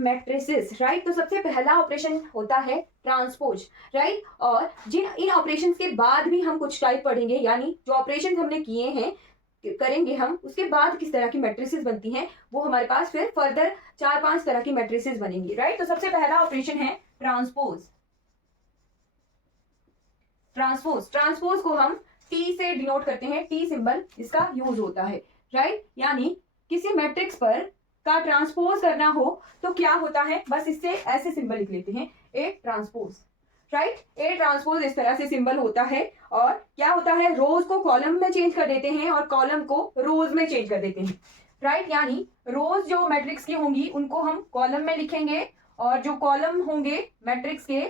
Matrices, right. तो सबसे पहला ऑपरेशन होता है ट्रांसपोज, राइट। और जिन इन ऑपरेशंस के बाद भी हम कुछ टाइप पढ़ेंगे, यानी जो ऑपरेशन हमने किए हैं करेंगे हम, उसके बाद किस तरह की मैट्रिसेस बनती हैं, वो हमारे पास फिर फर्दर 4-5 तरह की मैट्रिसेस बनेंगी, राइट। तो सबसे पहला ऑपरेशन है ट्रांसपोज। ट्रांसपोज को हम टी से डिनोट करते हैं, टी सिंबल इसका यूज होता है, राइट। यानी किसी मैट्रिक्स पर का ट्रांसपोज करना हो तो क्या होता है, बस इससे ऐसे सिंबल लिख लेते हैं, A transpose, right. A transpose इस तरह से सिंबल होता है। और क्या होता है, रोज को कॉलम में चेंज कर देते हैं और कॉलम को रोज में चेंज कर देते हैं, राइट। यानी रोज जो मैट्रिक्स की होंगी उनको हम कॉलम में लिखेंगे और जो कॉलम होंगे मैट्रिक्स के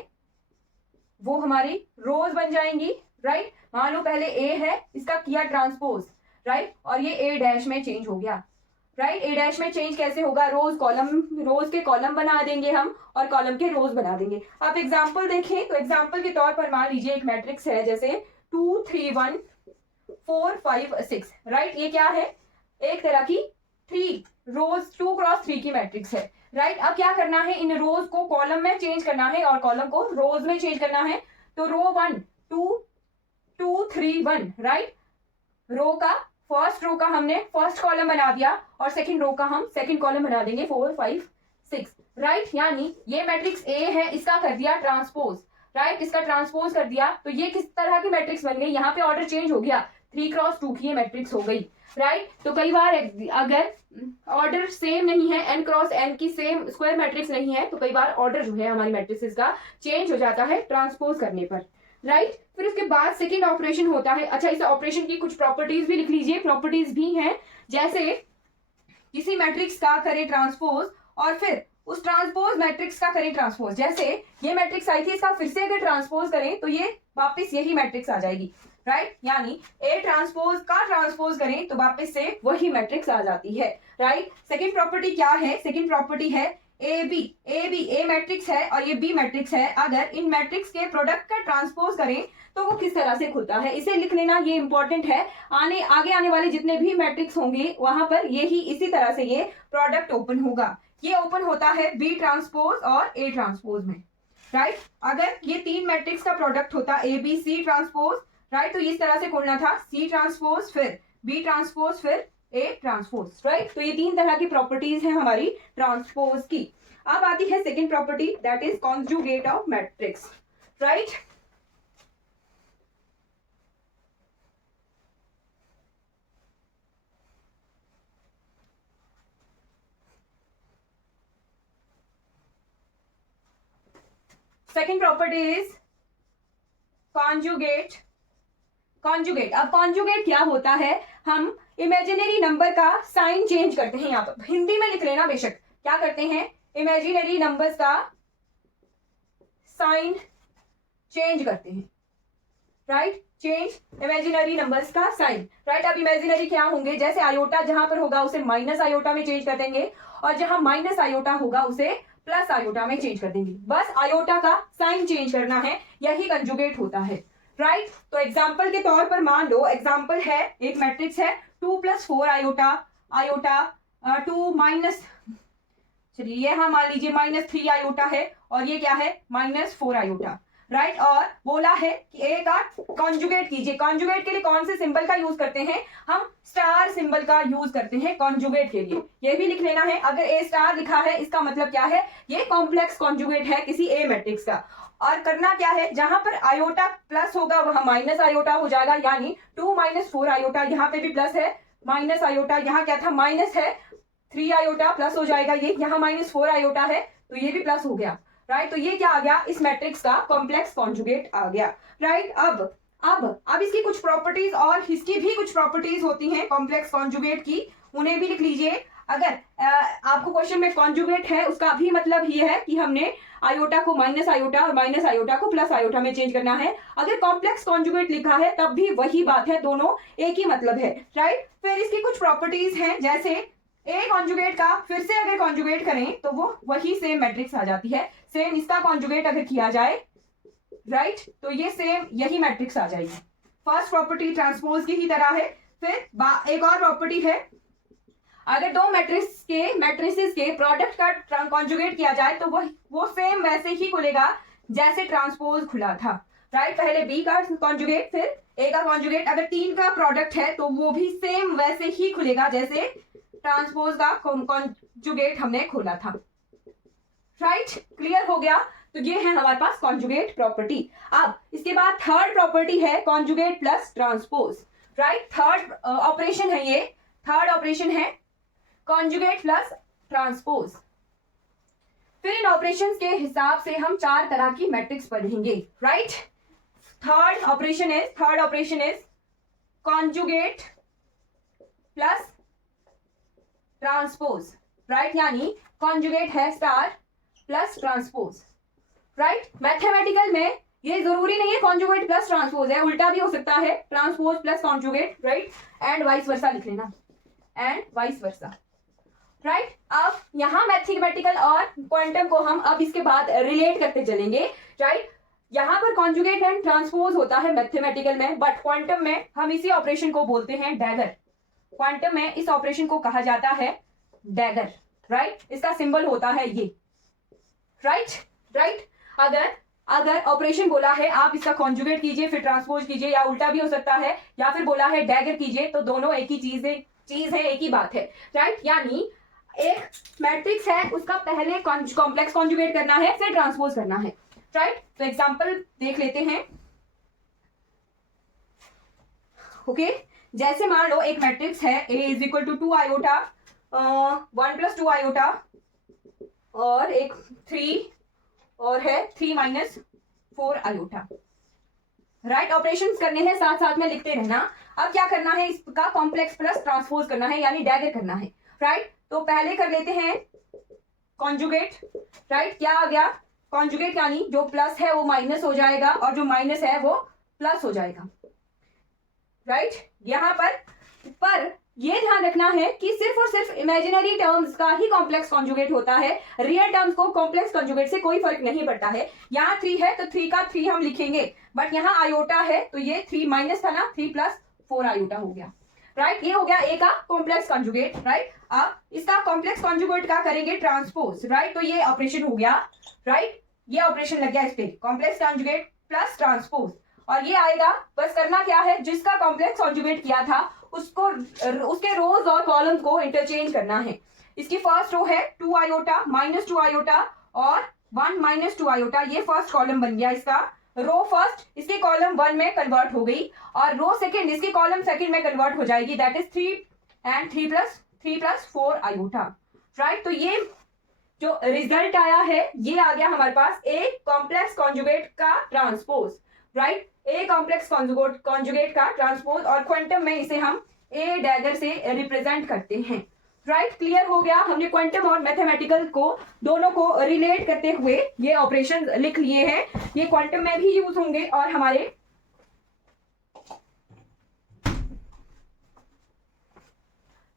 वो हमारी रोज बन जाएंगी, राइट। मान लो पहले ए है, इसका किया ट्रांसपोज, राइट, और ये ए डैश में चेंज हो गया, राइट। ए डैश में चेंज कैसे होगा, रोज के कॉलम बना देंगे हम और कॉलम के रोज बना देंगे। अब एग्जांपल देखें तो एग्जांपल के तौर पर मान लीजिए एक मैट्रिक्स है जैसे 2 3 1 4 5 6, राइट। ये क्या है, एक तरह की 3 रोज 2 क्रॉस 3 की मैट्रिक्स है, राइट। अब क्या करना है, इन रोज को कॉलम में चेंज करना है और कॉलम को रोज में चेंज करना है। तो रो 1 2 2 3 1, राइट। रो का फर्स्ट रो का हमने फर्स्ट कॉलम बना दिया और सेकंड रो का हम सेकंड कॉलम बना देंगे 4 5 6, राइट। यानी ये मैट्रिक्स ए है, इसका कर दिया ट्रांसपोज, राइट, इसका ट्रांसपोज कर दिया। तो ये किस तरह की मैट्रिक्स बन गई, यहाँ पे ऑर्डर चेंज हो गया, 3 क्रॉस 2 की ये मैट्रिक्स हो गई, राइट। तो कई बार अगर ऑर्डर सेम नहीं है, n क्रॉस n की सेम स्क्वायर मैट्रिक्स नहीं है, तो कई बार ऑर्डर जो है हमारी मैट्रिक्स का चेंज हो जाता है ट्रांसपोज करने पर, राइट। फिर उसके बाद सेकेंड ऑपरेशन होता है। अच्छा, इस ऑपरेशन की कुछ प्रॉपर्टीज भी लिख लीजिए, प्रॉपर्टीज भी हैं, जैसे किसी मैट्रिक्स का करें ट्रांसपोज और फिर उस ट्रांसपोज मैट्रिक्स का करें ट्रांसपोज। जैसे ये मैट्रिक्स आई थी, इसका फिर से अगर ट्रांसपोज करें तो ये वापस यही मैट्रिक्स आ जाएगी, राइट। यानी ए ट्रांसपोज का ट्रांसपोज करें तो वापस से वही मैट्रिक्स आ जाती है, राइट। सेकेंड प्रॉपर्टी क्या है, सेकेंड प्रॉपर्टी है ए बी। ए मैट्रिक्स है और ये बी मैट्रिक्स है, अगर इन मैट्रिक्स के प्रोडक्ट का ट्रांसपोज करें तो वो किस तरह से खुलता है, इसे लिख लेना, ये इंपॉर्टेंट है। आगे आने वाले जितने भी मैट्रिक्स होंगे वहां पर यही इसी तरह से ये प्रोडक्ट ओपन होगा। ये ओपन होता है बी ट्रांसपोज और ए ट्रांसपोज में, राइट। अगर ये 3 मैट्रिक्स का प्रोडक्ट होता A B C transpose, right, तो इस तरह से खोलना था, सी ट्रांसपोज फिर बी ट्रांसपोज फिर ए ट्रांसपोज, राइट। तो ये 3 तरह की प्रॉपर्टीज हैं हमारी ट्रांसपोज की। अब आती है second property, that is conjugate of matrix, right. Second property is conjugate. अब कॉन्जुगेट क्या होता है, हम इमेजिनरी नंबर का साइन चेंज करते हैं, यहाँ पर हिंदी में लिख लेना बेशक, क्या करते हैं, इमेजिनरी नंबर्स का साइन चेंज करते हैं, राइट, चेंज इमेजिनरी नंबर्स का साइन, राइट। अब इमेजिनरी क्या होंगे, जैसे आयोटा जहां पर होगा उसे माइनस आयोटा में चेंज कर देंगे और जहां माइनस आयोटा होगा उसे प्लस आयोटा में चेंज कर देंगे, बस आयोटा का साइन चेंज करना है, यही कंजुगेट होता है, राइट। तो एग्जाम्पल के तौर पर मान लो, एग्जाम्पल है एक मैट्रिक्स है 2 + 4 आयोटा 2 माइनस, चलिए ये हाँ मान लीजिए -3 आयोटा है और ये क्या है -4 आयोटा, राइट। और बोला है कि ए का कॉन्जुगेट कीजिए। कॉन्जुगेट के लिए कौन से सिंबल का यूज करते हैं, हम स्टार सिंबल का यूज करते हैं कॉन्जुगेट के लिए, ये भी लिख लेना है। अगर ए स्टार लिखा है इसका मतलब क्या है, ये कॉम्प्लेक्स कॉन्जुगेट है किसी ए मैट्रिक्स का। और करना क्या है, जहां पर आयोटा प्लस होगा वहां माइनस आयोटा हो जाएगा, यानी 2 - 4 आयोटा, यहाँ पे भी प्लस है, माइनस आयोटा, यहाँ क्या था माइनस है, 3 आयोटा प्लस हो जाएगा, ये यहाँ -4 आयोटा है तो ये भी प्लस हो गया, राइट। तो ये क्या आ गया, इस मैट्रिक्स का कॉम्प्लेक्स कॉन्जुगेट आ गया, राइट। अब इसकी कुछ प्रॉपर्टीज और इसकी भी कुछ प्रॉपर्टीज होती हैं कॉम्प्लेक्स कॉन्जुगेट की, उन्हें भी लिख लीजिए। अगर आपको क्वेश्चन में कॉन्जुगेट है उसका भी मतलब ये है कि हमने आयोटा को माइनस आयोटा और माइनस आयोटा को प्लस आयोटा में चेंज करना है। अगर कॉम्प्लेक्स कॉन्जुगेट लिखा है तब भी वही बात है, दोनों एक ही मतलब है, राइट। फिर इसकी कुछ प्रॉपर्टीज हैं, जैसे ए कॉन्जुगेट का फिर से अगर कॉन्जुगेट करें तो वो वही सेम मैट्रिक्स आ जाती है, सेम इसका कॉन्जुगेट अगर किया जाए, राइट, तो ये सेम यही मैट्रिक्स आ जाएगी। फर्स्ट प्रॉपर्टी ट्रांसपोज की ही तरह है। फिर एक और प्रॉपर्टी है, अगर दो मैट्रिसेस के प्रोडक्ट का कॉन्जुगेट किया जाए तो वो सेम वैसे ही खुलेगा जैसे ट्रांसपोज खुला था, राइट। पहले बी का कॉन्जुगेट फिर ए का कॉन्जुगेट, अगर 3 का प्रोडक्ट है तो वो भी सेम वैसे ही खुलेगा जैसे ट्रांसपोज का कॉन्जुगेट हमने खोला था, राइट। क्लियर हो गया। तो ये है हमारे पास कॉन्जुगेट प्रॉपर्टी। अब इसके बाद थर्ड प्रॉपर्टी है conjugate plus transpose, right. Third operation है ये, थर्ड ऑपरेशन है कॉन्जुगेट प्लस ट्रांसपोज। फिर इन ऑपरेशंस के हिसाब से हम 4 तरह की मैट्रिक्स पढ़ेंगे, right. Third operation is conjugate plus transpose, right. यानी कॉन्जुगेट है star plus transpose, right. Mathematical में ये जरूरी नहीं है कॉन्जुगेट प्लस ट्रांसपोज है, उल्टा भी हो सकता है, transpose plus conjugate, right. And vice versa लिख लेना, एंड वाइस वर्सा, राइट। अब यहां मैथमेटिकल और क्वांटम को हम अब इसके बाद रिलेट करते चलेंगे, राइट। यहां पर कॉन्जुगेट एंड ट्रांसपोज होता है मैथमेटिकल में, बट क्वांटम में हम इसी ऑपरेशन को बोलते हैं डैगर। क्वांटम में इस ऑपरेशन को कहा जाता है डैगर, राइट। इसका सिंबल होता है ये, राइट। अगर ऑपरेशन बोला है आप इसका कॉन्जुगेट कीजिए फिर ट्रांसपोज कीजिए, या उल्टा भी हो सकता है, या फिर बोला है डैगर कीजिए, तो दोनों एक ही चीज है, एक ही बात है, राइट। यानी एक मैट्रिक्स है उसका पहले कॉम्प्लेक्स कॉन्जुगेट करना है फिर ट्रांसपोज करना है, राइट। तो एग्जांपल देख लेते हैं, ओके। जैसे मान लो एक मैट्रिक्स है A is equal to 2 iota 1 plus 2 iota और एक 3 और है 3 माइनस 4 आयोटा, राइट। ऑपरेशंस करने हैं, साथ साथ में लिखते रहना। अब क्या करना है, इसका कॉम्प्लेक्स प्लस ट्रांसपोज करना है, यानी डैगर करना है, राइट। तो पहले कर लेते हैं कॉन्जुगेट, राइट। क्या आ गया कॉन्जुगेट, यानी जो प्लस है वो माइनस हो जाएगा और जो माइनस है वो प्लस हो जाएगा, राइट। यहां पर ये ध्यान रखना है कि सिर्फ और सिर्फ इमेजिनरी टर्म्स का ही कॉम्प्लेक्स कॉन्जुगेट होता है, रियल टर्म्स को कॉम्प्लेक्स कॉन्जुगेट से कोई फर्क नहीं पड़ता है। यहाँ 3 है तो 3 का 3 हम लिखेंगे, बट यहाँ आयोटा है तो ये 3 माइनस था ना, 3 प्लस 4 आयोटा हो गया, राइट। ये हो गया ए का कॉम्प्लेक्स कॉन्जुगेट, राइट। अब इसका कॉम्प्लेक्स कॉन्जुगेट का करेंगे ट्रांसपोज, राइट। तो ये ऑपरेशन हो गया, राइट। ये ऑपरेशन लग गया इस पे, कॉम्प्लेक्स कॉन्जुगेट प्लस ट्रांसपोज, और ये आएगा। बस करना क्या है, जिसका कॉम्प्लेक्स कॉन्जुगेट किया था उसको उसके रोज और कॉलम को इंटरचेंज करना है। इसकी फर्स्ट रो है 2 आयोटा माइनस 2 आयोटा और 1 माइनस 2 आयोटा, ये फर्स्ट कॉलम बन गया इसका। रो फर्स्ट इसके कॉलम 1 में कन्वर्ट हो गई और रो सेकंड इसके कॉलम सेकंड में कन्वर्ट हो जाएगी, that is 3 and 3 plus 4 iota, right. तो ये जो रिजल्ट आया है ये आ गया हमारे पास ए कॉम्प्लेक्स कॉन्जुगेट का transpose, right. A complex conjugate का ट्रांसपोज, और क्वांटम में इसे हम ए डैगर से रिप्रेजेंट करते हैं, राइट। क्लियर हो गया। हमने क्वांटम और मैथमेटिकल को दोनों को रिलेट करते हुए ये ऑपरेशन लिख लिए हैं। ये क्वांटम में भी यूज होंगे और हमारे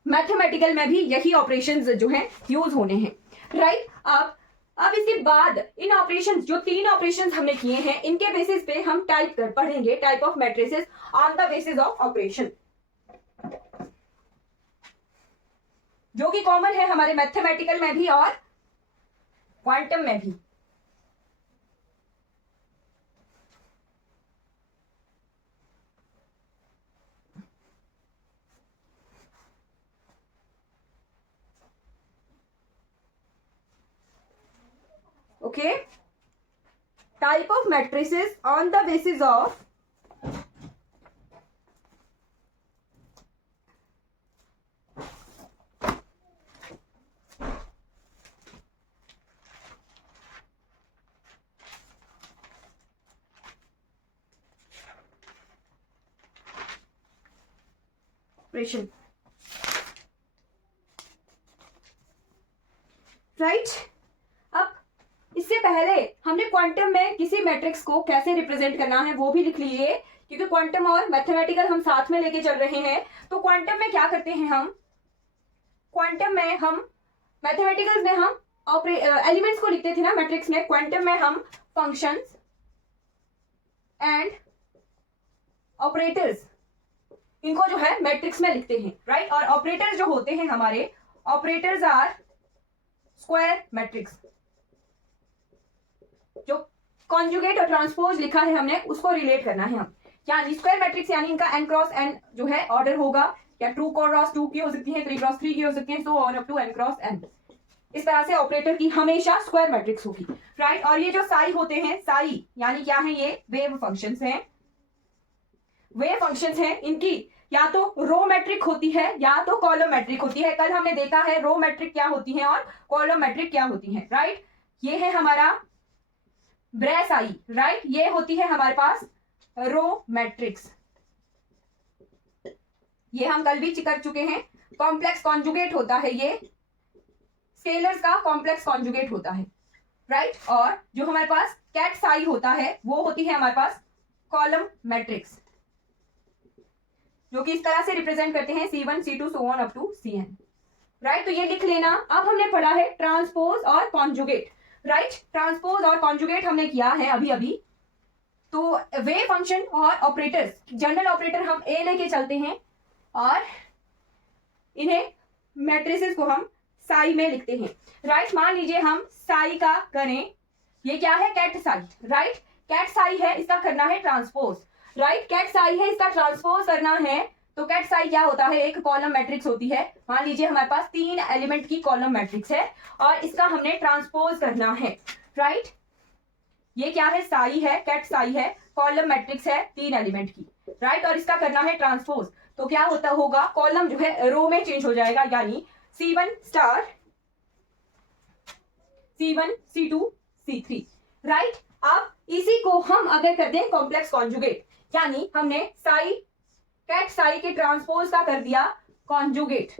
मैथमेटिकल में भी यही ऑपरेशंस जो हैं यूज होने हैं, राइट। अब इसके बाद इन ऑपरेशंस, जो 3 ऑपरेशंस हमने किए हैं, इनके बेसिस पे हम पढ़ेंगे type of matrices on the basis of operation, जो कि कॉमन है हमारे मैथमेटिकल में भी और क्वांटम में भी। Okay, type of matrices on the basis of operation, right। इससे पहले हमने क्वांटम में किसी मैट्रिक्स को कैसे रिप्रेजेंट करना है वो भी लिख लीजिए, क्योंकि क्वांटम और मैथमेटिकल हम साथ में लेके चल रहे हैं। तो क्वांटम में क्या करते हैं हम, क्वांटम में हम मैथमेटिकल में हम एलिमेंट्स को लिखते थे ना मैट्रिक्स में, क्वांटम में हम फंक्शंस एंड ऑपरेटर्स इनको जो है मैट्रिक्स में लिखते हैं, राइट। और ऑपरेटर्स जो होते हैं हमारे ऑपरेटर्स आर स्क्वायर मैट्रिक्स। जो कॉन्जुगेट और ट्रांसपोज लिखा है हमने उसको रिलेट करना है हम, यानी स्क्वायर मैट्रिक्स यानी इनका n क्रॉस n जो है ऑर्डर होगा, या 2 क्रॉस 2 की हो सकती है, 3 क्रॉस 3 की हो सकती है, so on up to n cross n। इस तरह से ऑपरेटर की हमेशा स्क्वायर मैट्रिक्स होगी, राइट। और ये जो साई होते हैं, साई यानी क्या है, ये वेव फंक्शंस हैं। वेव फंक्शंस हैं, इनकी या तो रो मैट्रिक होती है या तो कॉलम मैट्रिक होती है। कल हमने देखा है रो मैट्रिक क्या होती है और कॉलम मैट्रिक क्या होती है, राइट। ये है हमारा ब्रेस आई, राइट। ये होती है हमारे पास रो मैट्रिक्स, ये हम कल भी कर चुके हैं। कॉम्प्लेक्स कॉन्जुगेट होता है, ये स्केलर्स का कॉम्प्लेक्स कॉन्जुगेट होता है, राइट। और जो हमारे पास कैट साई होता है वो होती है हमारे पास कॉलम मैट्रिक्स, जो कि इस तरह से रिप्रेजेंट करते हैं C1 C2 so on up to Cn, right. तो ये लिख लेना। अब हमने पढ़ा है ट्रांसपोज और कॉन्जुगेट, राइट। ट्रांसपोज और कॉन्जुगेट हमने किया है अभी अभी। तो वेव फंक्शन और ऑपरेटर्स, जनरल ऑपरेटर हम ए लेके चलते हैं और इन्हें मैट्रिसेस को हम साई में लिखते हैं, राइट। मान लीजिए हम साई का करें, ये क्या है, ket psi, right. Ket psi है, इसका करना है ट्रांसपोज, राइट। कैट साई है, इसका ट्रांसपोज करना है, तो कैट साई क्या होता है, एक कॉलम मैट्रिक्स होती है। मान लीजिए हमारे पास 3 एलिमेंट की कॉलम मैट्रिक्स है और इसका हमने ट्रांसपोज करना है, राइट। ये क्या है, साई है, कैट साई है, कॉलम मैट्रिक्स है 3 एलिमेंट की, राइट। और इसका करना है ट्रांसपोज, तो क्या होता होगा, कॉलम जो है रो में चेंज हो जाएगा, यानी C1 star C1 C2 C3, right. अब इसी को हम अगर कर दें कॉम्प्लेक्स कॉन्जुगेट, यानी हमने साई कैट साई के ट्रांसपोज का कर दिया कॉन्जुगेट,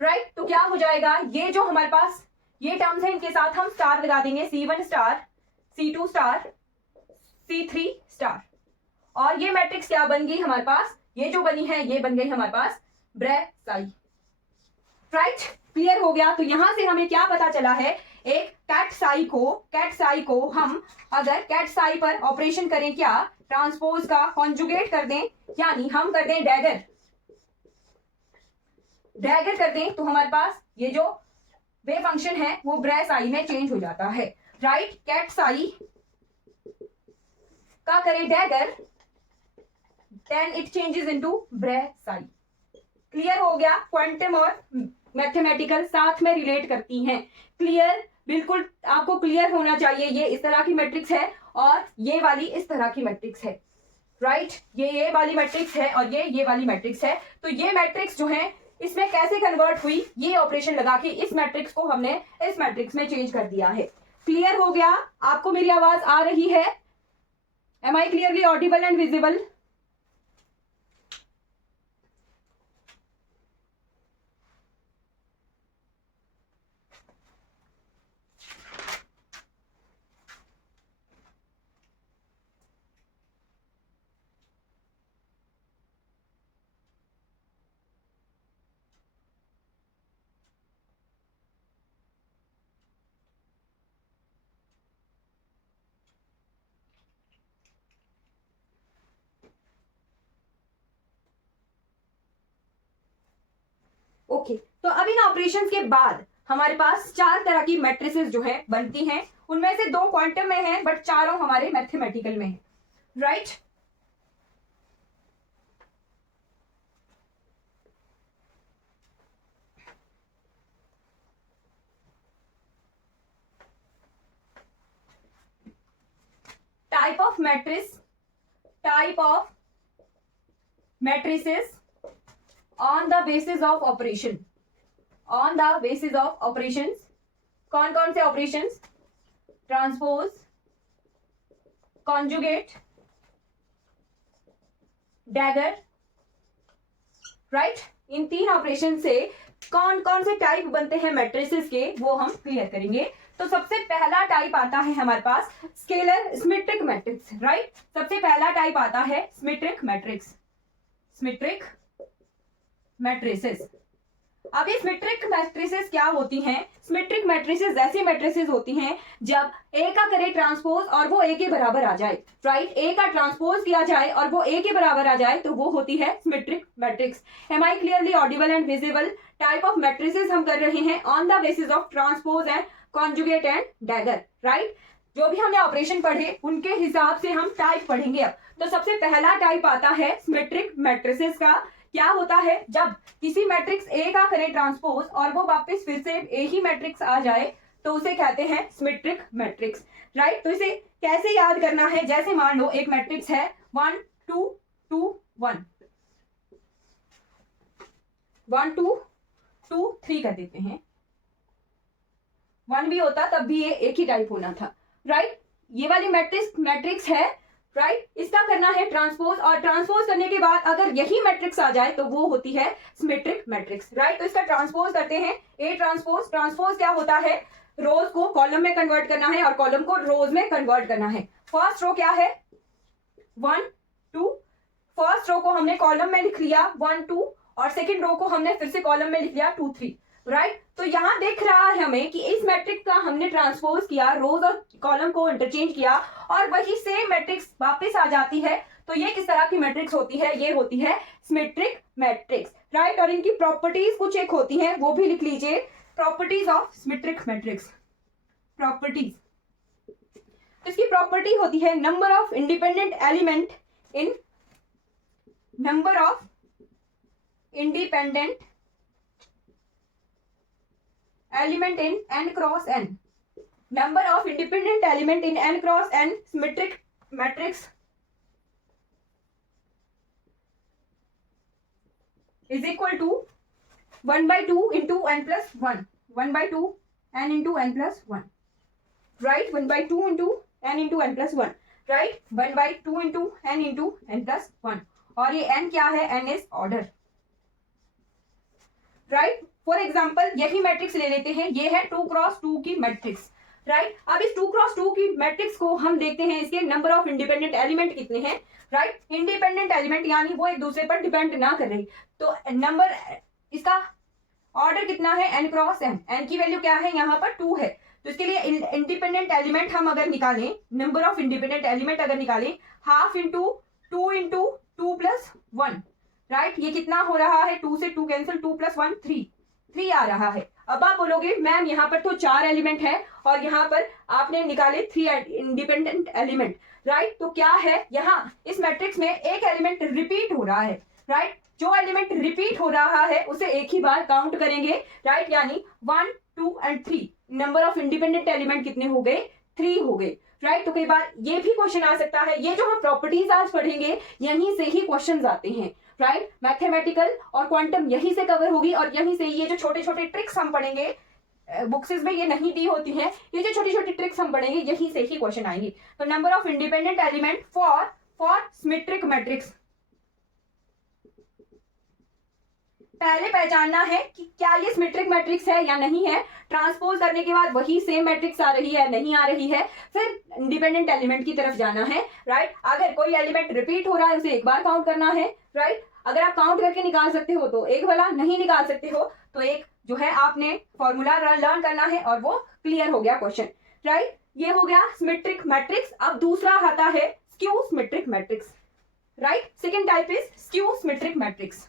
राइट। तो क्या हो जाएगा, ये जो हमारे पास ये टर्म्स है इनके साथ हम स्टार लगा देंगे, C1 star C2 star C3 star. और ये मैट्रिक्स क्या बन गई हमारे पास, ये जो बनी है ये बन गई हमारे पास ब्रेसाई, राइट। क्लियर हो गया। तो यहां से हमें क्या पता चला है, एक कैट साई को हम अगर कैट साई पर ऑपरेशन करें, क्या ट्रांसपोज का कॉन्जुगेट कर दें, यानी हम कर दें डैगर कर दें, तो हमारे पास ये जो वेव फंक्शन है वो ब्रेसाई में चेंज हो जाता है, राइट। कैट साई का करें dagger, then it changes into bra psi. Clear हो गया। क्वांटम और मैथमेटिकल साथ में रिलेट करती हैं, क्लियर, बिल्कुल आपको क्लियर होना चाहिए। ये इस तरह की मैट्रिक्स है और ये वाली इस तरह की मैट्रिक्स है, राइट। ये वाली मैट्रिक्स है और ये वाली मैट्रिक्स है। तो ये मैट्रिक्स जो है इसमें कैसे कन्वर्ट हुई, ये ऑपरेशन लगा के इस मैट्रिक्स को हमने इस मैट्रिक्स में चेंज कर दिया है। क्लियर हो गया। आपको मेरी आवाज आ रही है, am I clearly audible and visible? Okay, तो अब इन ऑपरेशंस के बाद हमारे पास 4 तरह की मैट्रिसेस जो है बनती हैं। उनमें से 2 क्वांटम में हैं बट चारों हमारे मैथमेटिकल में हैं, right. Type of matrices on the basis of operation, कौन कौन से operations, transpose, conjugate, dagger, right. इन 3 ऑपरेशन से कौन कौन से टाइप बनते हैं मैट्रिसेस के, वो हम क्लियर करेंगे। तो सबसे पहला टाइप आता है हमारे पास स्केलर सिमेट्रिक मैट्रिक्स, राइट। सबसे पहला टाइप आता है सिमेट्रिक मैट्रिसेस, अब ये सिमेट्रिक मैट्रिसेस क्या होती हैं? सिमेट्रिक मैट्रिसेस ऐसी मैट्रिसेस होती हैं जब ए का करे ट्रांसपोज और वो ए के बराबर आ जाए, राइट? ए का ट्रांसपोज किया जाए और वो ए के बराबर आ जाए तो वो होती है symmetric matrix. Am I clearly audible and visible? Type of matrices हम कर रहे हैं on the basis of transpose and conjugate and dagger, right? जो भी हमने ऑपरेशन पढ़े उनके हिसाब से हम टाइप पढ़ेंगे। अब तो सबसे पहला टाइप आता है सिमेट्रिक मैट्रिसेस का। क्या होता है? जब किसी मैट्रिक्स ए का करें ट्रांसपोज और वो वापस फिर से ए ही मैट्रिक्स आ जाए तो उसे कहते हैं सिमेट्रिक मैट्रिक्स, राइट? तो इसे कैसे याद करना है? जैसे मान लो एक मैट्रिक्स है 1 2 2 1 1 2 2 3 कर देते हैं। 1 भी होता तब भी ये एक ही टाइप होना था, राइट? ये वाली मैट्रिक्स है, राइट? इसका करना है ट्रांसपोज और ट्रांसपोज करने के बाद अगर यही मैट्रिक्स आ जाए तो वो होती है सिमेट्रिक मैट्रिक्स, राइट? तो इसका ट्रांसपोज करते हैं। ए ट्रांसपोज, ट्रांसपोज क्या होता है? रोज को कॉलम में कन्वर्ट करना है और कॉलम को रोज में कन्वर्ट करना है। फर्स्ट रो क्या है? 1 2, फर्स्ट रो को हमने कॉलम में लिख लिया 1 2 और सेकेंड रो को हमने फिर से कॉलम में लिख लिया 2 3, राइट? तो यहां दिख रहा है हमें कि इस मैट्रिक्स का हमने ट्रांसपोज किया, रोज और कॉलम को इंटरचेंज किया और वही सेम मैट्रिक्स वापस आ जाती है। तो ये किस तरह की मैट्रिक्स होती है? ये होती है सिमेट्रिक मैट्रिक्स, राइट? और इनकी प्रॉपर्टीज कुछ एक होती हैं, वो भी लिख लीजिए। Properties of symmetric matrix, properties. इसकी प्रॉपर्टी होती है number of independent element in number of independent element in n cross n, number of independent element in n cross n symmetric matrix is equal to 1 by 2 into n plus 1, 1 by 2 n into n plus 1, right? 1 by 2 into n into n plus 1, right? 1 by 2 into n plus 1 और ये n क्या है? n is order, right? For example यही matrix ले लेते हैं, ये है 2 क्रॉस 2 की मैट्रिक्स, राइट? अब इस 2 क्रॉस 2 की मैट्रिक्स को हम देखते हैं इसके नंबर ऑफ इंडिपेंडेंट एलिमेंट कितने हैं, राइट? इंडिपेंडेंट एलिमेंट यानी वो एक दूसरे पर डिपेंड ना कर रही, तो नंबर इसका ऑर्डर कितना है? n क्रॉस n, n की वैल्यू क्या है? यहाँ पर 2 है, तो इसके लिए इंडिपेंडेंट एलिमेंट हम अगर निकालें, नंबर ऑफ इंडिपेंडेंट एलिमेंट अगर निकालें, half into 2 into 2 plus 1, right? ये कितना हो रहा है? 2 से 2 कैंसिल, 2 प्लस 1 3 आ रहा है। अब आप बोलोगे मैम यहाँ पर तो 4 एलिमेंट है और यहाँ पर आपने निकाले 3 इंडिपेंडेंट एलिमेंट, राइट? तो क्या है? यहाँ इस मैट्रिक्स में एक एलिमेंट रिपीट हो रहा है, राइट? जो एलिमेंट रिपीट हो रहा है उसे एक ही बार काउंट करेंगे, राइट? यानी 1 2 and 3, number of independent element कितने हो गए? 3 हो गए, राइट? तो कई बार ये भी क्वेश्चन आ सकता है, ये जो हम प्रॉपर्टीज आज पढ़ेंगे यहीं से ही क्वेश्चन आते हैं, राइट? मैथमेटिकल और क्वांटम यहीं से कवर होगी और यहीं से ये जो छोटे छोटे ट्रिक्स हम पढ़ेंगे, बुक्सेस में ये नहीं दी होती हैं, ये जो छोटी छोटी ट्रिक्स हम पढ़ेंगे यहीं से ही क्वेश्चन आएंगे। तो number of independent element for symmetric matrix, पहले पहचानना है कि क्या ये सिमेट्रिक मैट्रिक्स है या नहीं है। ट्रांसपोज करने के बाद वही सेम मैट्रिक्स आ रही है, नहीं आ रही है, फिर इंडिपेंडेंट एलिमेंट की तरफ जाना है, राइट? अगर कोई एलिमेंट रिपीट हो रहा है उसे एक बार काउंट करना है, राइट? अगर आप काउंट करके निकाल सकते हो तो एक वाला, नहीं निकाल सकते हो तो एक जो है आपने फॉर्मूला लर्न करना है और वो क्लियर हो गया क्वेश्चन, राइट? ये हो गया सिमेट्रिक मैट्रिक्स। अब दूसरा आता है skew symmetric matrix, right? Second type is skew symmetric matrix.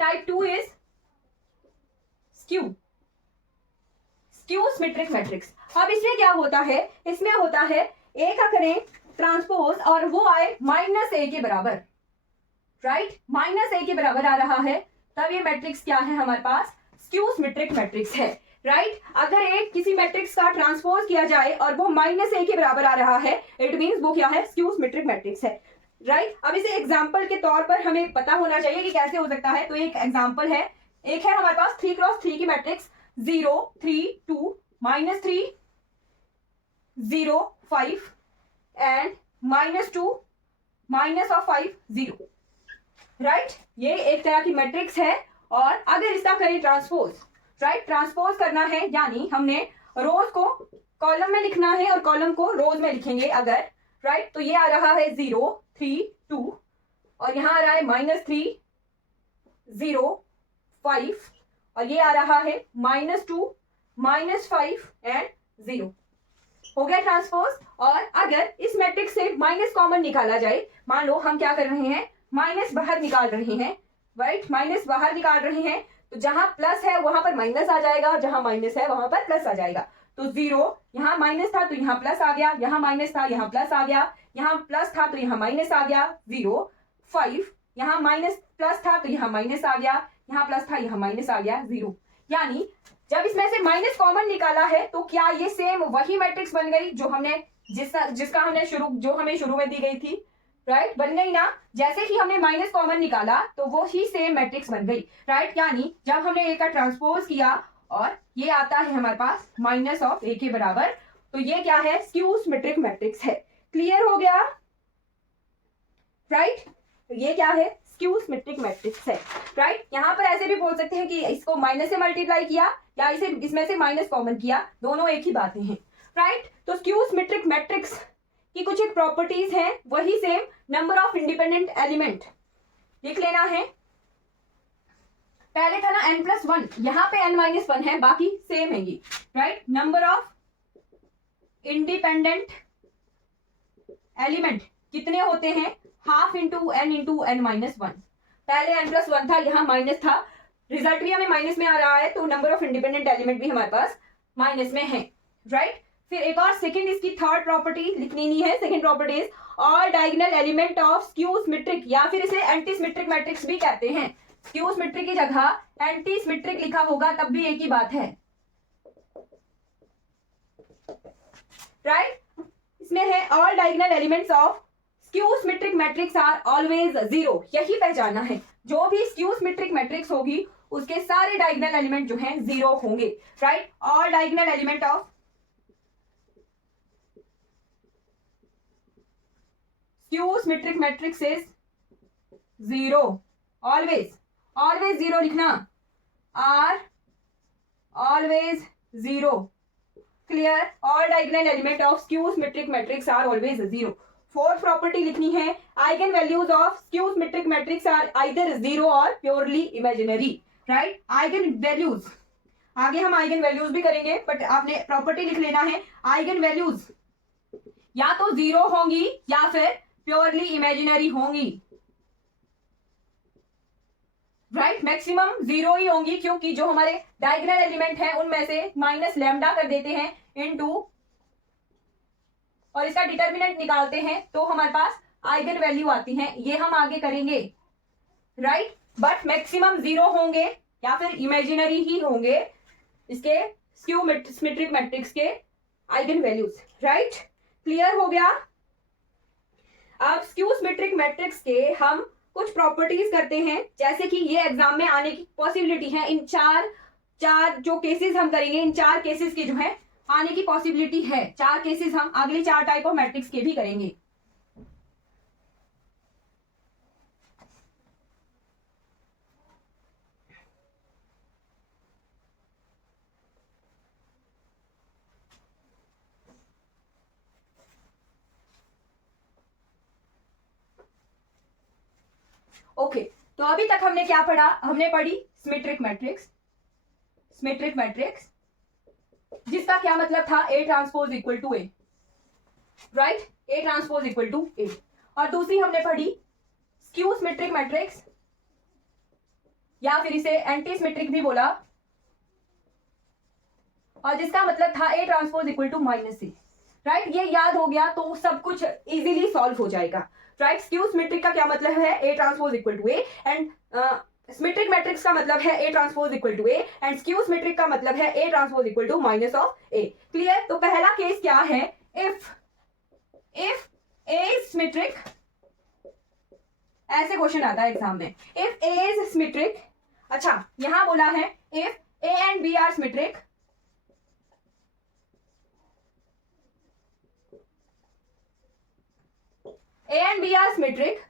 Type 2 is skew symmetric matrix. अब इसमें क्या होता है? इसमें होता है ए का करें ट्रांसपोज और वो आए -a के बराबर, राइट? -a के बराबर आ रहा है, तब ये मैट्रिक्स क्या है हमारे पास? स्क्यू सिमेट्रिक मैट्रिक्स है, राइट? अगर एक किसी मैट्रिक्स का ट्रांसपोज किया जाए और वो -a के बराबर आ रहा है, इट मींस वो क्या है? स्क्यू सिमेट्रिक मैट्रिक्स है, राइट? अब इसे एग्जाम्पल के तौर पर हमें पता होना चाहिए कि कैसे हो सकता है। तो एक एग्जाम्पल है, एक है हमारे पास 3 क्रॉस 3 की मैट्रिक्स 0 3 2 -3 0 5 एंड -2 -5 0, राइट? ये एक तरह की मैट्रिक्स है और अगर इसका करें ट्रांसपोज, राइट। ट्रांसपोज करना है यानी हमने रोज को कॉलम में लिखना है और कॉलम को रोज में लिखेंगे अगर, राइट। तो ये आ रहा है 0 3 2 और यहाँ आ रहा है -3 0 5 और ये आ रहा है -2 -5 एंड 0। हो गया ट्रांसपोज। और अगर इस मैट्रिक्स से माइनस कॉमन निकाला जाए, मान लो हम क्या कर रहे हैं, माइनस बाहर निकाल रहे हैं, राइट। माइनस बाहर निकाल रहे हैं तो जहां प्लस है वहां पर माइनस आ जाएगा, जहां माइनस है वहां पर प्लस आ जाएगा। तो 0 यहाँ माइनस था तो यहाँ प्लस आ गया, यहाँ माइनस था यहाँ प्लस आ गया, यहाँ प्लस था तो यहाँ माइनस आ गया 0 5, यहाँ माइनस प्लस था तो यहाँ माइनस आ गया, यहाँ प्लस था यहाँ माइनस आ गया 0। यानी जब इसमें से माइनस कॉमन निकाला है तो क्या ये सेम वही मैट्रिक्स बन गई जो हमने जिसका हमने जो हमें शुरू में दी गई थी, राइट। बन गई ना। जैसे ही हमने माइनस कॉमन निकाला तो वो ही सेम मैट्रिक्स बन गई, राइट। यानी जब हमने ए का ट्रांसपोज किया और ये आता है हमारे पास माइनस ऑफ ए के बराबर, तो ये क्या है, स्क्यू सिमेट्रिक मैट्रिक्स है। क्लियर हो गया, राइट। तो ये क्या है, स्क्यू सिमेट्रिक मैट्रिक्स है, राइट। यहाँ पर ऐसे भी बोल सकते हैं कि इसको माइनस से मल्टीप्लाई किया या इसे इसमें से माइनस कॉमन किया, दोनों एक ही बातें हैं, राइट। तो स्क्यू सिमेट्रिक मैट्रिक्स की कुछ एक प्रॉपर्टीज हैं, वही same number of independent element लिख लेना है। पहले था ना n+1, यहाँ पे n-1 है, बाकी सेम है ये, right. Number of independent element कितने होते हैं, हाफ इंटू n×n-1। पहले n+1 था, यहाँ माइनस था, रिजल्ट भी हमें माइनस में आ रहा है तो नंबर ऑफ इंडिपेंडेंट एलिमेंट भी हमारे पास माइनस में है, राइट। फिर एक और सेकंड इसकी थर्ड प्रॉपर्टी लिखनी नहीं है। Second property is all diagonal element of skew symmetric, या फिर इसे एंटी सिमेट्रिक मैट्रिक्स भी कहते हैं। स्क्यू सिमेट्रिक की जगह एंटी सिमेट्रिक लिखा होगा तब भी एक ही बात है, राइट। इसमें है all diagonal elements of skew symmetric matrix are always 0। यही पहचाना है, जो भी स्क्यू सिमेट्रिक मैट्रिक्स होगी उसके सारे डायगोनल एलिमेंट जो हैं 0 होंगे, right. All diagonal element of skew symmetric matrix is 0, always 0 लिखना, are always 0। Clear, all diagonal element of skew symmetric matrix are always 0। Fourth property लिखनी है, eigen values of skew symmetric matrix are either 0 और purely imaginary, right. Eigen values, आगे हम eigen values भी करेंगे, but आपने property लिख लेना है, आइगन वैल्यूज या तो 0 होंगी या फिर प्योरली इमेजिनरी होंगी, राइट। मैक्सिमम 0 ही होंगी, क्योंकि जो हमारे डायगोनल एलिमेंट हैं उनमें से माइनस लैम्डा कर देते हैं इनटू, और इसका डिटर्मिनेंट निकालते हैं तो हमारे पास आइगन वैल्यू आती है, ये हम आगे करेंगे, राइट। बट मैक्सिमम 0 होंगे या फिर इमेजिनरी ही होंगे इसके स्क्यू सिमेट्रिक मैट्रिक्स के आइगन वैल्यूज, राइट। क्लियर हो गया। अब स्क्यू सिमेट्रिक मैट्रिक्स के हम कुछ प्रॉपर्टीज करते हैं, जैसे कि ये एग्जाम में आने की पॉसिबिलिटी है। इन चार जो केसेस हम करेंगे, इन 4 केसेस की जो है आने की पॉसिबिलिटी है। 4 केसेस हम अगले 4 टाइप ऑफ मैट्रिक्स के भी करेंगे। ओके, तो अभी तक हमने क्या पढ़ा, हमने पढ़ी सिमेट्रिक मैट्रिक्स जिसका क्या मतलब था, A transpose equal to A, right. A transpose equal to A। और दूसरी हमने पढ़ी स्क्यू सिमेट्रिक मैट्रिक्स, या फिर इसे एंटी सिमेट्रिक भी बोला, और जिसका मतलब था A transpose equal to -C, right. ये याद हो गया तो सब कुछ इजीली सॉल्व हो जाएगा, राइट। स्क्यू सिमेट्रिक का क्या मतलब है, A transpose equal to A, and symmetric matrix का मतलब है A transpose equal to A, and skew symmetric का मतलब है A transpose equal to -A। Clear. तो पहला केस क्या है, इफ A इज सिमेट्रिक, ऐसे क्वेश्चन आता है एग्जाम में, इफ A इज सिमेट्रिक। अच्छा, यहां बोला है if A and B are symmetric, A and B are symmetric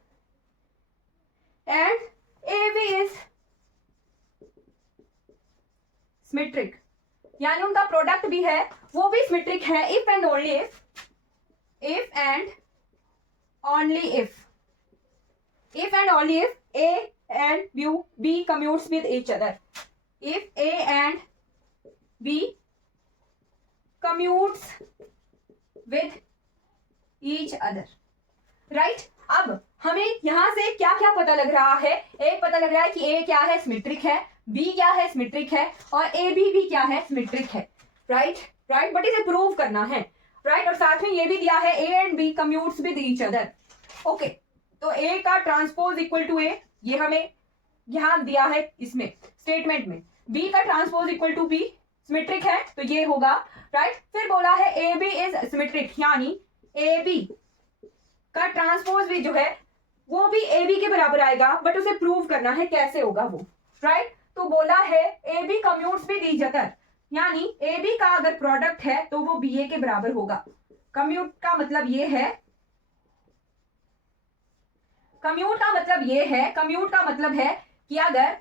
and AB is symmetric, यानी उनका प्रोडक्ट भी है वो भी सिमेट्रिक है if and only if A and B commutes with each other. If A and B commutes with each other, right? अब हमें यहां से क्या क्या पता लग रहा है? एक पता लग रहा है कि A क्या है, सिमेट्रिक है, B क्या है, सिमेट्रिक है, और AB भी क्या है, सिमेट्रिक है, राइट, बट इसे प्रूव करना है, राइट। और साथ में ये भी दिया है A and B commutes with each other, okay. तो A का ट्रांसपोज इक्वल टू A, ये हमें यहां दिया है इसमें स्टेटमेंट में। B का transpose equal to B, symmetric है तो ये होगा, राइट। फिर बोला है AB इज सिमेट्रिक, यानी AB का ट्रांसपोज भी जो है वो भी AB के बराबर आएगा, बट उसे प्रूव करना है, कैसे होगा वो, राइट। तो बोला है AB commutes with each other, यानी AB का अगर प्रोडक्ट है तो वो BA के बराबर होगा। कम्यूट का मतलब ये है, कम्यूट का मतलब है कि अगर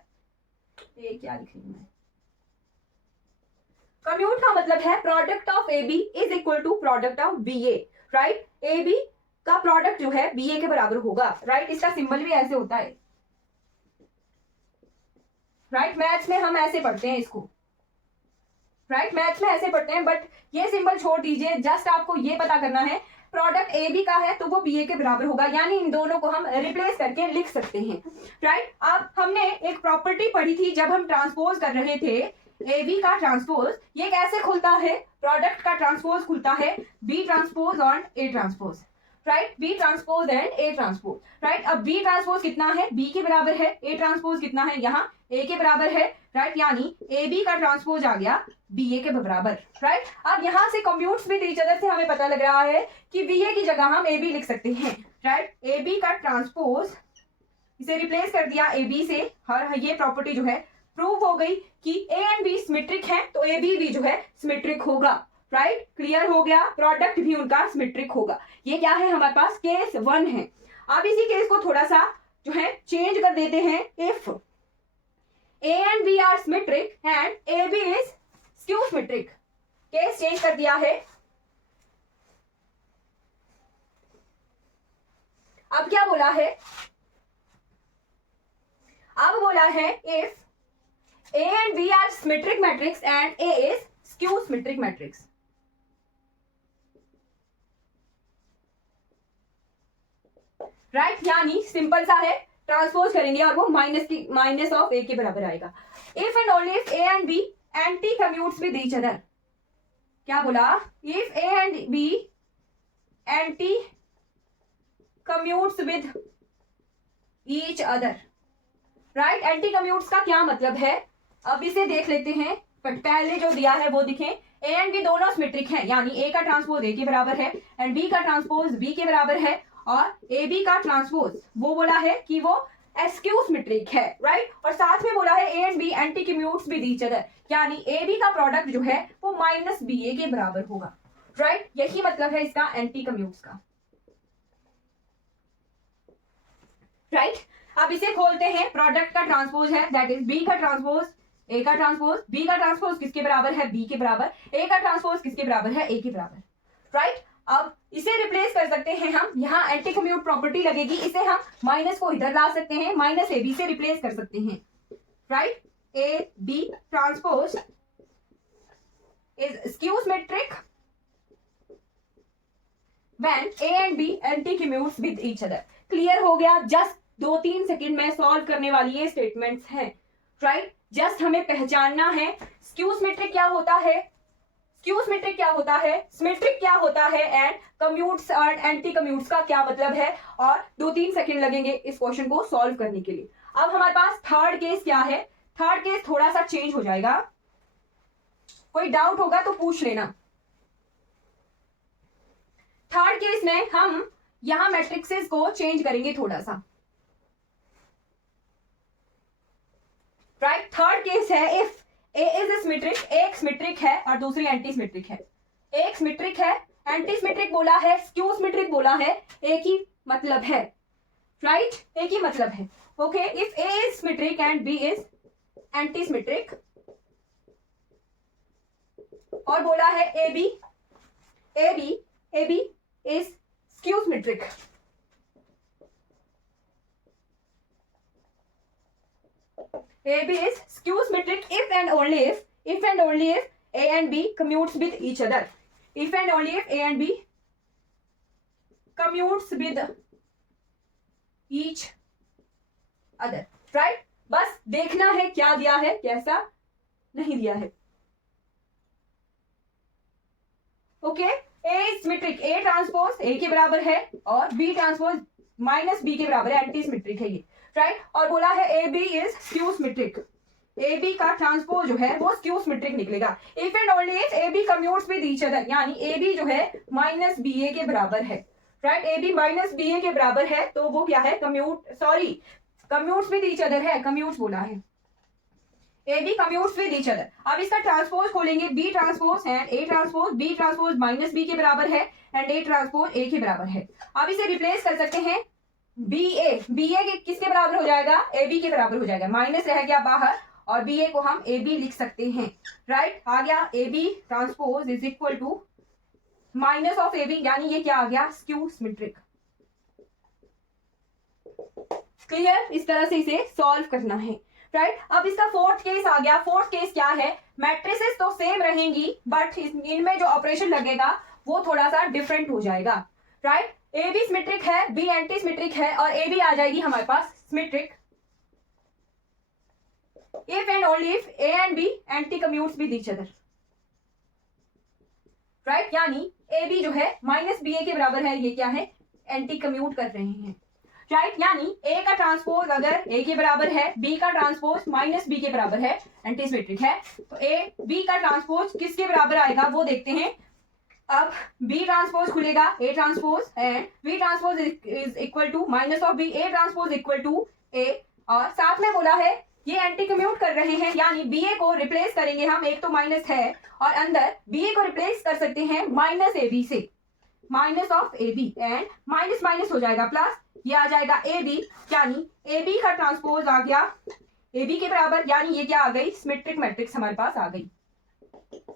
क्या लिख रही हूं मैं, कम्यूट का मतलब है product of AB is equal to product of BA, right. AB का प्रोडक्ट जो है BA के बराबर होगा, राइट। इसका सिंबल भी ऐसे होता है, राइट। मैथ्स में हम ऐसे पढ़ते हैं इसको, राइट, मैथ्स में ऐसे पढ़ते हैं, बट ये सिंबल छोड़ दीजिए, जस्ट आपको ये पता करना है प्रोडक्ट AB का है तो वो BA के बराबर होगा, यानी इन दोनों को हम रिप्लेस करके लिख सकते हैं, राइट। अब हमने एक प्रॉपर्टी पढ़ी थी जब हम ट्रांसपोज कर रहे थे, AB का ट्रांसपोज ये कैसे खुलता है, प्रोडक्ट का ट्रांसपोज खुलता है B ट्रांसपोज और A transpose, right, B transpose and A transpose, right. अब B ट्रांसपोज कितना है, B के बराबर है, A ट्रांसपोज कितना है, यहाँ A के बराबर है, राइट, यानी AB का ट्रांसपोज आ गया BA के बराबर, राइट। अब यहाँ से कम्यूट्स विद ईच अदर से हमें पता लग रहा है कि BA की जगह हम AB लिख सकते हैं, राइट। AB का ट्रांसपोज इसे रिप्लेस कर दिया AB से, और ये प्रॉपर्टी जो है प्रूव हो गई कि A एंड B सिमेट्रिक है तो AB भी जो है सिमेट्रिक होगा, राइट। क्लियर हो गया, प्रोडक्ट भी उनका सिमेट्रिक होगा। ये क्या है हमारे पास, केस 1 है। अब इसी केस को थोड़ा सा जो है चेंज कर देते हैं, if A and B are symmetric and AB is skew symmetric, case change कर दिया है। अब क्या बोला है, अब बोला है if A and B are symmetric matrix and A is skew symmetric matrix, right, यानी सिंपल सा है, ट्रांसपोज करेंगे और वो माइनस ऑफ A के बराबर आएगा। If and only if A and B anti commutes with each other, क्या बोला, if A and B anti commutes with each other, right. Anti commutes का क्या मतलब है, अब इसे देख लेते हैं, बट पहले जो दिया है वो दिखे। A एंड B दोनों सिमेट्रिक हैं, यानी A का ट्रांसपोज A के बराबर है एंड B का ट्रांसपोज B के बराबर है, और AB का ट्रांसपोज वो बोला है कि वो स्क्यू सिमेट्रिक है, राइट। और साथ में बोला है A and B anti commutes with each other, यानी AB का प्रोडक्ट जो है वो माइनस BA के बराबर होगा, राइट। यही मतलब है इसका एंटी कम्यूट्स का, राइट। अब इसे खोलते हैं, प्रोडक्ट का ट्रांसपोज है दैट इज B का ट्रांसपोज A का ट्रांसपोज, B का ट्रांसपोज किसके बराबर है, B के बराबर, A का ट्रांसपोज किसके बराबर है, A के बराबर, राइट। अब इसे रिप्लेस कर सकते हैं हम, यहाँ एंटी कम्यूट प्रॉपर्टी लगेगी, इसे हम माइनस को इधर ला सकते हैं, माइनस AB से रिप्लेस कर सकते हैं, right. AB transpose is skew symmetric when A and B anti commutes with each other. Clear हो गया, जस्ट 2-3 सेकंड में सॉल्व करने वाली ये स्टेटमेंट्स हैं, राइट। जस्ट हमें पहचानना है स्क्यू सिमेट्रिक क्या होता है, स्क्यू सिमेट्रिक क्या होता है, सिमेट्रिक क्या होता है, एंड कम्यूट्स और एंटी कम्यूट्स का क्या मतलब है, और 2-3 सेकंड लगेंगे इस क्वेश्चन को सॉल्व करने के लिए। अब हमारे पास थर्ड केस क्या है, थर्ड केस थोड़ा सा चेंज हो जाएगा, कोई डाउट होगा तो पूछ लेना। थर्ड केस में हम यहां मैट्रिक्सेस को चेंज करेंगे थोड़ा सा, राइट। थर्ड केस है इफ A इज सिमेट्रिक, एक सिमेट्रिक है और दूसरी एंटी सिमेट्रिक है, एक सिमेट्रिक है, एंटी सिमेट्रिक बोला है, स्क्यू सिमेट्रिक बोला है, एक ही मतलब है, राइट, एक ही मतलब है, okay. If A is symmetric and B is anti symmetric, और बोला है A B is skew symmetric. AB is skew symmetric if and only if A and B commutes with each other. If and only if A and B commutes with each other. Right? बस देखना है क्या दिया है, कैसा नहीं दिया है। Okay, A symmetric, A transpose A के बराबर है और B ट्रांसपोज माइनस B के बराबर है, एंटी सिमेट्रिक है ये। राइट, और बोला है A B is skew symmetric, A B का ट्रांसपोज जो है वो स्क्यू सिमेट्रिक निकलेगा। If and only if A B commutes with each other, यानी ए बी जो है माइनस बी ए के बराबर है। Right, A B minus B A के बराबर है तो वो क्या है, कम्यूट्स विद ईच अदर है, कम्यूट्स बोला है, A B commutes with each other. अब इसका ट्रांसपोज खोलेंगे, B transpose and A transpose, B transpose minus B के बराबर है एंड ए ट्रांसपोज ए के बराबर है। अब इसे रिप्लेस कर सकते हैं, बी ए किसके बराबर हो जाएगा, ए बी के बराबर हो जाएगा, माइनस रह गया बाहर और बी ए को हम ए बी लिख सकते हैं। राइट, आ गया A B transpose is equal to minus of A B, यानी ये क्या आ गया, स्क्यू सिमेट्रिक। क्लियर, इस तरह से इसे सॉल्व करना है। राइट, अब इसका फोर्थ केस आ गया। फोर्थ केस क्या है, मैट्रिसेस तो सेम रहेंगी बट इनमें जो ऑपरेशन लगेगा वो थोड़ा सा डिफरेंट हो जाएगा। राइट, ए बी सिमेट्रिक है, बी एंटी सिमेट्रिक है और ए बी आ जाएगी हमारे पास symmetric if and only if A and B anti commutes with each other. Right, यानी ए बी जो है माइनस बी ए के बराबर है, ये क्या है, एंटी कम्यूट कर रहे हैं। राइट, यानी ए का ट्रांसपोज अगर ए के बराबर है, बी का ट्रांसपोज माइनस बी के बराबर है, एंटी सिमेट्रिक है, तो ए बी का ट्रांसपोज किसके बराबर आएगा वो देखते हैं। अब B ट्रांसपोज खुलेगा, A transpose and B transpose is equal to minus of B, A transpose equal to A, और साथ में बोला है ये एंटी कम्यूट कर रहे हैं, यानी BA को रिप्लेस करेंगे हम, एक तो माइनस है और अंदर BA को रिप्लेस कर सकते हैं माइनस AB से, minus of AB and minus minus हो जाएगा प्लस, ये आ जाएगा AB, यानी AB का ट्रांसपोज आ गया AB के बराबर, यानी ये क्या आ गई, सिमेट्रिक मैट्रिक्स हमारे पास आ गई।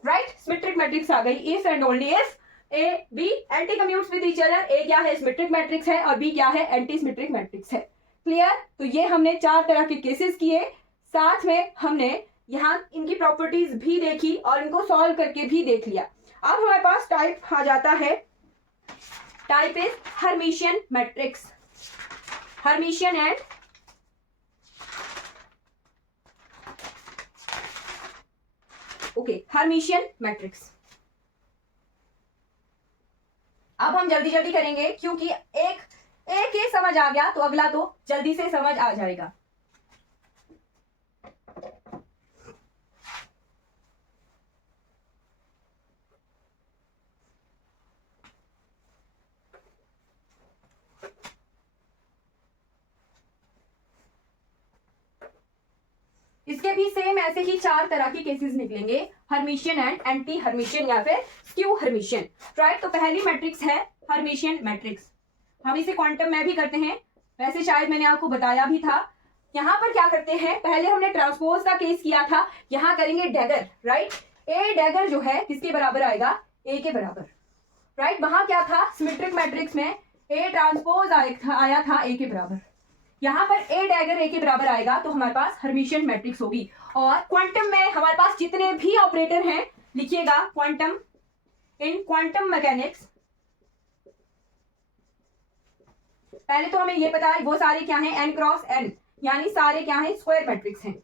राइट, सिमेट्रिक मैट्रिक्स आ गई if and only if A B anti commutes with each other. A क्या है, सिमेट्रिक मैट्रिक्स है और बी क्या है, एंटी सिमेट्रिक मैट्रिक्स है। क्लियर, तो ये हमने 4 तरह के केसेस किए, साथ में हमने यहाँ इनकी प्रॉपर्टीज भी देखी और इनको सॉल्व करके भी देख लिया। अब हमारे पास टाइप आ जाता है, type is Hermitian matrix, Hermitian and Hermitian matrix. अब हम जल्दी जल्दी करेंगे क्योंकि एक केस समझ आ गया तो अगला तो जल्दी से समझ आ जाएगा। इसके भी सेम ऐसे ही 4 तरह के केसेस निकलेंगे, हर्मिशियन एंड एंटी हर्मिशियन या फिर स्क्यू हर्मिशियन। राइट, तो पहली मैट्रिक्स है हर्मिशियन मैट्रिक्स, हम इसे क्वांटम में भी करते हैं, वैसे शायद मैंने आपको बताया भी था। यहाँ पर क्या करते हैं, पहले हमने ट्रांसपोज का केस किया था, यहाँ करेंगे डैगर। राइट, ए डैगर जो है किसके बराबर आएगा, ए के बराबर। राइट, वहां क्या था, सिमेट्रिक मैट्रिक्स में ए ट्रांसपोज आया था ए के बराबर, यहाँ पर ए डैगर ए के बराबर आएगा तो हमारे पास हर्मिशियन मैट्रिक्स होगी। और क्वांटम में हमारे पास जितने भी ऑपरेटर हैं लिखिएगा, क्वांटम, इन क्वांटम मैकेनिक्स, पहले तो हमें ये पता है वो सारे क्या हैं, एन क्रॉस एन, यानी सारे क्या हैं, स्क्वायर मैट्रिक्स हैं,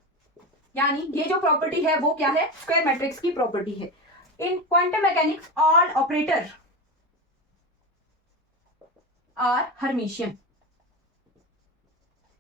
यानी ये जो प्रॉपर्टी है वो क्या है, स्क्वायर मैट्रिक्स की प्रॉपर्टी है। In quantum mechanics all operator are hermitian,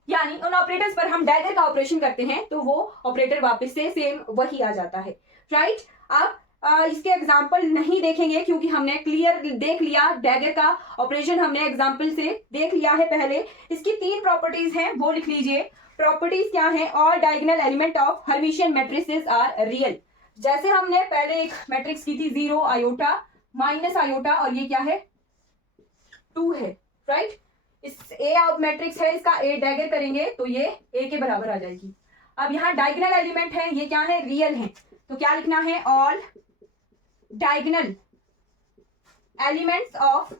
यानी उन ऑपरेटर्स पर हम डैगर का ऑपरेशन करते हैं तो वो ऑपरेटर वापस से सेम वही आ जाता है। राइट, अब इसके एग्जाम्पल नहीं देखेंगे क्योंकि हमने क्लियर देख लिया, डैगर का ऑपरेशन हमने एग्जाम्पल से देख लिया है पहले। इसकी 3 प्रॉपर्टीज हैं वो लिख लीजिए। प्रॉपर्टीज क्या है, all diagonal element of hermitian matrices are real, जैसे हमने पहले एक मैट्रिक्स की थी 0 आयोटा माइनस आयोटा और ये क्या है 2 है। राइट, इस ए मैट्रिक्स है, इसका ए डैगर करेंगे तो ये ए के बराबर आ जाएगी। अब यहाँ डायगोनल एलिमेंट है, ये क्या है, रियल है, तो क्या लिखना है, all diagonal elements of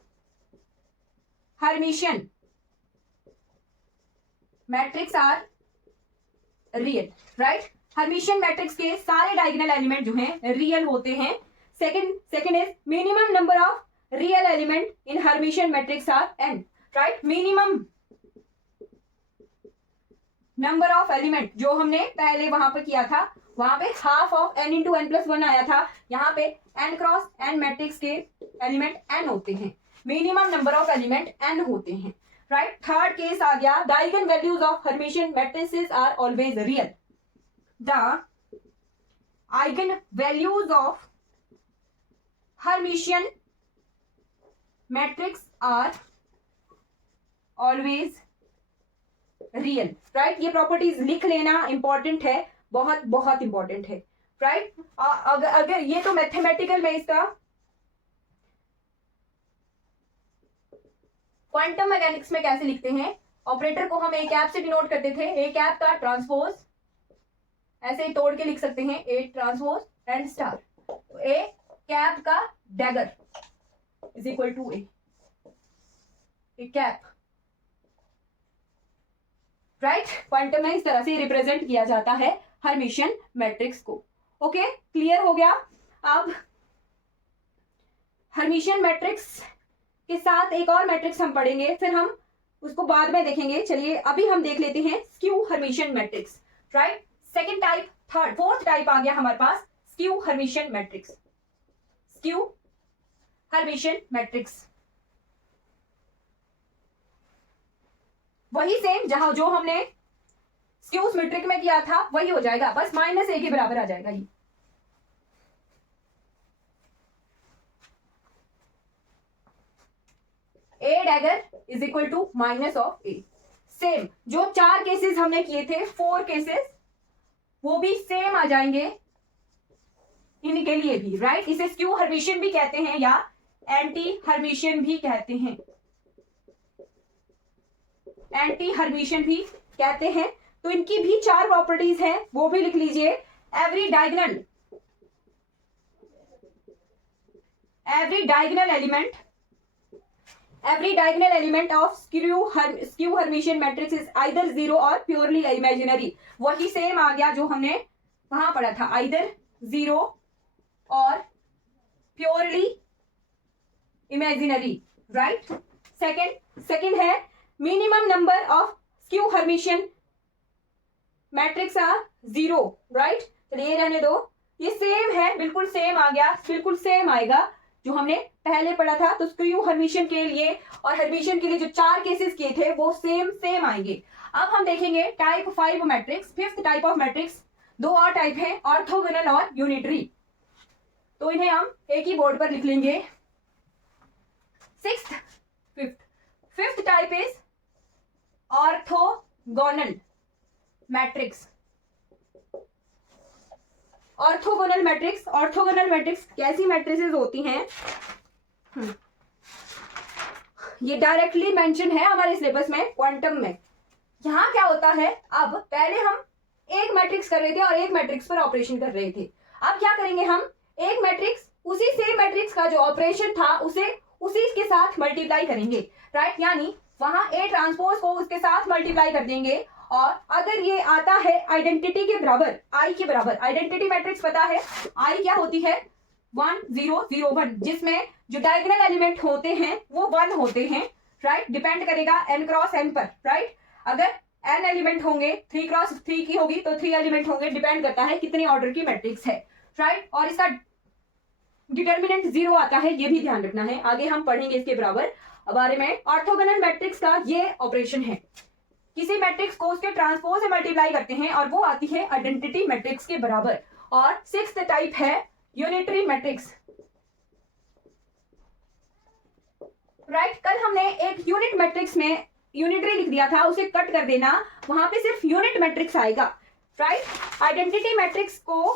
hermitian matrix are real, right. Hermitian matrix के सारे डायगोनल एलिमेंट जो हैं रियल होते हैं। Second is minimum number of real element in hermitian matrix are n, right. Minimum number of element जो हमने पहले वहां पे किया था, वहां पे half of n into n plus 1 आया था, यहाँ पे n क्रॉस n मैट्रिक्स के एलिमेंट n होते हैं, minimum number of element n होते हैं, राइट। थर्ड केस आ गया, the eigen values of hermitian matrices are always real. The eigen values of hermitian matrix are always real, right. ये properties लिख लेना इंपॉर्टेंट है, बहुत बहुत इंपॉर्टेंट है, राइट। अगर ये तो मैथमेटिकल में इसका क्वांटम मैकेनिक्स में कैसे लिखते हैं, ऑपरेटर को हम ए कैप से डिनोट करते थे, ए कैप का ट्रांसपोज ऐसे ही तोड़ के लिख सकते हैं, A transpose and star, A cap का dagger is equal to A cap, right. Quantum में इस तरह से रिप्रेजेंट किया जाता है हर्मिशियन मैट्रिक्स को। ओके, क्लियर हो गया। अब हर्मिशियन मैट्रिक्स के साथ एक और मैट्रिक्स हम पढ़ेंगे, फिर हम उसको बाद में देखेंगे। चलिए अभी हम देख लेते हैं skew Hermitian matrix, right. Second type, third, fourth type आ गया हमारे पास skew Hermitian matrix. Skew Hermitian matrix वही सेम जहां जो हमने स्क्यू सिमेट्रिक में किया था वही हो जाएगा, बस -a के बराबर आ जाएगा ये। a dagger is equal to minus of a। Same जो 4 केसेस हमने किए थे, 4 केसेस, वो भी सेम आ जाएंगे इनके लिए भी, राइट। इसे स्क्यू हर्मिशियन भी कहते हैं या एंटी हर्मिशियन भी कहते हैं, एंटी हर्मिशियन भी कहते हैं। तो इनकी भी 4 प्रॉपर्टीज हैं, वो भी लिख लीजिए। Every diagonal element of skew Hermitian matrix is either 0 और प्योरली इमेजिनरी। वही सेम आ गया जो हमने वहां पढ़ा था, आइदर 0 और प्योरली इमेजिनरी, राइट। सेकंड है minimum number of skew Hermitian matrix are 0, right. चलिए ये रहने दो, ये सेम है, बिल्कुल सेम आ गया, बिल्कुल सेम आएगा जो हमने पहले पढ़ा था। तो स्क्यू हर्मिशियन के लिए और हर्मिशियन के लिए जो 4 केसेस किए थे वो सेम आएंगे। अब हम देखेंगे type 5 matrix, fifth type of matrix. 2 और टाइप है, ऑर्थोगोनल और यूनिटरी, तो इन्हें हम एक ही बोर्ड पर लिख लेंगे। Fifth type is orthogonal matrix. Orthogonal matrix कैसी मैट्रिसेस होती हैं, ये डायरेक्टली मेंशन है हमारे सिलेबस में, क्वांटम में। यहां क्या होता है, अब पहले हम एक मैट्रिक्स कर रहे थे और एक मैट्रिक्स पर ऑपरेशन कर रहे थे। अब क्या करेंगे हम, एक मैट्रिक्स, उसी सेम मैट्रिक्स का जो ऑपरेशन था उसी के साथ मल्टीप्लाई करेंगे, राइट। यानी वहां ए ट्रांसपोज को उसके साथ मल्टीप्लाई कर देंगे, और अगर ये आता है आइडेंटिटी के बराबर, आई के बराबर, आइडेंटिटी मैट्रिक्स पता है आई क्या होती है, 1 0 0 1, जिसमें जो डायगोनल एलिमेंट होते हैं वो 1 होते हैं, राइट। डिपेंड करेगा n क्रॉस n पर, राइट। अगर n एलिमेंट होंगे, 3 क्रॉस 3 की होगी तो 3 एलिमेंट होंगे, डिपेंड करता है कितने ऑर्डर की मैट्रिक्स है, राइट। और इसका डिटर्मिनेंट 0 आता है, ये भी ध्यान रखना है, आगे हम पढ़ेंगे इसके बारे में। ऑर्थोगोनल मैट्रिक्स का ये ऑपरेशन है, किसी मैट्रिक्स को उसके ट्रांसपोज से मल्टीप्लाई करते हैं और वो आती है आइडेंटिटी मैट्रिक्स के बराबर। और 6th टाइप है यूनिटरी मैट्रिक्स, राइट। कल हमने एक यूनिट मैट्रिक्स में यूनिटरी लिख दिया था, उसे कट कर देना, वहां पे सिर्फ यूनिट मैट्रिक्स आएगा, राइट। आइडेंटिटी मैट्रिक्स को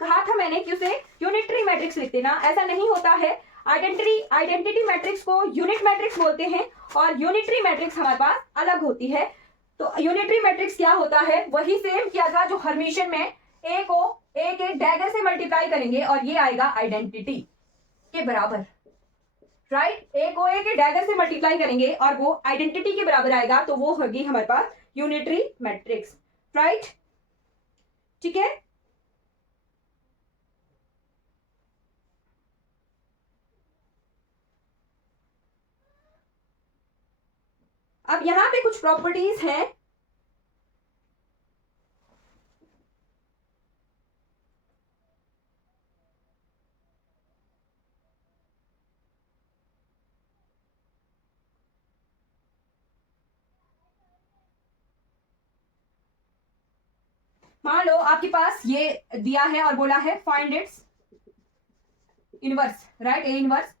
कहा था मैंने कि उसे यूनिटरी मैट्रिक्स लिख देना, ऐसा नहीं होता है। आइडेंटिटी मैट्रिक्स को यूनिट मैट्रिक्स बोलते हैं और यूनिटरी मैट्रिक्स हमारे पास अलग होती है। तो यूनिटरी मैट्रिक्स क्या होता है, वही सेम किया था जो हर्मिशियन में, ए को ए के डैगर से मल्टीप्लाई करेंगे और ये आएगा आइडेंटिटी, के बराबर, राइट। ए को ए के डैगर से मल्टीप्लाई करेंगे और वो आइडेंटिटी के बराबर आएगा, तो वो होगी हमारे पास यूनिटरी मैट्रिक्स, राइट। ठीक है, अब यहां पे कुछ प्रॉपर्टीज हैं। मान लो आपके पास ये दिया है और बोला है find its inverse, right, A inverse,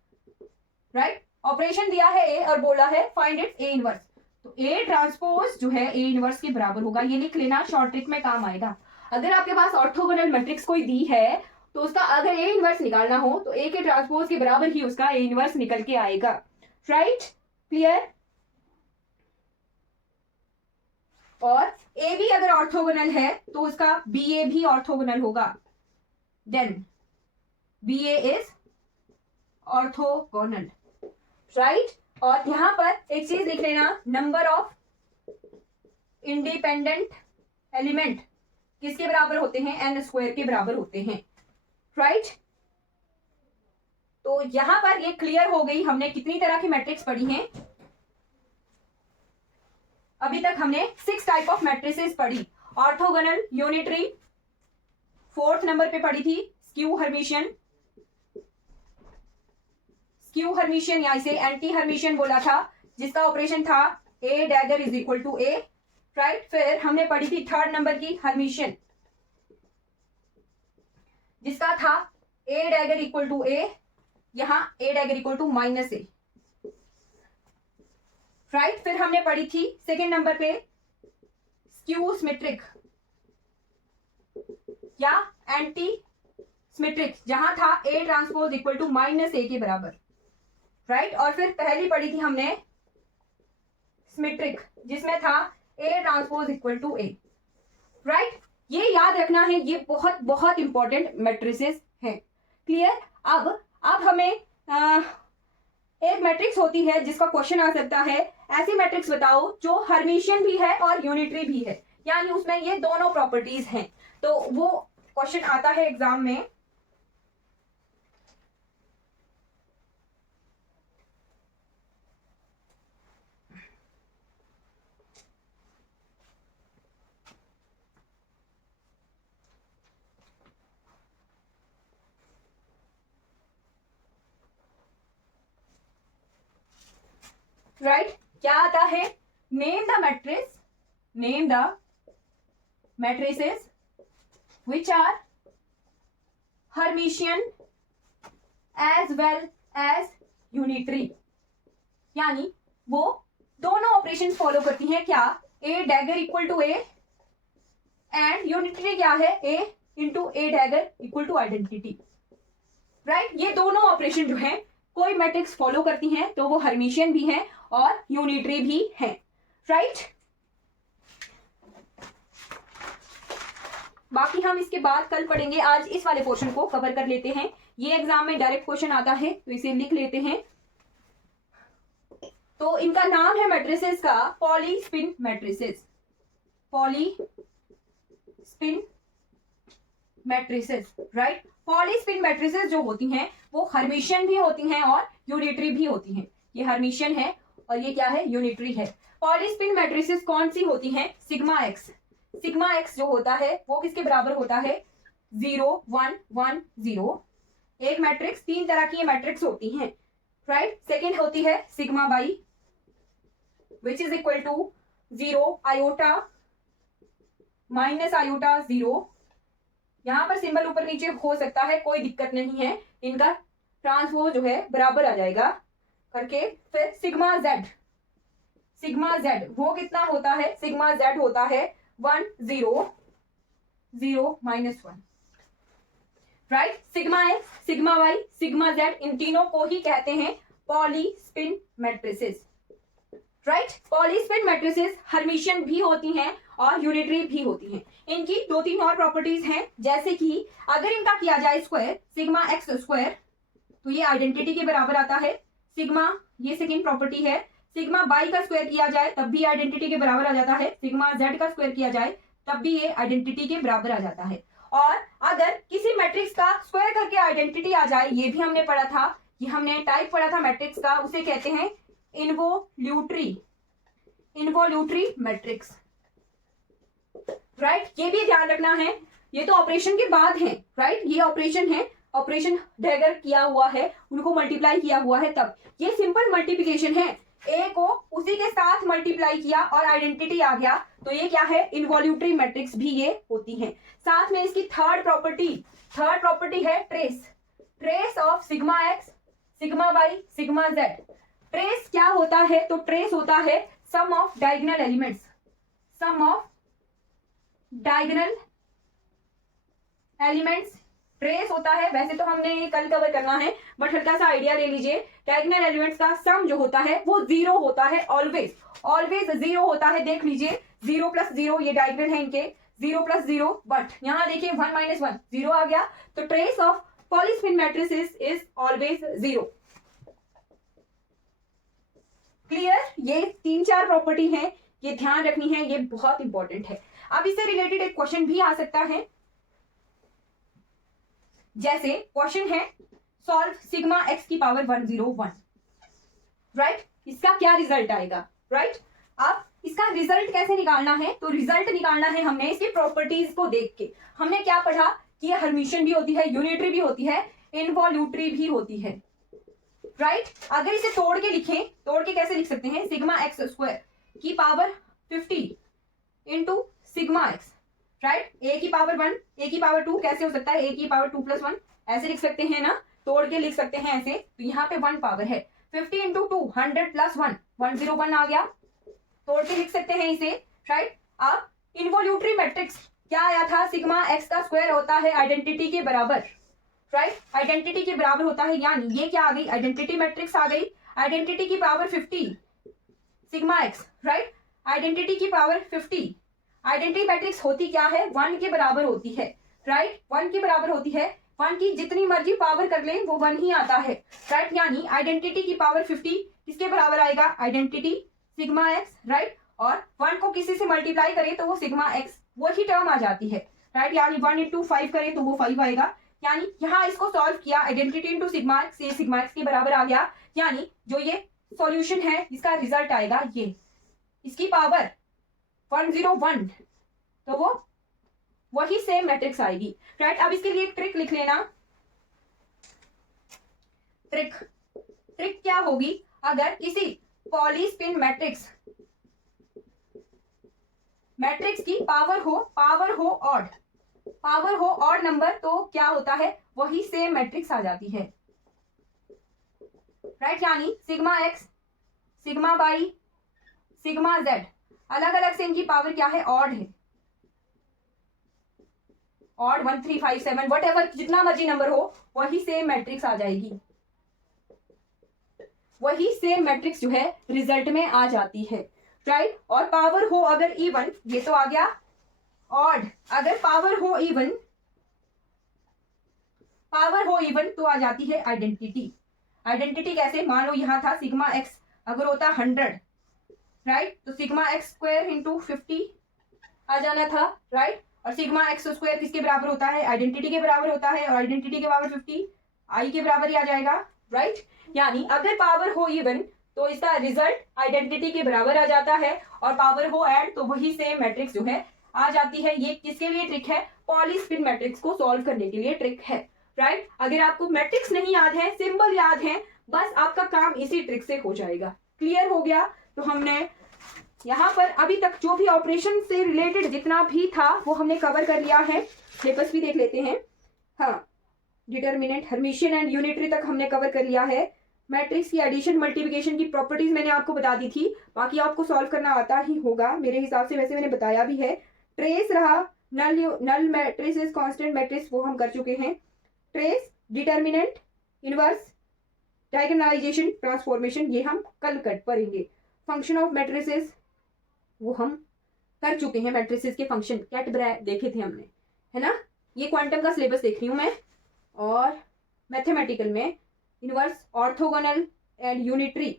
right. Operation दिया है ए और बोला है फाइंड इट्स ए इनवर्स, तो ए ट्रांसपोज जो है ए इनवर्स के बराबर होगा। ये लिख लेना, शॉर्ट ट्रिक में काम आएगा। अगर आपके पास ऑर्थोगोनल मैट्रिक्स कोई दी है तो उसका अगर ए इनवर्स निकालना हो तो ए के ट्रांसपोज के बराबर ही उसका ए इनवर्स निकल के आएगा, राइट, क्लियर। और ए भी अगर ऑर्थोगोनल है तो उसका बी ए भी ऑर्थोगोनल होगा, then B A is orthogonal, right. और यहां पर एक चीज लिख लेना, नंबर ऑफ इंडिपेंडेंट एलिमेंट किसके बराबर होते हैं, एन स्क्वायर के बराबर होते हैं, राइट। तो यहां पर ये क्लियर हो गई, हमने कितनी तरह की मैट्रिक्स पढ़ी हैं। अभी तक हमने 6 टाइप ऑफ मैट्रिसेस पढ़ी, ऑर्थोगोनल, यूनिटरी, 4th नंबर पे पढ़ी थी स्क्यू हर्मिशियन, स्क्यू हर्मिशियन या इसे एंटी हर्मिशियन बोला था, जिसका ऑपरेशन था A dagger is equal to A, right. फिर हमने पढ़ी थी 3rd नंबर की हर्मिशियन, जिसका था A dagger equal to A, यहां A dagger equal to minus A, right. फिर हमने पढ़ी थी 2nd नंबर पे स्क्यू सिमेट्रिक या एंटी सिमेट्रिक, जहां था A transpose equal to minus A के बराबर, राइट। और फिर पहली पढ़ी थी हमने सिमेट्रिक, जिसमें था A transpose equal to A, right. ये याद रखना है, ये बहुत बहुत इंपॉर्टेंट मैट्रिसेस हैं, क्लियर। अब हमें एक मैट्रिक्स होती है जिसका क्वेश्चन आ सकता है, ऐसी मैट्रिक्स बताओ जो हर्मिशियन भी है और यूनिटरी भी है, यानी उसमें ये दोनों प्रॉपर्टीज हैं, तो वो क्वेश्चन आता है एग्जाम में। राइट, क्या आता है, name the matrix, name the matrices which are Hermitian as well as unitary, यानी वो दोनों ऑपरेशन फॉलो करती हैं। क्या, A dagger equal to A and unitary क्या है, A into A dagger equal to identity, right. ये दोनों ऑपरेशन जो है कोई मैट्रिक्स फॉलो करती हैं तो वो हर्मिशियन भी हैं और यूनिटरी भी हैं, राइट। बाकी हम इसके बाद कल पढ़ेंगे, आज इस वाले पोर्शन को कवर कर लेते हैं। ये एग्जाम में डायरेक्ट क्वेश्चन आता है तो इसे लिख लेते हैं। तो इनका नाम है मैट्रिसेस का poly spin matrices, poly spin matrices, right. Pauli spin matrices जो होती हैं वो हर्मिशियन भी होती हैं और यूनिटरी भी होती हैं। ये हर्मिशियन है और ये क्या है, यूनिटरी है। पॉली स्पिन मैट्रिसेस कौन सी होती हैं, सिग्मा एक्स, सिग्मा एक्स जो होता है वो किसके बराबर होता है, 0 1 1 0। एक मैट्रिक्स, 3 तरह की ये मैट्रिक्स होती हैं, राइट। सेकेंड होती है sigma y which is equal to 0 iota minus iota 0। यहां पर सिंबल ऊपर नीचे हो सकता है, कोई दिक्कत नहीं है, इनका ट्रांसपोज जो है बराबर आ जाएगा करके। फिर सिग्मा जेड, सिग्मा जेड वो कितना होता है, सिग्मा जेड होता है 1 0 0 माइनस 1, right. Sigma x, sigma Y, sigma Z, इन तीनों को ही कहते हैं Pauli spin matrices, right. Pauli spin matrices Hermitian भी होती हैं और यूनिटरी भी होती हैं। इनकी 2-3 और प्रॉपर्टीज हैं, जैसे कि अगर इनका किया जाए स्क्वायर, सिग्मा एक्स स्क्वायर तो ये आइडेंटिटी के बराबर आता है। सिग्मा, ये सेकेंड प्रॉपर्टी है। सिग्मा बाई का स्क्वायर किया जाए तब भी आइडेंटिटी के बराबर आ जाता है। सिग्मा जेड का स्क्वायर किया जाए तब भी ये आइडेंटिटी के बराबर आ जाता है। और अगर किसी मैट्रिक्स का स्क्वायर करके आइडेंटिटी आ जाए, ये भी हमने पढ़ा था, ये हमने टाइप पढ़ा था मैट्रिक्स का, उसे कहते हैं इन्वोल्यूटरी मैट्रिक्स, राइट। ये भी ध्यान रखना है, ये तो ऑपरेशन के बाद है, राइट। ये ऑपरेशन है, ऑपरेशन डैगर किया हुआ है, उनको मल्टीप्लाई किया हुआ है तब। ये सिंपल मल्टीप्लिकेशन है, ए को उसी के साथ मल्टीप्लाई किया और आइडेंटिटी आ गया, तो ये क्या है, इन्वोल्यूटरी मैट्रिक्स भी ये होती है। साथ में इसकी थर्ड प्रॉपर्टी है trace of sigma x, sigma Y, sigma z. Trace क्या होता है, तो ट्रेस होता है sum of diagonal elements, trace होता है। वैसे तो हमने ये कल कवर करना है, बट हल्का सा आइडिया ले लीजिए। डायगोनल एलिमेंट्स का सम जो होता है वो जीरो होता है, ऑलवेज जीरो होता है। देख लीजिए 0 + 0, ये डायगोनल है इनके, 0 + 0, बट यहाँ देखिए 1 - 1 0 आ गया, तो trace of Pauli spin matrices is always 0। Clear? ये 3-4 प्रॉपर्टी है, ये ध्यान रखनी है, ये बहुत इंपॉर्टेंट है। अब इससे रिलेटेड एक क्वेश्चन भी आ सकता है, जैसे क्वेश्चन है सॉल्व सिग्मा एक्स की पावर 101, राइट। इसका क्या रिजल्ट आएगा, राइट। अब इसका रिजल्ट कैसे निकालना है, तो रिजल्ट निकालना है हमने इसकी प्रॉपर्टीज को देख के। हमने क्या पढ़ा कि ये हर्मिशियन भी होती है, यूनिटरी भी होती है, इन्वोल्यूटरी भी होती है, राइट। अगर इसे तोड़ के लिखें, तोड़ के कैसे लिख सकते हैं, सिग्मा एक्स स्क्वायर की power 50 into sigma X, right. A की पावर 1, ए की पावर 2 कैसे हो सकता है, ए की पावर 2 + 1 ऐसे लिख सकते हैं ना, तोड़ के लिख सकते हैं ऐसे। तो यहाँ पे 1 पावर है, 50 इंटू 2 100 + 1 101 आ गया, तोड़ के लिख सकते हैं इसे, राइट। अब इन्वोल्यूटरी मैट्रिक्स क्या आया था, सिग्मा एक्स का स्क्वायर होता है आइडेंटिटी के बराबर, राइट। आइडेंटिटी के बराबर होता है, यानी ये क्या आ गई, आइडेंटिटी मैट्रिक्स आ गई। आइडेंटिटी की power 50 sigma X, right. Identity की पावर 50, आइडेंटिटी मैट्रिक्स होती क्या है, 1 के बराबर होती है, राइट। 1 के बराबर होती है, 1 की जितनी मर्जी पावर कर ले वो 1 ही आता है, राइट। यानी आइडेंटिटी की पावर 50 किसके बराबर आएगा, आइडेंटिटी सिग्मा एक्स, राइट। और 1 को किसी से मल्टीप्लाई करें तो वो सिग्मा एक्स वही टर्म आ जाती है, राइट। यानी 1 × 5 करें तो वो 5 आएगा। यानी यहाँ इसको सॉल्व किया, आइडेंटिटी इंटू सिग्मा एक्स, ये सिग्मा एक्स के बराबर आ गया। यानी जो ये सॉल्यूशन है इसका रिजल्ट आएगा ये, इसकी पावर 101, तो वो वही सेम मैट्रिक्स आएगी, राइट। अब इसके लिए ट्रिक लिख लेना। ट्रिक क्या होगी, अगर किसी पॉलीस्पिन मैट्रिक्स की पावर हो ऑड नंबर, तो क्या होता है, वही सेम मैट्रिक्स आ जाती है, राइट। यानी sigma x, sigma by, sigma Z, अलग अलग से इनकी पावर क्या है, ऑड है, ऑड 1 3 5 7 व्हाटएवर, जितना मर्जी नंबर हो वही सेम मैट्रिक्स आ जाएगी, वही सेम मैट्रिक्स जो है रिजल्ट में आ जाती है, राइट। और पावर हो अगर इवन, ये तो आ गया ऑड, अगर पावर हो इवन तो आ जाती है आइडेंटिटी कैसे, मान लो यहां था सिग्मा एक्स, अगर होता 100, राइट, तो सिग्मा एक्स स्क्वायर इंटू 50 आ जाना था, राइट। और सिग्मा एक्स स्क्वायर किसके बराबर होता है, आइडेंटिटी के बराबर होता है, और आइडेंटिटी के बराबर 50 आई के बराबर ही आ जाएगा, राइट। यानी अगर पावर हो इवन तो इसका रिजल्ट आइडेंटिटी के बराबर आ जाता है, और पावर हो ऐड तो वही सेम मैट्रिक्स जो है आ जाती है। ये किसके लिए ट्रिक है, पॉलीस्पिन मैट्रिक्स को सॉल्व करने के लिए ट्रिक है, राइट। अगर आपको मैट्रिक्स नहीं याद है, सिंबल याद है, बस आपका काम इसी ट्रिक से हो जाएगा। क्लियर हो गया? तो हमने यहाँ पर अभी तक जो भी ऑपरेशन से रिलेटेड जितना भी था वो हमने कवर कर लिया है। सिलेबस भी देख लेते हैं। हाँ, डिटर्मिनेंट, हर्मिशियन एंड यूनिटरी तक हमने कवर कर लिया है। मैट्रिक्स की एडिशन मल्टीप्लिकेशन की प्रॉपर्टीज मैंने आपको बता दी थी, बाकी आपको सॉल्व करना आता ही होगा मेरे हिसाब से, वैसे मैंने बताया भी है। ट्रेस रहा, नल मैट्रिसेस, कांस्टेंट मैट्रिक्स वो हम कर चुके हैं। ट्रेस, डिटर्मिनेंट, इनवर्स, डायगोनलाइजेशन, ट्रांसफॉर्मेशन ये हम कल पढ़ेंगे। फंक्शन ऑफ मैट्रिसेस वो हम कर चुके हैं, मैट्रिसेस के फंक्शन कैट ब्रै देखे थे हमने, है ना। ये क्वांटम का सिलेबस देख रही हूँ मैं, और मैथमेटिकल में इनवर्स, ऑर्थोगोनल एंड यूनिटरी।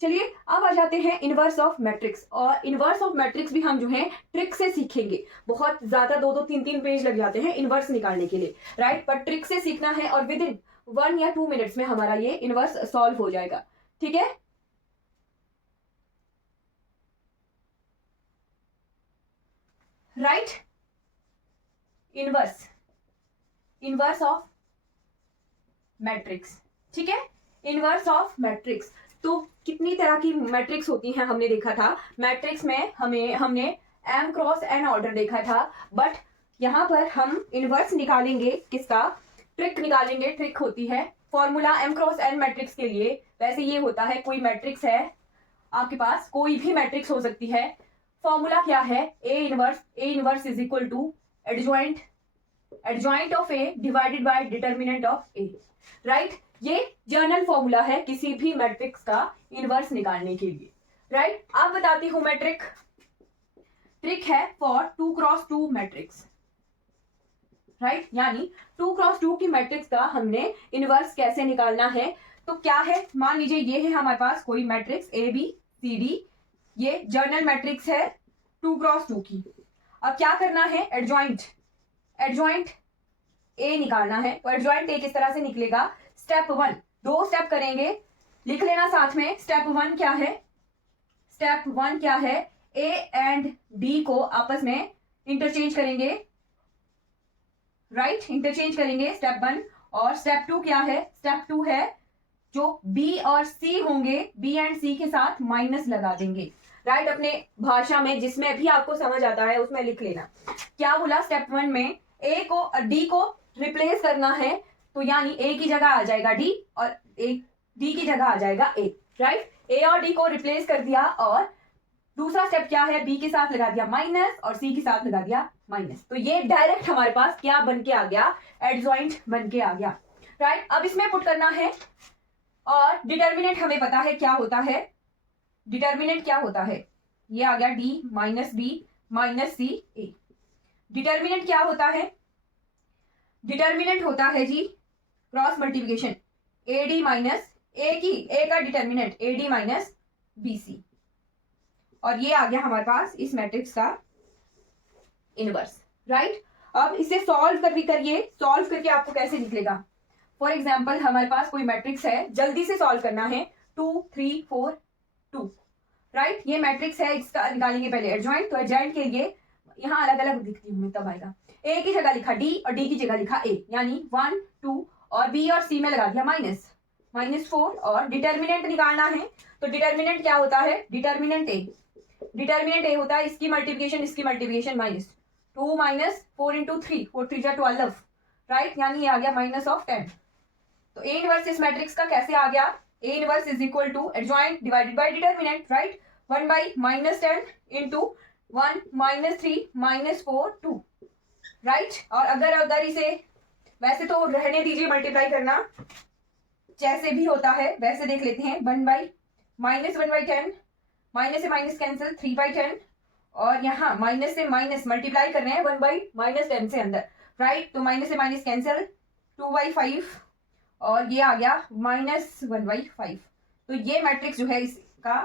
चलिए अब आ जाते हैं इनवर्स ऑफ मैट्रिक्स। और इनवर्स ऑफ मैट्रिक्स भी हम जो है ट्रिक से सीखेंगे। बहुत ज्यादा 2-2, 3-3 पेज लग जाते हैं इनवर्स निकालने के लिए, राइट, पर ट्रिक से सीखना है और विद इन 1 या 2 मिनट्स में हमारा ये इनवर्स सॉल्व हो जाएगा। ठीक है, right, inverse, inverse of matrix. ठीक है, इनवर्स ऑफ मैट्रिक्स। तो कितनी तरह की मैट्रिक्स होती हैं हमने देखा था। मैट्रिक्स में हमने m क्रॉस n ऑर्डर देखा था, बट यहाँ पर हम इनवर्स निकालेंगे। किसका? ट्रिक निकालेंगे। ट्रिक होती है formula m cross n matrix के लिए। वैसे ये होता है, कोई मैट्रिक्स है आपके पास, कोई भी मैट्रिक्स हो सकती है। फॉर्मूला क्या है? A inverse is equal to adjoint of A divided by determinant of A, right. ये जर्नल फॉर्मूला है किसी भी मैट्रिक्स का इनवर्स निकालने के लिए, राइट। अब बताती हूं मैं ट्रिक है फॉर 2 क्रॉस 2 मैट्रिक्स, राइट। यानी 2 क्रॉस 2 की मैट्रिक्स का हमने इनवर्स कैसे निकालना है। तो क्या है, मान लीजिए ये है हमारे पास कोई matrix A B C D, ये जर्नल मैट्रिक्स है 2 क्रॉस 2 की। अब क्या करना है? एडजॉइंट ए निकालना है। तो एडजॉइंट ए किस तरह से निकलेगा? स्टेप 1, 2 स्टेप करेंगे, लिख लेना साथ में। स्टेप 1 क्या है? स्टेप 1 क्या है? ए एंड डी को आपस में इंटरचेंज करेंगे, राइट, इंटरचेंज करेंगे स्टेप 1। और स्टेप 2 क्या है? स्टेप 2 है जो बी और सी होंगे, बी एंड सी के साथ माइनस लगा देंगे, राइट। अपने भाषा में जिसमें भी आपको समझ आता है उसमें लिख लेना। क्या बोला? स्टेप 1 में ए को और डी को रिप्लेस करना है, तो यानी ए की जगह आ जाएगा डी और डी की जगह आ जाएगा ए, राइट। ए और डी को रिप्लेस कर दिया। और दूसरा स्टेप क्या है? बी के साथ लगा दिया माइनस और सी के साथ लगा दिया माइनस। तो ये डायरेक्ट हमारे पास क्या बन के आ गया? एडजॉइंट बन के आ गया, राइट। अब इसमें पुट करना है। और डिटर्मिनेंट हमें पता है क्या होता है। डिटर्मिनेंट क्या होता है? ये आ गया D minus B minus C A. Determinant क्या होता है? डिटर्मिनेंट होता है जी cross multiplication A D minus A का determinant A D minus B C. और ये आ गया हमारे पास इस मैट्रिक्स का इनवर्स, राइट। अब इसे सॉल्व करके आपको कैसे निकलेगा? फॉर एग्जाम्पल हमारे पास कोई मैट्रिक्स है, जल्दी से सॉल्व करना है। 2 3 4 2, राइट। ये मैट्रिक्स है, इसका निकालेंगे पहले एडजॉइंट। तो एडजॉइंट के लिए यहाँ अलग अलग दिखती हूँ मैं, तब आएगा। ए की जगह लिखा डी और डी की जगह लिखा ए, यानी 1 2 और बी और सी में लगा दिया -4। और डिटर्मिनेंट निकालना है। तो डिटर्मिनेंट क्या होता है? डिटर्मिनेंट ए होता है इसकी मल्टीप्लिकेशन -2 -4 × 3 4 3 12, राइट। यानी ये आ गया -10। तो ए इनवर्स इस मैट्रिक्स का कैसे आ गया? A inverse is equal to adjoint divided by determinant, right. 1/-10 × 1 -3 -4 2, right. और अगर इसे वैसे तो रहने दीजिए मल्टीप्लाई करना, जैसे भी होता है वैसे देख लेते हैं। 1/-10, माइनस से माइनस कैंसिल, 3/10। और यहाँ माइनस से माइनस मल्टीप्लाई कर रहे हैं 1/-10 से अंदर, राइट। तो माइनस से माइनस कैंसिल, 2/5 और ये आ गया -1/5। तो ये मैट्रिक्स जो है इसका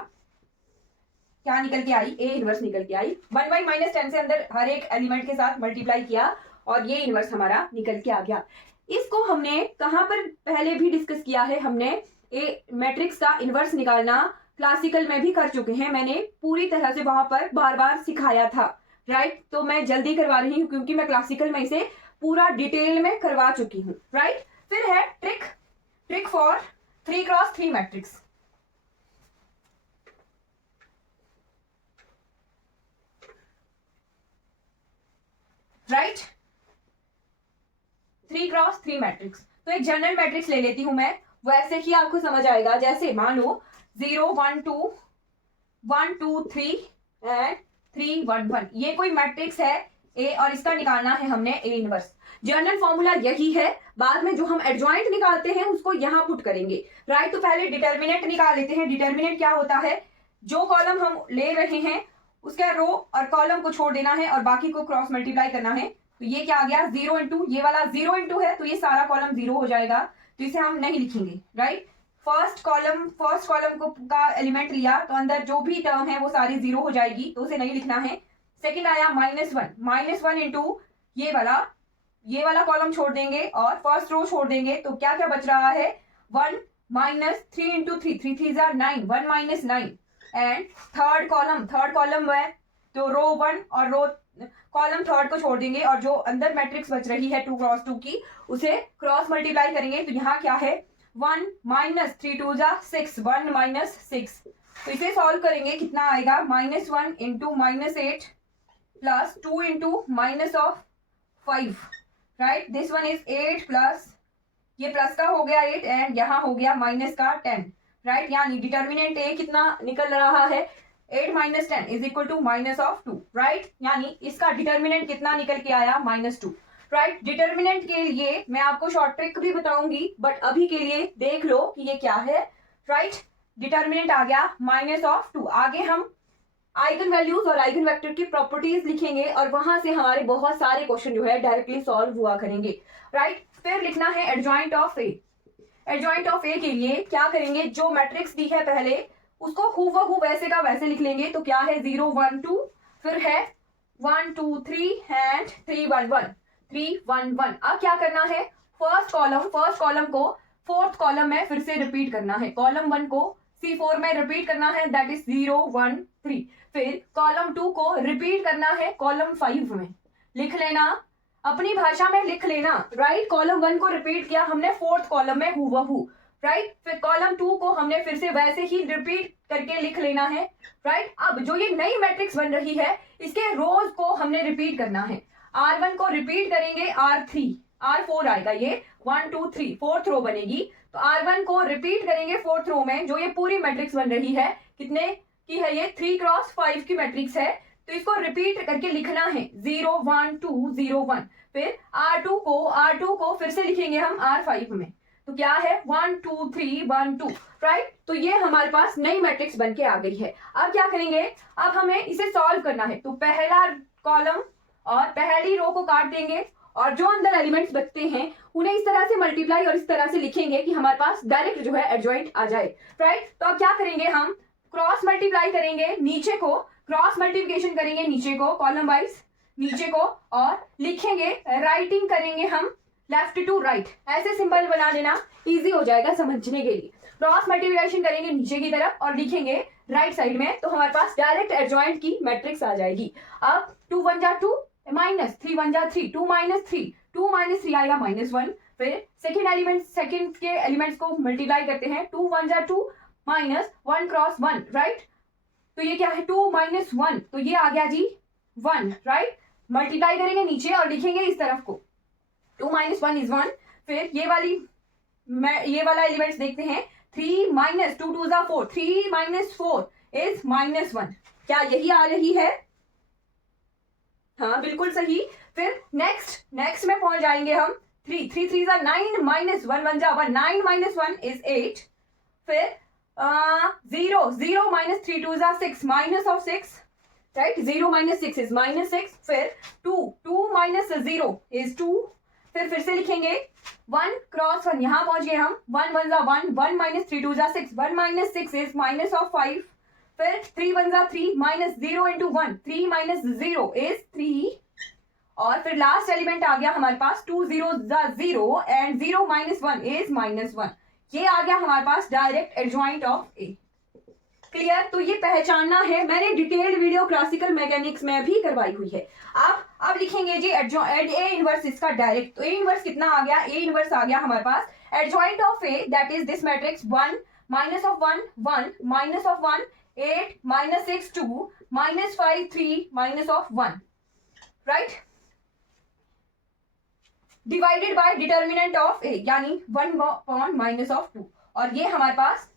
क्या निकल के आई? ए इनवर्स निकल के आई। 1/-10 से अंदर हर एक एलिमेंट के साथ मल्टीप्लाई किया और ये इनवर्स हमारा निकल के आ गया। इसको हमने कहां पर पहले भी डिस्कस किया है। हमने ए मैट्रिक्स का इनवर्स निकालना क्लासिकल में भी कर चुके हैं, मैंने पूरी तरह से वहां पर बार बार सिखाया था, राइट। तो मैं जल्दी करवा रही हूं क्योंकि मैं क्लासिकल में इसे पूरा डिटेल में करवा चुकी हूं, राइट। फिर है trick for 3 cross 3 matrix, right. 3 cross 3 matrix. तो एक जनरल मैट्रिक्स ले लेती हूं मैं, वैसे ही आपको समझ आएगा। जैसे मान लो 0 1 2 1 2 3 एंड 3 1 1, ये कोई मैट्रिक्स है ए और इसका निकालना है हमने ए इनवर्स। जनरल फॉर्मूला यही है, बाद में जो हम एडजॉइंट निकालते हैं उसको यहां पुट करेंगे, राइट। तो पहले डिटर्मिनेंट निकाल लेते हैं। डिटर्मिनेंट क्या होता है? जो कॉलम हम ले रहे हैं उसका रो और कॉलम को छोड़ देना है और बाकी को क्रॉस मल्टीप्लाई करना है। तो ये क्या आ गया? 0 × ये वाला 0 × है तो ये सारा कॉलम 0 हो जाएगा। तो इसे हम नहीं लिखेंगे, राइट। फर्स्ट कॉलम को का एलिमेंट लिया तो अंदर जो भी टर्म है वो सारी जीरो हो जाएगी, तो उसे नहीं लिखना है। सेकंड आया -1 इंटू ये वाला कॉलम छोड़ देंगे और फर्स्ट रो छोड़ देंगे, तो क्या क्या बच रहा है, 1 -3 into 3 3 jar 9, 1 -9। And third column है तो रो 1 और रो कॉलम थर्ड को छोड़ देंगे और जो अंदर मैट्रिक्स बच रही है 2 क्रॉस 2 की उसे क्रॉस मल्टीप्लाई करेंगे, तो यहाँ क्या है 1 -3 2 जा 6, 1 -6। तो इसे सॉल्व करेंगे, कितना आएगा, -1 into -8 plus 2 into -5, right. This one is 8 plus ये प्लस का हो गया 8 एंड यहाँ हो गया माइनस का 10, राइट। यानी डिटर्मिनेंट ए कितना निकल रहा है, 8 - 10 इज इक्वल टू -2, राइट। यानी इसका डिटर्मिनेंट कितना निकल के आया, -2, राइट। डिटर्मिनेंट के लिए मैं आपको शॉर्ट ट्रिक भी बताऊंगी, बट अभी के लिए देख लो कि ये क्या है, राइट। डिटर्मिनेंट आ गया -2। आगे हम आइगन वैल्यूज और आइगन वेक्टर की प्रॉपर्टीज लिखेंगे और वहां से हमारे बहुत सारे क्वेश्चन जो है डायरेक्टली सॉल्व हुआ करेंगे, राइट। फिर लिखना है adjoint of A. Adjoint of A के लिए क्या करेंगे, जो मैट्रिक्स दी है पहले उसको हूबहू वैसे का वैसे लिख लेंगे, तो क्या है 0 1 2, फिर है 1 2 3 एंड 3 1 1 3 1 1। अब क्या करना है, फर्स्ट कॉलम को फोर्थ कॉलम में फिर से रिपीट करना है, कॉलम 1 को C4 में रिपीट करना है, दैट इज 0 1 3। फिर कॉलम 2 को रिपीट करना है कॉलम 5 में, लिख लेना अपनी भाषा में लिख लेना, राइट। कॉलम 1 को रिपीट किया हमने फोर्थ कॉलम में हूबहू, राइट। फिर कॉलम 2 को हमने फिर से वैसे ही रिपीट करके लिख लेना है, राइट। अब जो ये नई मैट्रिक्स बन रही है इसके रोज को हमने रिपीट करना है, R1 को रिपीट करेंगे, R3 R4 आएगा, ये 1 2 3 फोर्थ रो बनेगी, तो R1 को रिपीट करेंगे फोर्थ रो में, जो ये पूरी मैट्रिक्स बन रही है कितने की है, ये 3 क्रॉस 5 की मैट्रिक्स है, तो इसको रिपीट करके लिखना है 0 1 2 0 1। फिर R2 को फिर से लिखेंगे हम R5 में, तो क्या है 1 2 3 1 2, राइट। तो ये हमारे पास नई मैट्रिक्स बन के आ गई है। अब क्या करेंगे, अब हमें इसे सॉल्व करना है, तो पहला कॉलम और पहली रो को काट देंगे और जो अंदर एलिमेंट्स बचते हैं उन्हें इस तरह से मल्टीप्लाई और इस तरह से लिखेंगे कि हमारे पास डायरेक्ट जो है एडजॉइंट आ जाए, राइट। तो अब क्या करेंगे, हम क्रॉस मल्टीप्लाई करेंगे, नीचे को क्रॉस मल्टीप्लिकेशन करेंगे, नीचे को कॉलम वाइज नीचे को, और लिखेंगे राइटिंग करेंगे हम लेफ्ट टू राइट, ऐसे सिंबल बना देना, इजी हो जाएगा समझने के लिए। क्रॉस मल्टीप्लिकेशन करेंगे नीचे की तरफ और लिखेंगे राइट साइड में, तो हमारे पास डायरेक्ट एडजॉइंट की मैट्रिक्स आ जाएगी। अब 2 1 जा 2 -3 1 जा 3, 2 -3 2 -3 आएगा -1। फिर सेकंड के एलिमेंट्स को मल्टीप्लाई करते हैं, 2 1 जा 2 -1 क्रॉस 1, राइट। तो ये क्या है 2 -1, तो ये आ गया जी 1, राइट। मल्टीप्लाई करेंगे नीचे और लिखेंगे इस तरफ को, 2 - 1 इज 1। फिर ये वाला एलिमेंट्स देखते हैं, 3 - 2 2 4, 3 - 4 इज -1, क्या यही आ रही है, हाँ बिल्कुल सही। फिर नेक्स्ट में पहुंच जाएंगे हम, 3 3 3 जा 9 -1 1 जा 1, 9 - 1 इज 8। फिर 0 0 - 3 2 जा 6, माइनस ऑफ 6, राइट, 0 - 6 इज -6। फिर 2 -0 इज 2। फिर से लिखेंगे 1 क्रॉस 1, यहां पहुंच गए हम, 1 1 जा 1, 1 - 3 2 जा 6, 1 - 6 इज माइनस ऑफ 5। फिर 3 1 जा 3, -0 इंटू 1, 3 - 0 इज 3। और फिर लास्ट एलिमेंट आ गया हमारे पास, 2 0 जा 0 एंड 0 - 1 इज -1। ये आ गया हमारे पास direct adjoint of A. Clear, तो ये पहचानना है, मैंने डिटेल्ड वीडियो क्लासिकल मैकेनिक्स में भी करवाई हुई है। अब लिखेंगे जी ए इनवर्स इसका डायरेक्ट, तो ए इनवर्स कितना आ गया, ए इनवर्स आ गया हमारे पास adjoint of A, that is this matrix 1 -1 1 -1 8 -6 2 -5 3 -1, right, divided by determinant of A, यानी 1/-2, और ये हमारे पास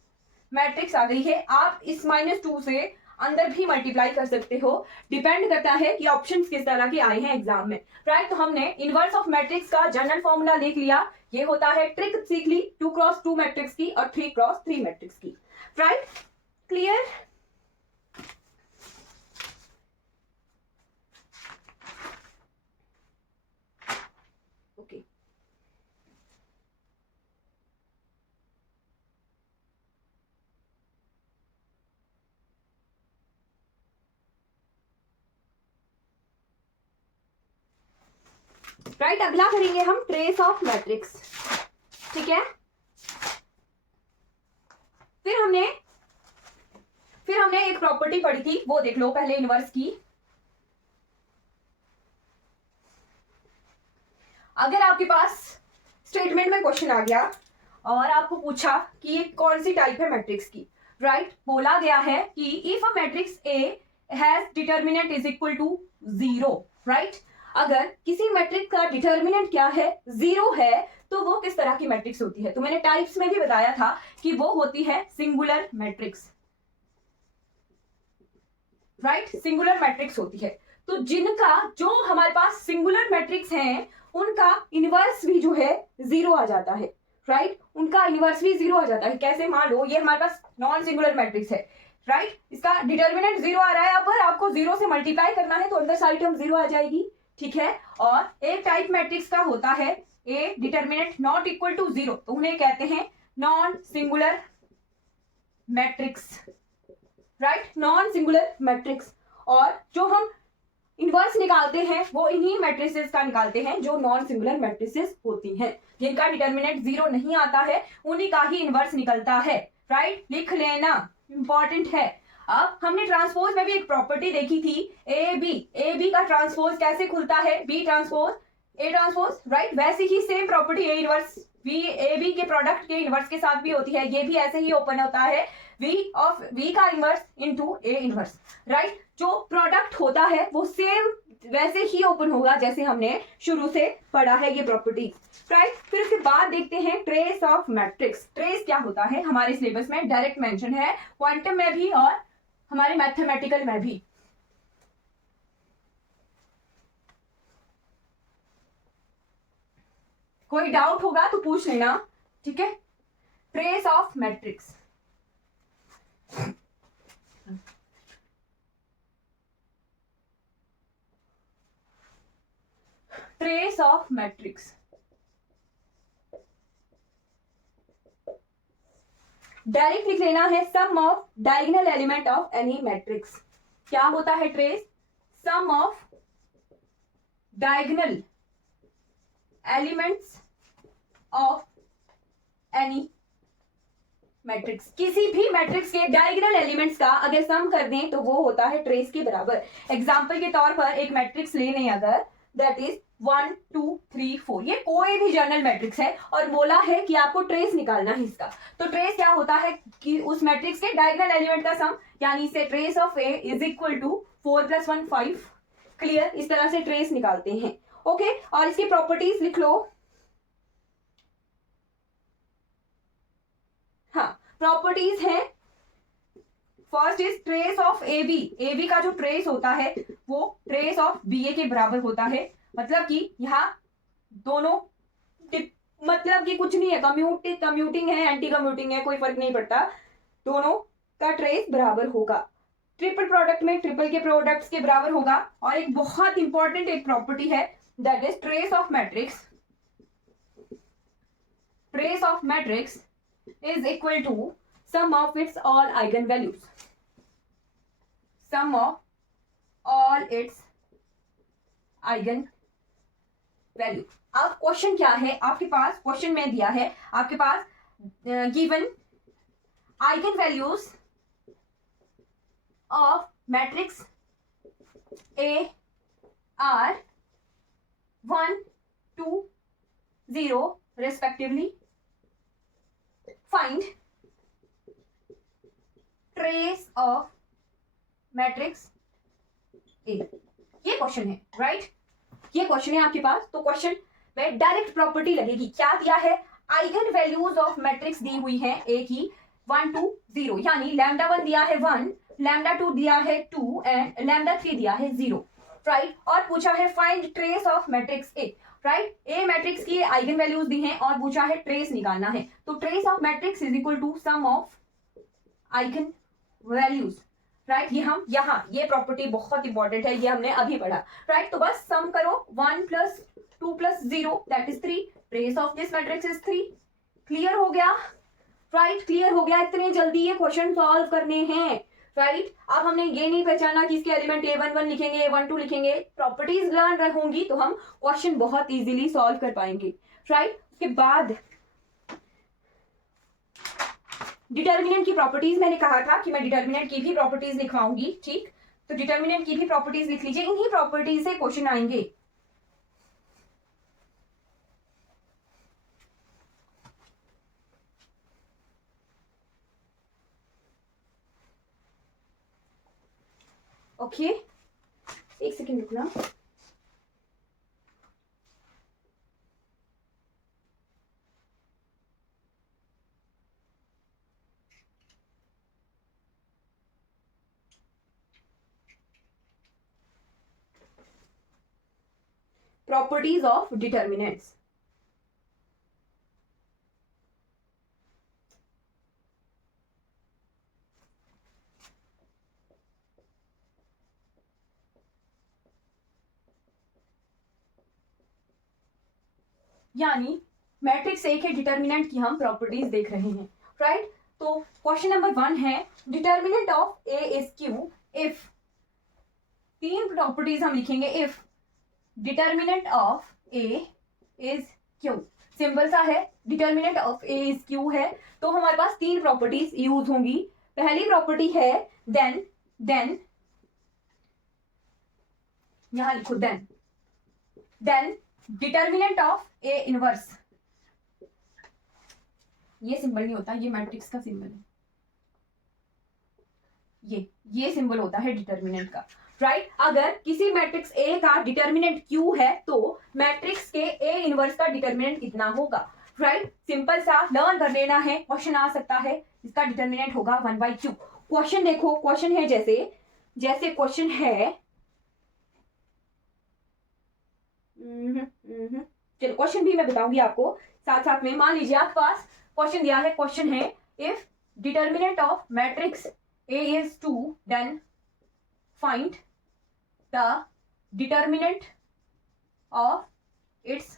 मैट्रिक्स आ गई है। आप इस -2 से अंदर भी मल्टीप्लाई कर सकते हो, डिपेंड करता है कि ऑप्शंस किस तरह के आए हैं एग्जाम में, राइट। तो हमने इनवर्स ऑफ मैट्रिक्स का जनरल फॉर्मूला लिख लिया, ये होता है, ट्रिक सीख ली 2 क्रॉस 2 मैट्रिक्स की और 3 क्रॉस 3 मैट्रिक्स की, राइट। Clear, okay. राइट। अगला करेंगे हम ट्रेस ऑफ मैट्रिक्स, ठीक है। फिर हमने एक प्रॉपर्टी पढ़ी थी, वो देख लो पहले इनवर्स की। अगर आपके पास स्टेटमेंट में क्वेश्चन आ गया और आपको पूछा कि ये कौन सी टाइप है मैट्रिक्स की, राइट, बोला गया है कि if a matrix A has determinant is equal to 0, right. अगर किसी मैट्रिक्स का डिटर्मिनेंट क्या है, 0 है, तो वो किस तरह की मैट्रिक्स होती है। तो मैंने टाइप्स में भी बताया था कि वो होती है singular matrix, right, singular matrix होती है। तो जो हमारे पास सिंगुलर मैट्रिक्स हैं उनका इनवर्स भी जो है 0 आ जाता है, राइट, उनका इनवर्स भी 0 आ जाता है। कैसे, मान लो ये हमारे पास नॉन सिंगुलर मैट्रिक्स है, राइट, इसका डिटर्मिनेंट 0 आ रहा है, यहाँ पर आपको 0 से मल्टीप्लाई करना है तो अंदर सारी टर्म 0 आ जाएगी, ठीक है। और एक टाइप मैट्रिक्स का होता है A determinant not equal to 0, तो उन्हें कहते हैं non singular matrix, right, non singular matrix. और जो हम इनवर्स निकालते हैं वो इन्हीं मैट्रिसेस का निकालते हैं जो नॉन सिंगुलर मैट्रिसेस होती हैं, जिनका डिटर्मिनेंट 0 नहीं आता है, उन्हीं का ही इनवर्स निकलता है, राइट, लिख लेना, इंपॉर्टेंट है। अब हमने ट्रांसपोज में भी एक प्रॉपर्टी देखी थी, ए बी का ट्रांसपोज कैसे खुलता है, B transpose A transpose, right, वैसे ही same property A inverse A B के प्रोडक्ट के इनवर्स के साथ भी होती है, ये भी ऐसे ही ओपन होता है, V का inverse into A inverse, right. जो प्रोडक्ट होता है वो सेम वैसे ही ओपन होगा जैसे हमने शुरू से पढ़ा है ये प्रॉपर्टी, राइट। फिर उसके बाद देखते हैं ट्रेस ऑफ मैट्रिक्स। ट्रेस क्या होता है, हमारे सिलेबस में डायरेक्ट मेंशन है, क्वांटम में भी और हमारे मैथमेटिकल में भी। कोई डाउट होगा तो पूछ लेना, ठीक है। Trace of matrix, trace of matrix, direct लिख लेना है, sum of diagonal element of any matrix. क्या होता है trace, sum of diagonal elements of any matrix. किसी भी मैट्रिक्स के डायगोनल एलिमेंट्स का अगर सम कर दें तो वो होता है ट्रेस के बराबर। एग्जांपल के तौर पर एक मैट्रिक्स ले लें अगर, दैट इज 1 2 3 4, ये कोई भी जर्नल मैट्रिक्स है और बोला है कि आपको ट्रेस निकालना है इसका। तो ट्रेस क्या होता है कि उस मैट्रिक्स के डायगोनल एलिमेंट का सम, यानी से trace of A is equal to 4 + 1 5, clear, इस तरह से ट्रेस निकालते हैं, ओके। और इसकी प्रॉपर्टीज लिख लो, हाँ, प्रॉपर्टीज है, first is trace of A B का जो ट्रेस होता है वो ट्रेस ऑफ बी ए के बराबर होता है। मतलब कि यहाँ दोनों मतलब कि कुछ नहीं है, कम्यूटिंग है, एंटी कम्यूटिंग है, कोई फर्क नहीं पड़ता, दोनों का ट्रेस बराबर होगा। ट्रिपल प्रोडक्ट में ट्रिपल के प्रोडक्ट्स के बराबर होगा। और एक बहुत इंपॉर्टेंट एक प्रॉपर्टी है, that is trace of matrix, trace of matrix is equal to sum of its all eigen values, sum of all its eigen value। अब क्वेश्चन क्या है आपके पास, क्वेश्चन में दिया है आपके पास given eigen values of matrix A are 1 2 0 respectively, find trace of matrix A। ये क्वेश्चन है, राइट, ये क्वेश्चन है आपके पास। तो क्वेश्चन में डायरेक्ट प्रॉपर्टी लगेगी, क्या दिया है, आइगन वैल्यूज ऑफ मैट्रिक्स दी हुई है ए की 1 2 0, यानी λ1 दिया है 1, λ2 दिया है 2 एंड λ3 दिया है 0, राइट। और पूछा है find trace of matrix A, right, A matrix की आइगन वैल्यूज दी हैं और पूछा है ट्रेस निकालना है। तो trace of matrix is equal to sum of eigen values, right. ये हम यहाँ, ये प्रॉपर्टी बहुत इंपॉर्टेंट है, ये हमने अभी पढ़ा, राइट। तो बस सम करो, 1 + 2 + 0 that is 3, trace of this matrix is 3, clear हो गया, राइट, क्लियर हो गया। इतने जल्दी ये क्वेश्चन सॉल्व करने हैं, राइट। अब हमने ये नहीं पहचाना कि इसके एलिमेंट A11 लिखेंगे, A12 लिखेंगे, प्रॉपर्टीज लर्न होंगी तो हम क्वेश्चन बहुत इजीली सॉल्व कर पाएंगे, राइट। उसके बाद डिटर्मिनेंट की प्रॉपर्टीज, मैंने कहा था कि मैं डिटर्मिनेंट की भी प्रॉपर्टीज लिखवाऊंगी, ठीक। तो डिटर्मिनेंट की भी प्रॉपर्टीज लिख लीजिए, इन्हीं प्रॉपर्टीज से क्वेश्चन आएंगे। ओके, एक सेकेंड रुकना। Properties of determinants. यानी मैट्रिक्स ए के डिटर्मिनेंट की हम प्रॉपर्टीज देख रहे हैं, राइट। तो क्वेश्चन नंबर 1 है determinant of A is Q if, तीन प्रॉपर्टीज हम लिखेंगे। If determinant of A is Q, simple सा है, determinant of A is Q है तो हमारे पास तीन प्रॉपर्टीज यूज होंगी। पहली प्रॉपर्टी है देन, यहां लिखो then determinant of A inverse, ये सिंबल नहीं होता, ये मैट्रिक्स का सिंबल है, ये सिंबल होता है डिटर्मिनेंट का, राइट। अगर किसी मैट्रिक्स ए का डिटर्मिनेंट क्यू है तो मैट्रिक्स के ए इनवर्स का डिटर्मिनेंट कितना होगा, राइट। सिंपल सा लर्न कर लेना है, क्वेश्चन आ सकता है, इसका डिटर्मिनेंट होगा 1/q। क्वेश्चन देखो, क्वेश्चन है जैसे क्वेश्चन है, चलो क्वेश्चन भी मैं बताऊंगी आपको साथ साथ में। मान लीजिए आपके पास क्वेश्चन दिया है, क्वेश्चन है if determinant of matrix A is 2 then find the determinant of its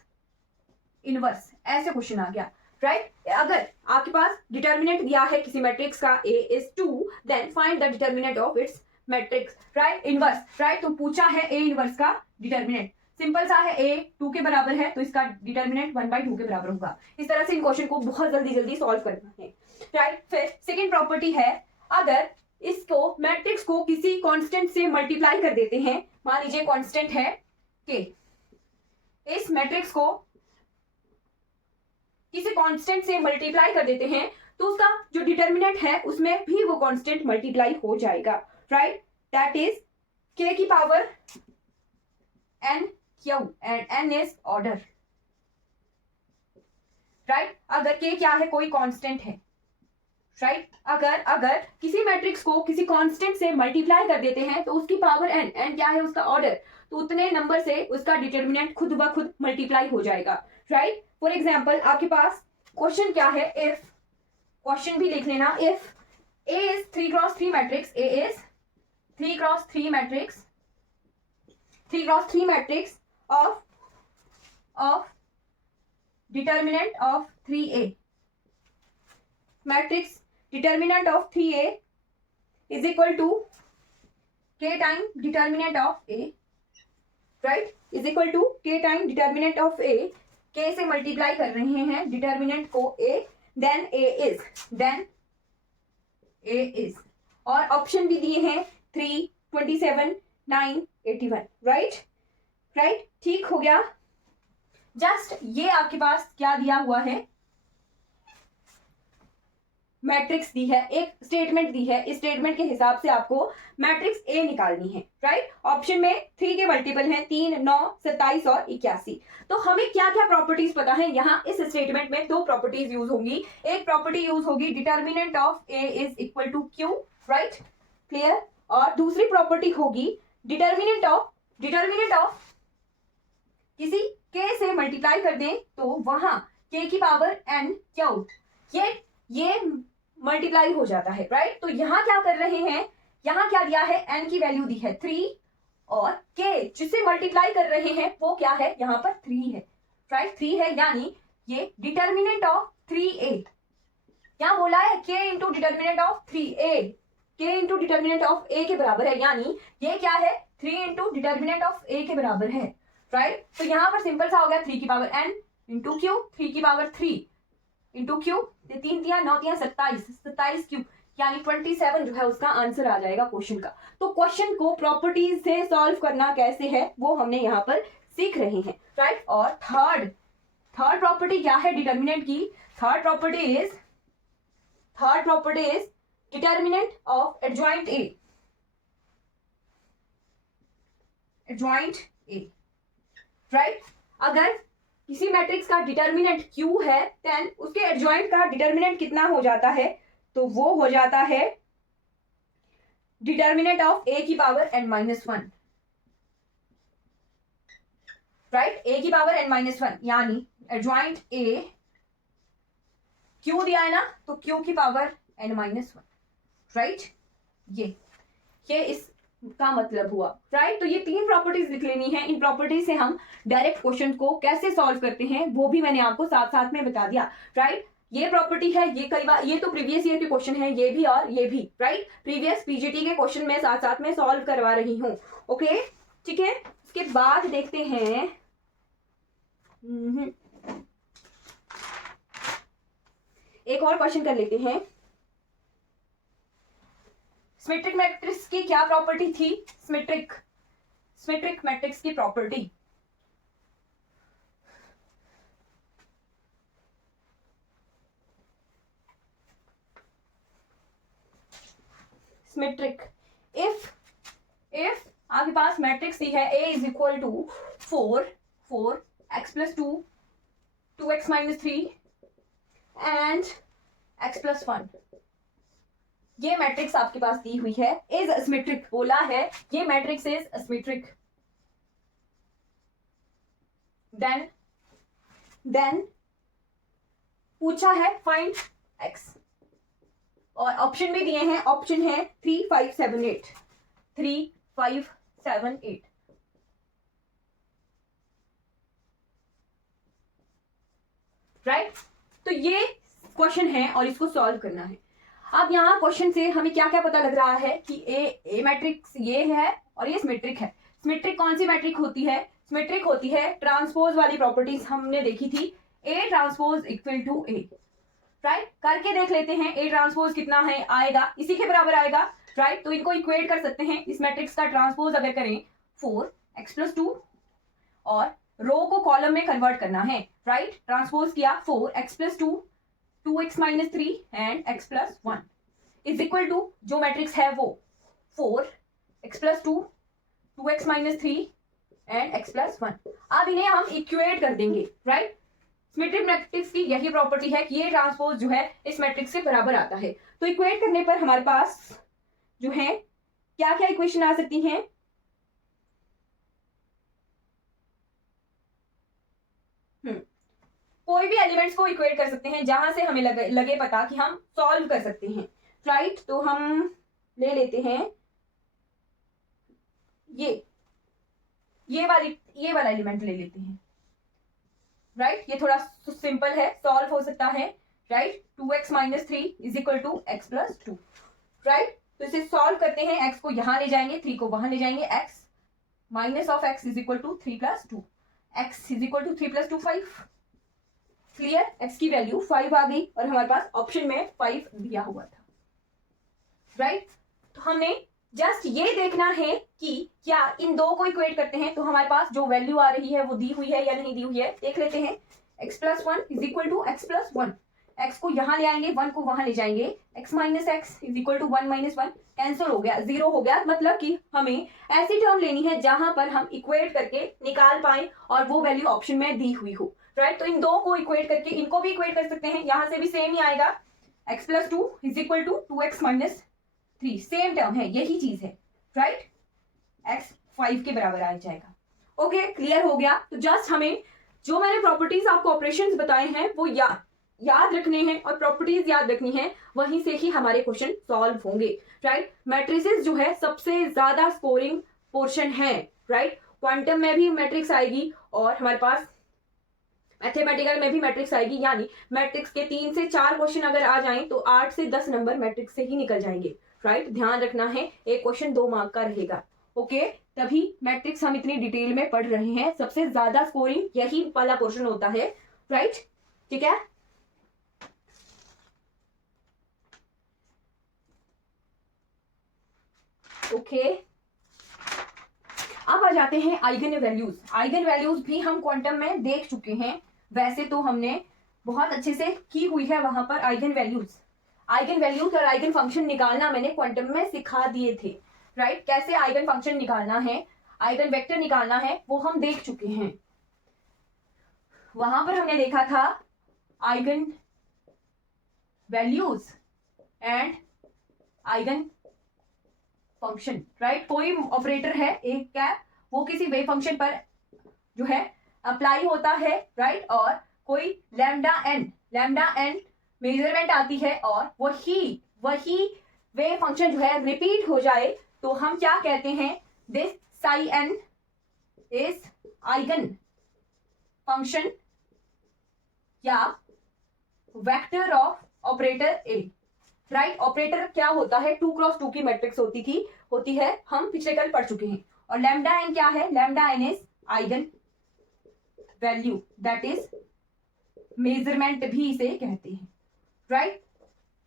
inverse, ऐसे क्वेश्चन आ गया, राइट। अगर आपके पास डिटर्मिनेंट दिया है किसी मैट्रिक्स का A is 2 then find the determinant of its matrix, right, inverse, right. तो पूछा है ए इनवर्स का डिटर्मिनेंट, सिंपल सा है, ए 2 के बराबर है तो इसका डिटर्मिनेंट 1/2 के बराबर होगा। इस तरह से इन क्वेश्चन को बहुत जल्दी सॉल्व करना है, राइट। फिर सेकंड प्रॉपर्टी है, अगर इसको मैट्रिक्स को किसी कांस्टेंट से मल्टीप्लाई कर देते हैं, मान लीजिए कांस्टेंट है के, इस मैट्रिक्स को किसी कांस्टेंट से मल्टीप्लाई कर देते हैं तो उसका जो डिटर्मिनेंट है उसमें भी वो कांस्टेंट मल्टीप्लाई हो जाएगा, राइट। दैट इज के की power n Q and n is order, right. अगर k क्या है, कोई कांस्टेंट है, राइट। अगर किसी मैट्रिक्स को किसी कांस्टेंट से मल्टीप्लाई कर देते हैं तो उसकी पावर n क्या है, उसका ऑर्डर, तो उतने नंबर से उसका डिटर्मिनेंट खुद ब खुद मल्टीप्लाई हो जाएगा, राइट। फॉर एग्जाम्पल आपके पास क्वेश्चन क्या है, इफ, क्वेश्चन भी लिख लेना, if A is 3x3 matrix, A is 3x3 matrix, 3x3 matrix of determinant of 3a, matrix determinant of 3a is equal to k time determinant of a, right, is equal to k time determinant of a, k से multiply कर रहे हैं determinant को a, then a is, और option भी दिए हैं 3, 27, 9, 81, right, ठीक हो गया। जस्ट ये आपके पास क्या दिया हुआ है, मैट्रिक्स दी है, एक स्टेटमेंट दी है, इस स्टेटमेंट के हिसाब से आपको मैट्रिक्स ए निकालनी है, राइट। ऑप्शन में 3 के मल्टीपल हैं, 3, 9, 27 और 81। तो हमें क्या क्या प्रॉपर्टीज पता है, यहाँ इस स्टेटमेंट में 2 प्रॉपर्टीज यूज होंगी। एक प्रॉपर्टी यूज होगी determinant of A is equal to Q, right, clear. और दूसरी प्रॉपर्टी होगी डिटर्मिनेंट ऑफ किसी k से मल्टीप्लाई कर दें तो वहां k की पावर n क्यू, ये मल्टीप्लाई हो जाता है, राइट। तो यहाँ क्या कर रहे हैं, यहाँ क्या दिया है, n की वैल्यू दी है 3 और k जिससे मल्टीप्लाई कर रहे हैं वो क्या है, यहाँ पर 3 है, राइट, 3 है, यानी ये डिटर्मिनेंट ऑफ 3a, क्या बोला है, k into determinant of 3a, k into determinant of a के बराबर है, यानी ये क्या है 3 इंटू डिटर्मिनेंट ऑफ a के बराबर है, राइट। तो यहाँ पर सिंपल सा हो गया 3 की पावर n इंटू क्यू, 3 की पावर 3 इंटू क्यू, 3 3 9 3 27, 27 क्यू, यानी 27 जो है उसका आंसर आ जाएगा क्वेश्चन का। तो क्वेश्चन को प्रॉपर्टीज से सॉल्व करना कैसे है वो हमने यहाँ पर सीख रहे हैं, राइट। और थर्ड प्रॉपर्टी क्या है डिटर्मिनेंट की? Third property is determinant of adjoint A, right. अगर किसी मैट्रिक्स का डिटर्मिनेंट Q है देन उसके एडजॉइंट का डिटर्मिनेंट कितना हो जाता है? तो वो हो जाता है डिटर्मिनेंट ऑफ a की पावर n-1, राइट। a की पावर n-1 यानी एडजॉइंट a Q दिया है ना, तो Q की पावर n-1, राइट। ये इसका मतलब हुआ, राइट। तो ये 3 प्रॉपर्टीज लिख लेनी है। इन प्रॉपर्टीज से हम डायरेक्ट क्वेश्चन को कैसे सॉल्व करते हैं वो भी मैंने आपको साथ साथ में बता दिया, राइट। ये प्रॉपर्टी है, ये कई बार, ये तो प्रीवियस ईयर के क्वेश्चन है, ये भी और ये भी, राइट। प्रीवियस पीजीटी के क्वेश्चन में साथ साथ में सॉल्व करवा रही हूँ, ओके, ठीक है। उसके बाद देखते हैं एक और क्वेश्चन कर लेते हैं। सिमेट्रिक मैट्रिक्स की क्या प्रॉपर्टी थी? सिमेट्रिक मैट्रिक्स की प्रॉपर्टी, सिमेट्रिक इफ आपके पास मैट्रिक्स दी है A is equal to 4 x plus 2 2x minus 3 and x plus 1, ये मैट्रिक्स आपके पास दी हुई है, इज सिमेट्रिक बोला है, ये मैट्रिक्स इज सिमेट्रिक। देन पूछा है फाइंड x, और ऑप्शन भी दिए हैं, ऑप्शन है 3 5 7 8, 3 5 7 8, राइट। तो ये क्वेश्चन है और इसको सॉल्व करना है। अब यहाँ क्वेश्चन से हमें क्या क्या पता लग रहा है कि ए मैट्रिक्स ये है और ये सिमेट्रिक है। सिमेट्रिक कौन सी मैट्रिक होती है? सिमेट्रिक होती है ट्रांसपोज वाली प्रॉपर्टीज हमने देखी थी, A transpose equal to A, right. करके देख लेते हैं ए ट्रांसपोज कितना है, आएगा इसी के बराबर आएगा, राइट। तो इनको इक्वेट कर सकते हैं। इस मैट्रिक्स का ट्रांसपोज अगर करें 4x प्लस 2 और रो को कॉलम में कन्वर्ट करना है, राइट। ट्रांसपोज किया 4x plus 2 2x minus 3 and x plus 1 is equal to जो मैट्रिक्स है वो 4x plus 2 2x minus 3 and x plus 1। अब इन्हें हम इक्वेट कर देंगे, राइट। सिमेट्रिक मैट्रिक्स की यही प्रॉपर्टी है कि ये ट्रांसपोज जो है इस मैट्रिक्स के बराबर आता है। तो इक्वेट करने पर हमारे पास जो है क्या क्या इक्वेशन आ सकती हैं? कोई भी एलिमेंट्स को इक्वेट कर सकते हैं जहां से हमें लगे पता कि हम सॉल्व कर सकते हैं, राइट। तो हम ले लेते हैं ये वाला एलिमेंट ले लेते हैं, राइट। ये थोड़ा सिंपल है, सॉल्व हो सकता है, right. 2x minus 3 is equal to x plus 2, right. तो इसे सॉल्व करते हैं, x को यहां ले जाएंगे, 3 को वहां ले जाएंगे, x minus of x is equal to 3 plus 2, x is equal to 3 plus 2 5, clear. x की वैल्यू 5 आ गई और हमारे पास ऑप्शन में 5 दिया हुआ था, राइट। तो हमने जस्ट ये देखना है कि क्या इन दो को इक्वेट करते हैं तो हमारे पास जो वैल्यू आ रही है वो दी हुई है या नहीं दी हुई है, देख लेते हैं। x plus 1 is equal to x plus 1, x को यहां ले आएंगे, 1 को वहां ले जाएंगे, x minus x is equal to 1 minus 1 cancel हो गया, 0 हो गया। मतलब कि हमें ऐसी टर्म लेनी है जहां पर हम इक्वेट करके निकाल पाए और वो वैल्यू ऑप्शन में दी हुई हो, राइट। तो इन दो को इक्वेट करके इनको भी इक्वेट कर सकते हैं, यहां से भी सेम ही आएगा, x plus 2 is equal to 2x minus 3, same term है, यही चीज है, राइट। x 5 के बराबर आ जाएगा, ओके, क्लियर हो गया। तो जस्ट हमें जो मैंने प्रॉपर्टीज आपको ऑपरेशंस बताए हैं वो याद रखने हैं और प्रॉपर्टीज याद रखनी है, वहीं से ही हमारे क्वेश्चन सॉल्व होंगे, राइट। मैट्रिसेस जो है सबसे ज्यादा स्कोरिंग पोर्शन है, राइट। क्वांटम में भी मैट्रिक्स आएगी और हमारे पास मैथमेटिकल में भी मैट्रिक्स आएगी, यानी मैट्रिक्स के 3 से 4 क्वेश्चन अगर आ जाएं तो 8 से 10 नंबर मैट्रिक्स से ही निकल जाएंगे, राइट, ध्यान रखना है, एक क्वेश्चन 2 मार्क का रहेगा। ओके, तभी मैट्रिक्स हम इतनी डिटेल में पढ़ रहे हैं, सबसे ज्यादा स्कोरिंग यही वाला पोर्शन होता है, राइट, ठीक है। ओके, अब आ जाते हैं आइगन वैल्यूज। आइगन वैल्यूज भी हम क्वांटम में देख चुके हैं, वैसे तो हमने बहुत अच्छे से की हुई है वहां पर आइगन वैल्यूज। आइगन वैल्यूज और आइगन फंक्शन निकालना मैंने क्वांटम में सिखा दिए थे, राइट, कैसे आइगन फंक्शन निकालना है, आइगन वेक्टर निकालना है, वो हम देख चुके हैं। वहां पर हमने देखा था eigen values and eigen function, right. कोई ऑपरेटर है एक क्या, वो किसी वेव फंक्शन पर जो है अप्लाई होता है, राइट, और कोई लैम्डा एन मेजरमेंट आती है और वही वेव फंक्शन जो है रिपीट हो जाए तो हम क्या कहते हैं, this psi N is eigen function या vector of operator A, right. Operator क्या होता है, 2x2 की मैट्रिक्स होती है, हम पिछले कल पढ़ चुके हैं। और लैम्डा एन क्या है, lambda N is eigen value, that is measurement भी इसे कहते हैं, राइट।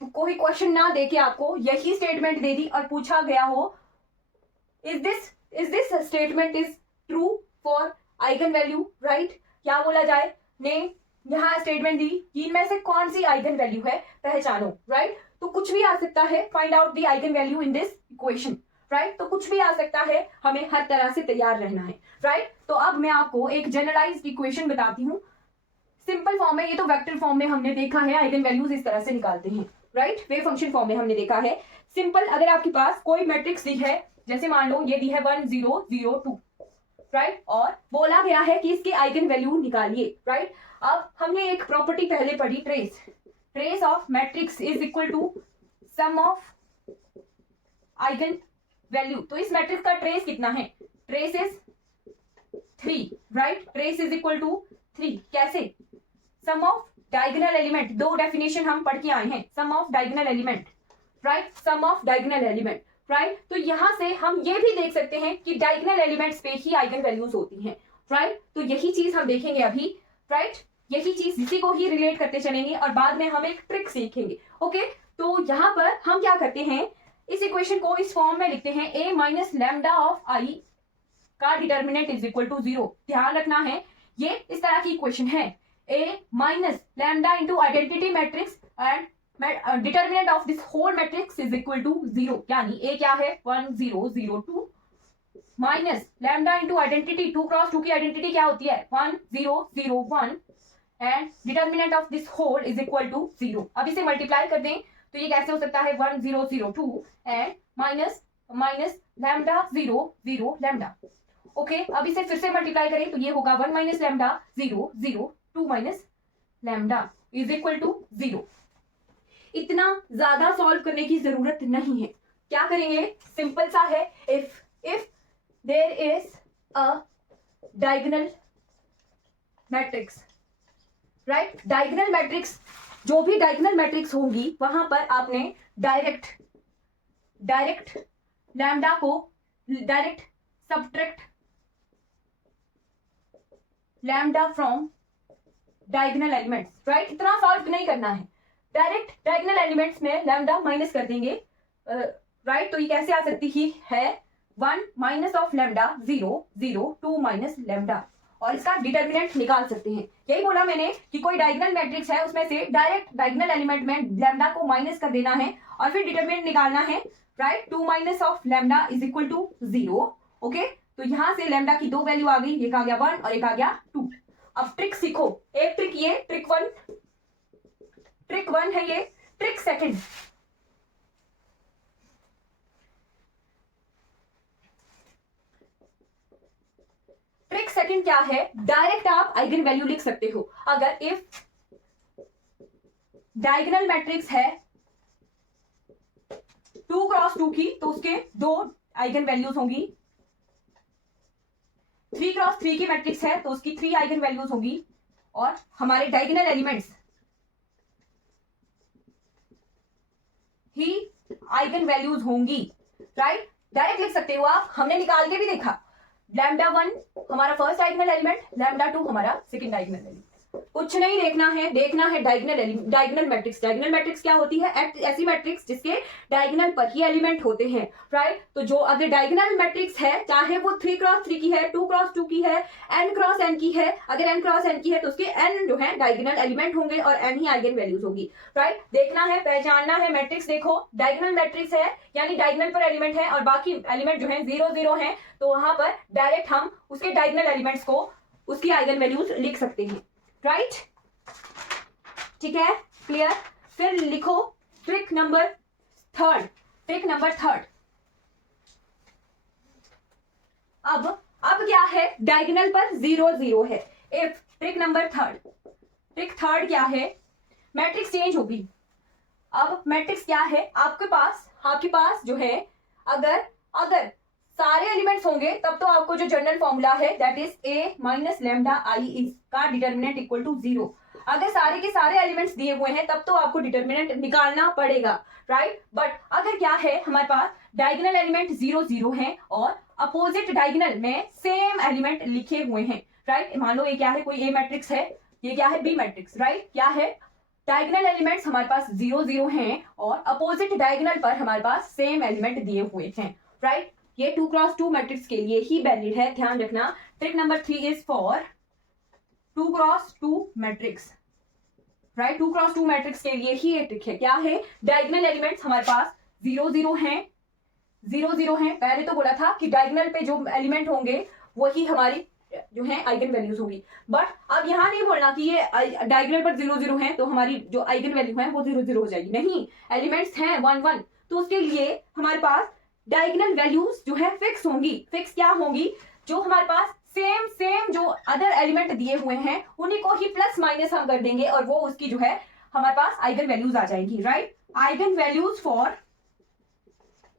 तो कोई क्वेश्चन ना देके आपको यही स्टेटमेंट दे दी और पूछा गया हो is this statement is true for eigen value, right, क्या बोला जाए, ने यहां स्टेटमेंट दी कि इनमें से कौन सी आइगन वैल्यू है पहचानो, राइट। तो कुछ भी आ सकता है, find out the eigen value in this equation, right. तो कुछ भी आ सकता है, हमें हर तरह से तैयार रहना है, राइट। तो अब मैं आपको एक जनरलाइज्ड इक्वेशन बताती हूँ, सिंपल फॉर्म में। ये तो वेक्टर फॉर्म में हमने देखा है आइगन वैल्यूज इस तरह से निकालते हैं, राइट, वेव फंक्शन फॉर्म में हमने देखा है। सिंपल, अगर आपके पास कोई मैट्रिक्स दी है, जैसे मान लो ये दी है 1 0 0 2, राइट, और बोला गया है कि इसके आइगन वैल्यू निकालिए, राइट। अब हमने एक प्रॉपर्टी पहले पढ़ी, trace of matrix is equal to sum of eigen value. तो इस मैट्रिक्स का ट्रेस कितना है, trace is 3, right, trace is equal to 3। कैसे, सम ऑफ डायगोनल एलिमेंट, दो डेफिनेशन हम पढ़ के आए हैं, sum of diagonal element, right, sum of diagonal element, right. तो यहां से हम ये भी देख सकते हैं कि डायगोनल एलिमेंट्स पे ही आइगन वैल्यूज होती हैं, राइट। तो यही चीज हम देखेंगे अभी, राइट, यही चीज इसी को ही रिलेट करते चलेंगे और बाद में हम एक ट्रिक सीखेंगे। ओके, तो यहां पर हम क्या करते हैं, इस इक्वेशन को इस फॉर्म में लिखते हैं, a माइनस लैम्डा ऑफ आई का डिटर्मिनेंट इज इक्वल टू 0। ध्यान रखना है, ये इस तरह की इक्वेशन है, a minus lambda into identity matrix and determinant of this whole matrix is equal to 0, यानी a क्या है 1 0 0 2 minus lambda into identity, 2x2 की आइडेंटिटी क्या होती है 1 0 0 1 and determinant of this whole is equal to 0। अब इसे मल्टीप्लाई कर दें तो ये कैसे हो सकता है 1 0 0 2 and minus lambda 0 0 lambda. Okay, अब इसे फिर से मल्टीप्लाई करें तो ये होगा 1 minus lambda 0 0 2 minus lambda is equal to 0। इतना ज्यादा सॉल्व करने की जरूरत नहीं है, क्या करेंगे, सिंपल सा है, if there is a diagonal matrix, right, diagonal matrix, जो भी डायगोनल मैट्रिक्स होंगी वहां पर आपने डायरेक्ट लैम्डा को direct subtract lambda from diagonal elements, right. इतना सॉल्व नहीं करना है, डायरेक्ट डायगोनल एलिमेंट्स में लैम्डा माइनस कर देंगे, राइट। तो ये कैसे आ सकती ही है 1 minus of lambda 0 0 2 minus lambda, और इसका डिटर्मिनेंट निकाल सकते हैं। यही बोला मैंने कि कोई डायगोनल मैट्रिक्स है उसमें से डायरेक्ट डायगोनल एलिमेंट में लैम्डा को माइनस कर देना है और फिर डिटर्मिनेंट निकालना है, right. 2 minus of lambda is equal to 0। Okay, तो यहां से लैम्डा की 2 वैल्यू आ गई, एक आ गया 1 और एक आ गया 2। अब ट्रिक सीखो, एक ट्रिक ये, ट्रिक 1 है ये, ट्रिक सेकंड, ट्रिक सेकंड क्या है, डायरेक्ट आप आइगन वैल्यू लिख सकते हो। अगर इफ डायगोनल मैट्रिक्स है 2x2 की तो उसके 2 आइगन वैल्यूज होंगी, 3x3 की मैट्रिक्स है तो उसकी 3 आइगन वैल्यूज होंगी, और हमारे डायगोनल एलिमेंट्स ही आइगन वैल्यूज होंगी, राइट। डायरेक्ट लिख सकते हो आप, हमने निकाल के भी देखा। लैम्डा 1 हमारा फर्स्ट डायगोनल एलिमेंट, लैम्डा 2 हमारा सेकंड डायगोनल एलिमेंट। कुछ नहीं देखना है, देखना है डायगोनल मैट्रिक्स। डायगोनल मैट्रिक्स क्या होती है? ऐसी मैट्रिक्स जिसके डायगोनल पर ही एलिमेंट होते हैं, राइट। तो जो अगर डायगोनल मैट्रिक्स है, चाहे वो 3x3 की है, 2x2 की है, n×n की है, अगर n×n की है तो उसके n जो है डायगोनल एलिमेंट होंगे और n ही आइगन वैल्यूज होगी, राइट। देखना है, पहचानना है। मैट्रिक्स देखो, डायगोनल मैट्रिक्स है यानी डायगोनल पर एलिमेंट है और बाकी एलिमेंट जो है 0 0 है, तो वहां पर डायरेक्ट हम उसके डायगोनल एलिमेंट्स को उसकी आइगन वैल्यूज लिख सकते हैं, राइट। ठीक है, क्लियर। फिर लिखो trick number third. Trick number third, अब क्या है? डायगोनल पर 0 0 है। If trick number third, trick third क्या है? मैट्रिक्स चेंज होगी। अब मैट्रिक्स क्या है? आपके पास जो है, अगर सारे एलिमेंट्स होंगे तब तो आपको जो जनरल फॉर्मूला है that is a minus lambda I is का डिटर्मिनेंट इक्वल टू 0। अगर सारे के सारे एलिमेंट्स दिए हुए हैं तब तो आपको डिटर्मिनेंट निकालना पड़ेगा, राइट। बट अगर क्या है, हमारे पास डायगोनल एलिमेंट 0 0 है और अपोजिट डायगोनल में सेम एलिमेंट लिखे हुए हैं, राइट। मान लो ये क्या है? कोई ए मैट्रिक्स है, ये क्या है? B matrix, right. क्या है? डायगोनल एलिमेंट्स हमारे पास 0 0 हैं और अपोजिट डायगोनल पर हमारे पास सेम एलिमेंट दिए हुए हैं, राइट। ये 2x2 मैट्रिक्स के लिए ही वैलिड है, ध्यान रखना। Trick number 3 is for 2x2 matrix, right. 2x2 matrix के लिए ही ये ट्रिक है। क्या है? डायगोनल एलिमेंट्स हमारे पास 0 0 हैं, 0 0 हैं। पहले तो बोला था कि डायगोनल पे जो एलिमेंट होंगे वही हमारी जो है आइगन वैल्यूज होगी, बट अब यहां नहीं बोलना कि ये डायगोनल पर 0 0 है तो हमारी जो आइगन वैल्यू है वो 0 0 हो जाएगी। नहीं, एलिमेंट्स हैं 1 1, तो उसके लिए हमारे पास डायगोनल वैल्यूज जो है फिक्स होंगी। फिक्स क्या होंगी? जो हमारे पास सेम जो अदर एलिमेंट दिए हुए हैं उन्हीं को ही प्लस माइनस हम कर देंगे और वो उसकी जो है हमारे पास आइगन वैल्यूज आ जाएंगी, right. Eigen values for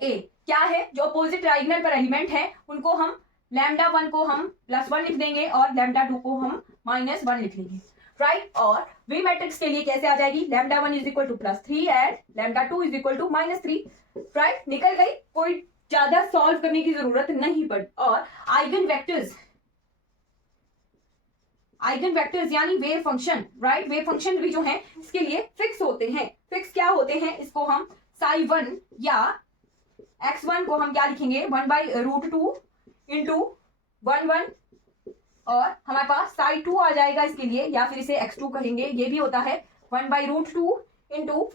a क्या है? जो अपोजिट डायगोनल पर एलिमेंट है उनको हम लैम्डा 1 को हम +1 लिख देंगे और लैम्डा 2 को हम -1 लिख लेंगे, राइट। और वी मैट्रिक्स के लिए कैसे आ जाएगी? Lambda 1 is equal to +3 and lambda 2 is equal to -3, right. निकल गई, कोई ज्यादा सॉल्व करने की जरूरत नहीं पड़ी। और आइगन वेक्टर्स यानी wave function, right. Wave function भी जो है इसके लिए फिक्स होते हैं। फिक्स क्या होते हैं? इसको हम psi1 या x1 को हम क्या लिखेंगे? 1/√2 इंटू 1 1, और हमारे पास psi2 आ जाएगा इसके लिए, या फिर इसे x2 कहेंगे। ये भी होता है 1/√2 इंटू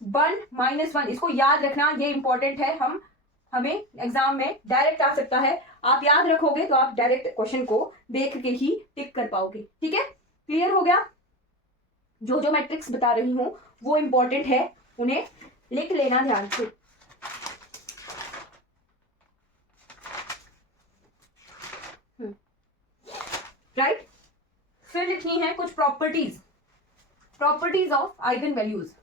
1 -1। इसको याद रखना, ये इंपॉर्टेंट है। हमें एग्जाम में डायरेक्ट आ सकता है, आप याद रखोगे तो आप डायरेक्ट क्वेश्चन को देख के ही टिक कर पाओगे, ठीक है। क्लियर हो गया? जो मैट्रिक्स बता रही हूं वो इंपॉर्टेंट है, उन्हें लिख लेना ध्यान से। राइट। फिर लिखनी है कुछ properties of eigen values.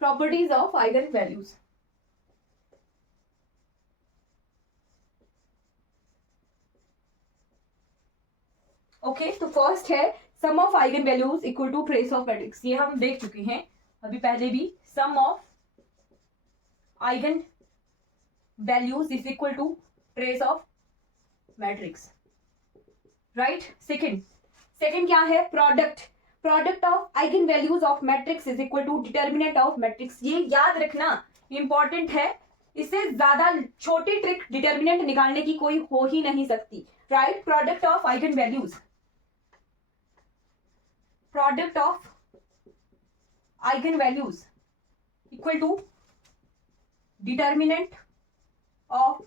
Properties of eigen values. Okay, तो फर्स्ट है sum of eigen values equal to trace of matrix. ये हम देख चुके हैं अभी पहले भी। Sum of eigen values is equal to trace of matrix, right. Second क्या है? Product of eigen values of matrix is equal to determinant of matrix. ये याद रखना, इंपॉर्टेंट है। इससे ज्यादा छोटी ट्रिक डिटर्मिनेंट निकालने की कोई हो ही नहीं सकती, right. Product of eigen values equal to determinant of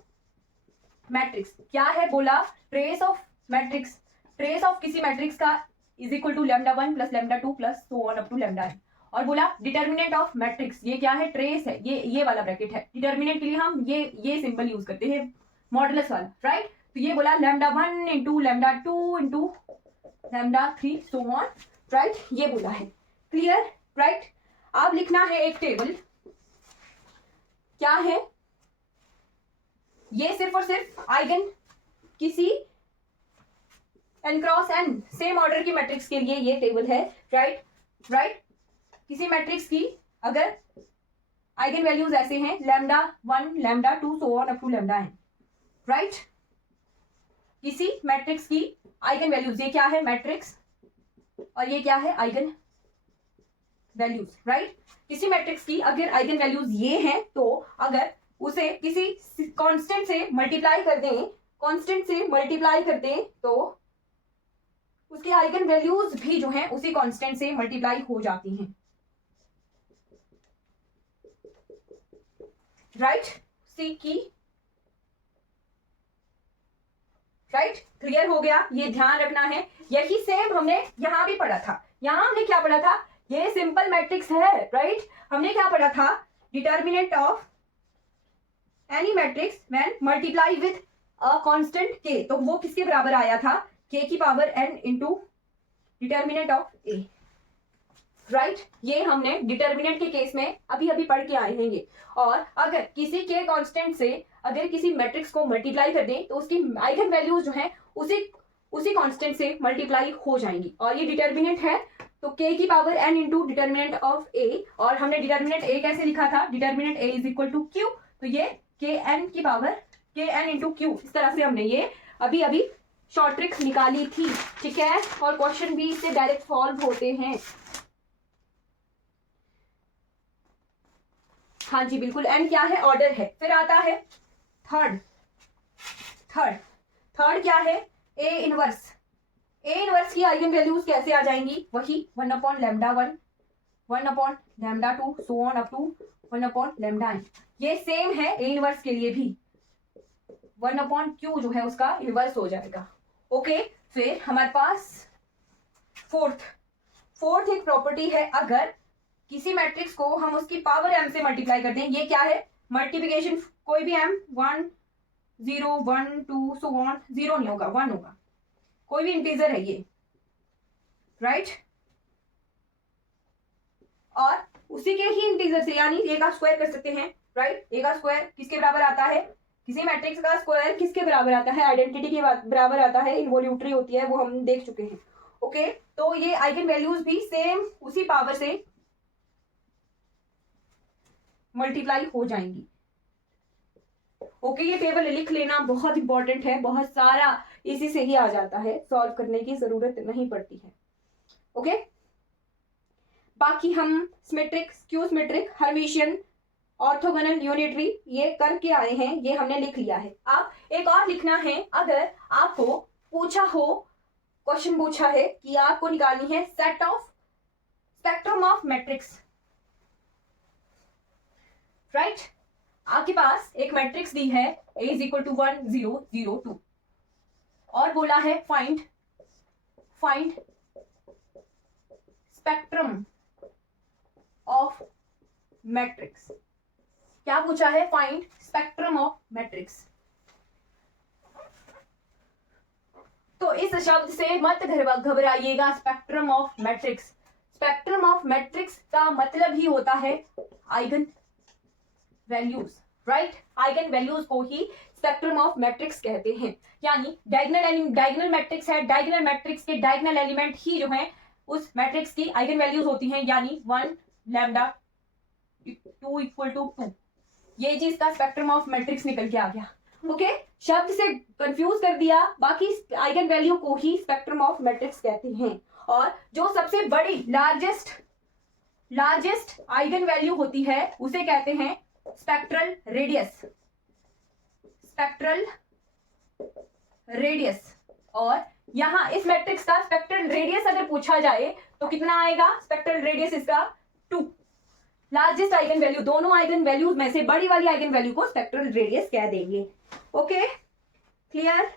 matrix. क्या है बोला? Trace of matrix, trace of किसी मैट्रिक्स का is equal to λ1 + λ2 + so on up to λn। और बोला डिटर्मिनेंट ऑफ मैट्रिक्स, ये क्या है, ट्रेस है, ये वाला ब्रैकेट है। डिटर्मिनेंट के लिए हम ये सिंबल यूज करते हैं, मॉडुलस वाला, राइट। तो ये बोला λ1 into λ2 into λ3 so on, right, ये बोला है। Clear, right. अब लिखना है एक टेबल, क्या है ये, सिर्फ और सिर्फ आइगन किसी n cross n same order की मैट्रिक्स के लिए ये टेबल है, राइट, राइट। किसी मैट्रिक्स की अगर आइगन वैल्यूज ऐसे हैं λ1 λ2 so on up to λn, right. किसी मैट्रिक्स की आइगन वैल्यूज, ये क्या है मैट्रिक्स और ये क्या है आइगन वैल्यूज, राइट। किसी मैट्रिक्स की अगर आइगन वैल्यूज ये हैं तो अगर उसे किसी कांस्टेंट से मल्टीप्लाई कर दें, कांस्टेंट से मल्टीप्लाई कर दें तो उसकी आइगन वैल्यूज भी जो हैं उसी कांस्टेंट से मल्टीप्लाई हो जाती हैं, राइट। सी की, राइट, क्लियर हो गया, ये ध्यान रखना है। यही सेम हमने यहां भी पढ़ा था। यहां हमने क्या पढ़ा था, ये सिंपल मैट्रिक्स है, राइट। हमने क्या पढ़ा था, determinant of any matrix when multiply with a constant के, तो वो किसके बराबर आया था, k की power n into determinant of a, right. ये हमने डिटर्मिनेंट के केस में अभी अभी पढ़ के आए हैं। और अगर किसी के कांस्टेंट से अगर किसी मैट्रिक्स को मल्टीप्लाई कर दें तो उसकी आइगन वैल्यूज जो है उसी कांस्टेंट से मल्टीप्लाई हो जाएंगी, और ये डिटर्मिनेंट है तो k की power n into determinant of a, और हमने डिटर्मिनेंट a कैसे लिखा था, determinant a is equal to q, तो ये kn की पावर kn इंटू q, इस तरह से हमने ये अभी अभी शॉर्ट ट्रिक्स निकाली थी, ठीक है। और क्वेश्चन भी इससे डायरेक्ट सॉल्व होते हैं। हाँ जी बिल्कुल, n क्या है, ऑर्डर है। फिर आता है थर्ड क्या है, a इनवर्स की आइगन वैल्यूज कैसे आ जाएंगी, वही 1 upon λ1 1 upon λ2 so on up to 1 upon λn, ये सेम है a इनवर्स के लिए भी, 1 अपॉन q जो है उसका इनवर्स हो जाएगा, ओके। फिर हमारे पास फोर्थ एक प्रॉपर्टी है, अगर किसी मैट्रिक्स को हम उसकी पावर m से मल्टीप्लाई करते हैं, ये क्या है, मल्टीप्लिकेशन, कोई भी m 1 0 1 2 सो ऑन, 0 नहीं होगा 1 होगा, कोई भी इंटीजर है ये, राइट। और उसी के ही इंटीजर से यानी a का स्क्वायर कर सकते हैं, राइट। a का स्क्वायर किसके बराबर आता है, किसी मैट्रिक्स का स्क्वायर किसके बराबर आता है, आइडेंटिटी के बराबर आता है, इनवॉल्यूटरी होती है, वो हम देख चुके हैं, ओके। तो ये आइगन वैल्यूज भी सेम उसी पावर से मल्टीप्लाई हो जाएंगी, ओके। ये टेबल लिख लेना बहुत इंपॉर्टेंट है, बहुत सारा इसी से ही आ जाता है, सॉल्व करने की जरूरत नहीं पड़ती है, ओके। बाकी हम symmetric, skew symmetric, Hermitian, orthogonal, unitary ये करके आए हैं, ये हमने लिख लिया है। अब एक और लिखना है, अगर आपको पूछा हो, क्वेश्चन पूछा है कि आपको निकालनी है set of spectrum of matrix, right. आपके पास एक मैट्रिक्स दी है a इज इक्वल टू 1 0 0 2 और बोला है फाइंड स्पेक्ट्रम ऑफ मैट्रिक्स। क्या पूछा है, फाइंड स्पेक्ट्रम ऑफ मैट्रिक्स। तो इस शब्द से मत घबराइएगा, spectrum of matrix. Spectrum of matrix का मतलब ही होता है eigen values, right. Eigen values को ही स्पेक्ट्रम ऑफ मैट्रिक्स कहते हैं, यानी डायगोनल मैट्रिक्स है, डायगोनल मैट्रिक्स के डायगोनल एलिमेंट ही जो है उस मैट्रिक्स की आइगन वैल्यूज होती हैं, यानी 1 λ 2 इक्वल टू 2, ये चीज का स्पेक्ट्रम ऑफ मैट्रिक्स निकल के आ गया, ओके। शब्द से कंफ्यूज कर दिया, बाकी आइगन वैल्यू को ही स्पेक्ट्रम ऑफ मैट्रिक्स कहते हैं। और जो सबसे बड़ी लार्जेस्ट आइगन वैल्यू होती है उसे कहते हैं स्पेक्ट्रल रेडियस। और यहां इस मैट्रिक्स का स्पेक्ट्रल रेडियस अगर पूछा जाए तो कितना आएगा, स्पेक्ट्रल रेडियस इसका 2। लार्जेस्ट आइगन वैल्यू, दोनों आइगन वैल्यूज में से बड़ी वाली आइगन वैल्यू को स्पेक्ट्रल रेडियस कह देंगे, ओके। क्लियर,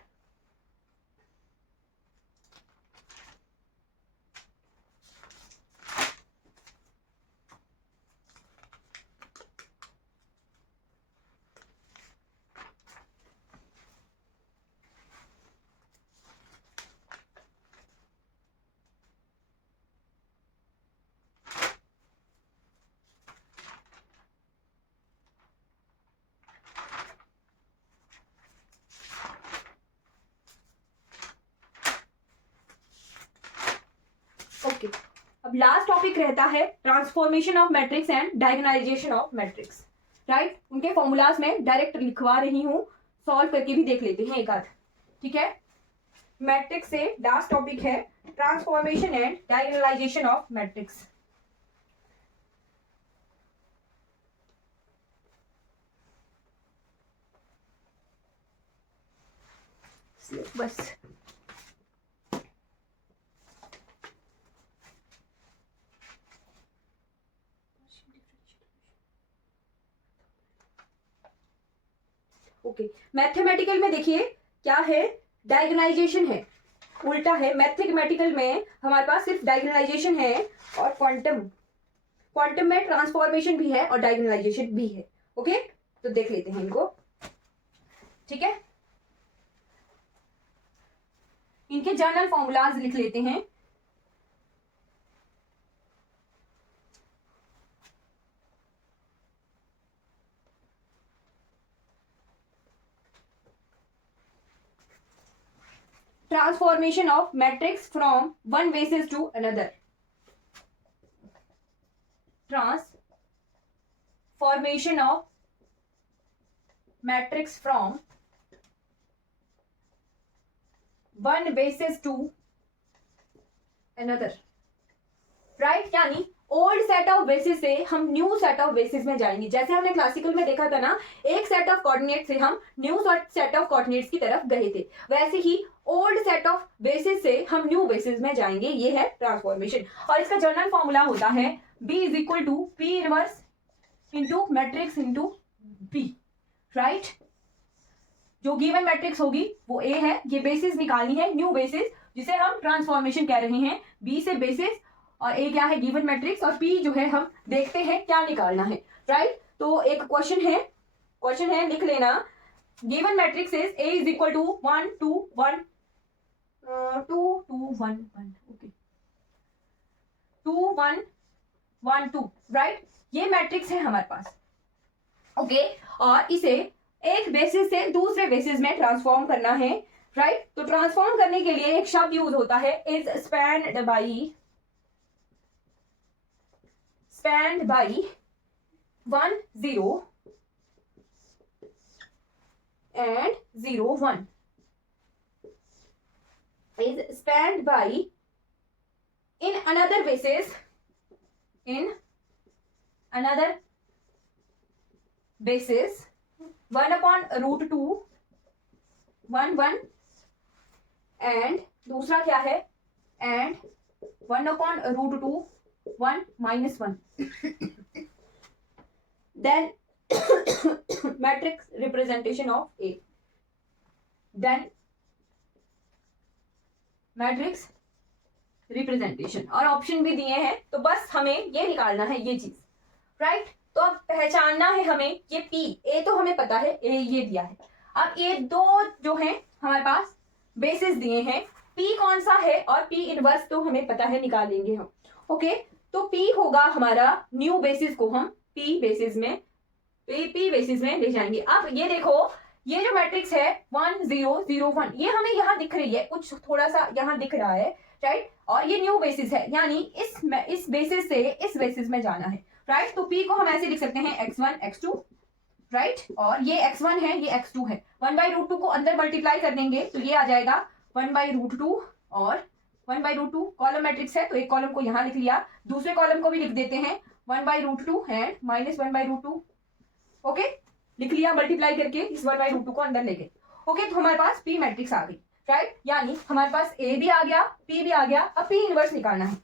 ओके, अब लास्ट टॉपिक रहता है transformation of matrix and diagonalization of matrix, right. उनके फॉर्मूलाज में डायरेक्ट लिखवा रही हूँ, सॉल्व करके भी देख लेते हैं एक आध, ठीक है। मैट्रिक्स से लास्ट टॉपिक है transformation and diagonalization of matrix. बस ओके, मैथमेटिकल में देखिए क्या है, डायगोनलाइजेशन है, उल्टा है। मैथमेटिकल में हमारे पास सिर्फ डायगोनलाइजेशन है, और क्वांटम में ट्रांसफॉर्मेशन भी है और डायगोनलाइजेशन भी है। ओके, तो देख लेते हैं इनको, ठीक है। इनके जनरल फॉर्मूलाज लिख लेते हैं। Transformation of matrix from one basis to another. Transformation of matrix from one basis to another, right? यानी ओल्ड सेट ऑफ बेसिस से हम न्यू सेट ऑफ बेसिस में जाएंगे। जैसे हमने क्लासिकल में देखा था ना, एक सेट ऑफ कोऑर्डिनेट से हम न्यू सेट ऑफ कोऑर्डिनेट्स की तरफ गए थे, वैसे ही ओल्ड सेट ऑफ बेसिस से हम न्यू बेसिस में जाएंगे। ये है ट्रांसफॉर्मेशन, और इसका जनरल फॉर्मूला होता है B is equal to P inverse into matrix into P, right. जो गिवन मैट्रिक्स होगी वो A है, ये बेसिस निकालनी है, न्यू बेसिस, जिसे हम ट्रांसफॉर्मेशन कह रहे हैं। B से बेसिस और A क्या है, गिवन मैट्रिक्स, और P जो है हम देखते हैं क्या निकालना है, राइट। तो एक क्वेश्चन है, लिख लेना। Given matrix is A is equal to 1 2 1 2 2 1 1, okay, 2 1 1 2, right. ये मैट्रिक्स है हमारे पास, ओके, और इसे एक बेसिस से दूसरे बेसिस में ट्रांसफॉर्म करना है, राइट। तो ट्रांसफॉर्म करने के लिए एक शब्द यूज होता है, is spend by 1 0 and 0 1, is spanned by in another basis 1 upon root 2 1 1, and दूसरा क्या है, and 1 upon root 2 1 minus 1, then matrix representation of A, then matrix representation, और ऑप्शन भी दिए हैं, तो बस हमें ये निकालना है ये चीज, राइट। तो अब पहचानना है हमें ये P, A तो हमें पता है, A ये दिया है। अब ये दो जो है हमारे पास बेसिस दिए हैं, P कौन सा है और P इनवर्स तो हमें पता है, निकाल लेंगे हम, ओके। तो P होगा हमारा, न्यू बेसिस को हम P बेसिस में ले जाएंगे। अब ये देखो, ये जो मैट्रिक्स है 1 0 0 1, ये हमें यहाँ दिख रही है, कुछ थोड़ा सा यहाँ दिख रहा है, राइट। और ये न्यू बेसिस है, यानी इस बेसिस से इस बेसिस में जाना है, राइट। तो P को हम ऐसे लिख सकते हैं x1 x2, राइट, और ये x1 है, ये x2 है। 1/√2 को अंदर मल्टीप्लाई कर देंगे तो ये आ जाएगा 1/√2, और 1/√2 कॉलम मैट्रिक्स है, तो एक कॉलम को यहाँ लिख लिया, दूसरे कॉलम को भी लिख देते हैं 1/√2 एंड माइनस 1/√2, ओके, लिख लिया मल्टीप्लाई करके इस 1/√2 को अंदर लेके, ओके। तो हमारे पास P मैट्रिक्स आ गई, राइट, यानी हमारे पास A भी आ गया, P भी आ गया। अब P इनवर्स निकालना है,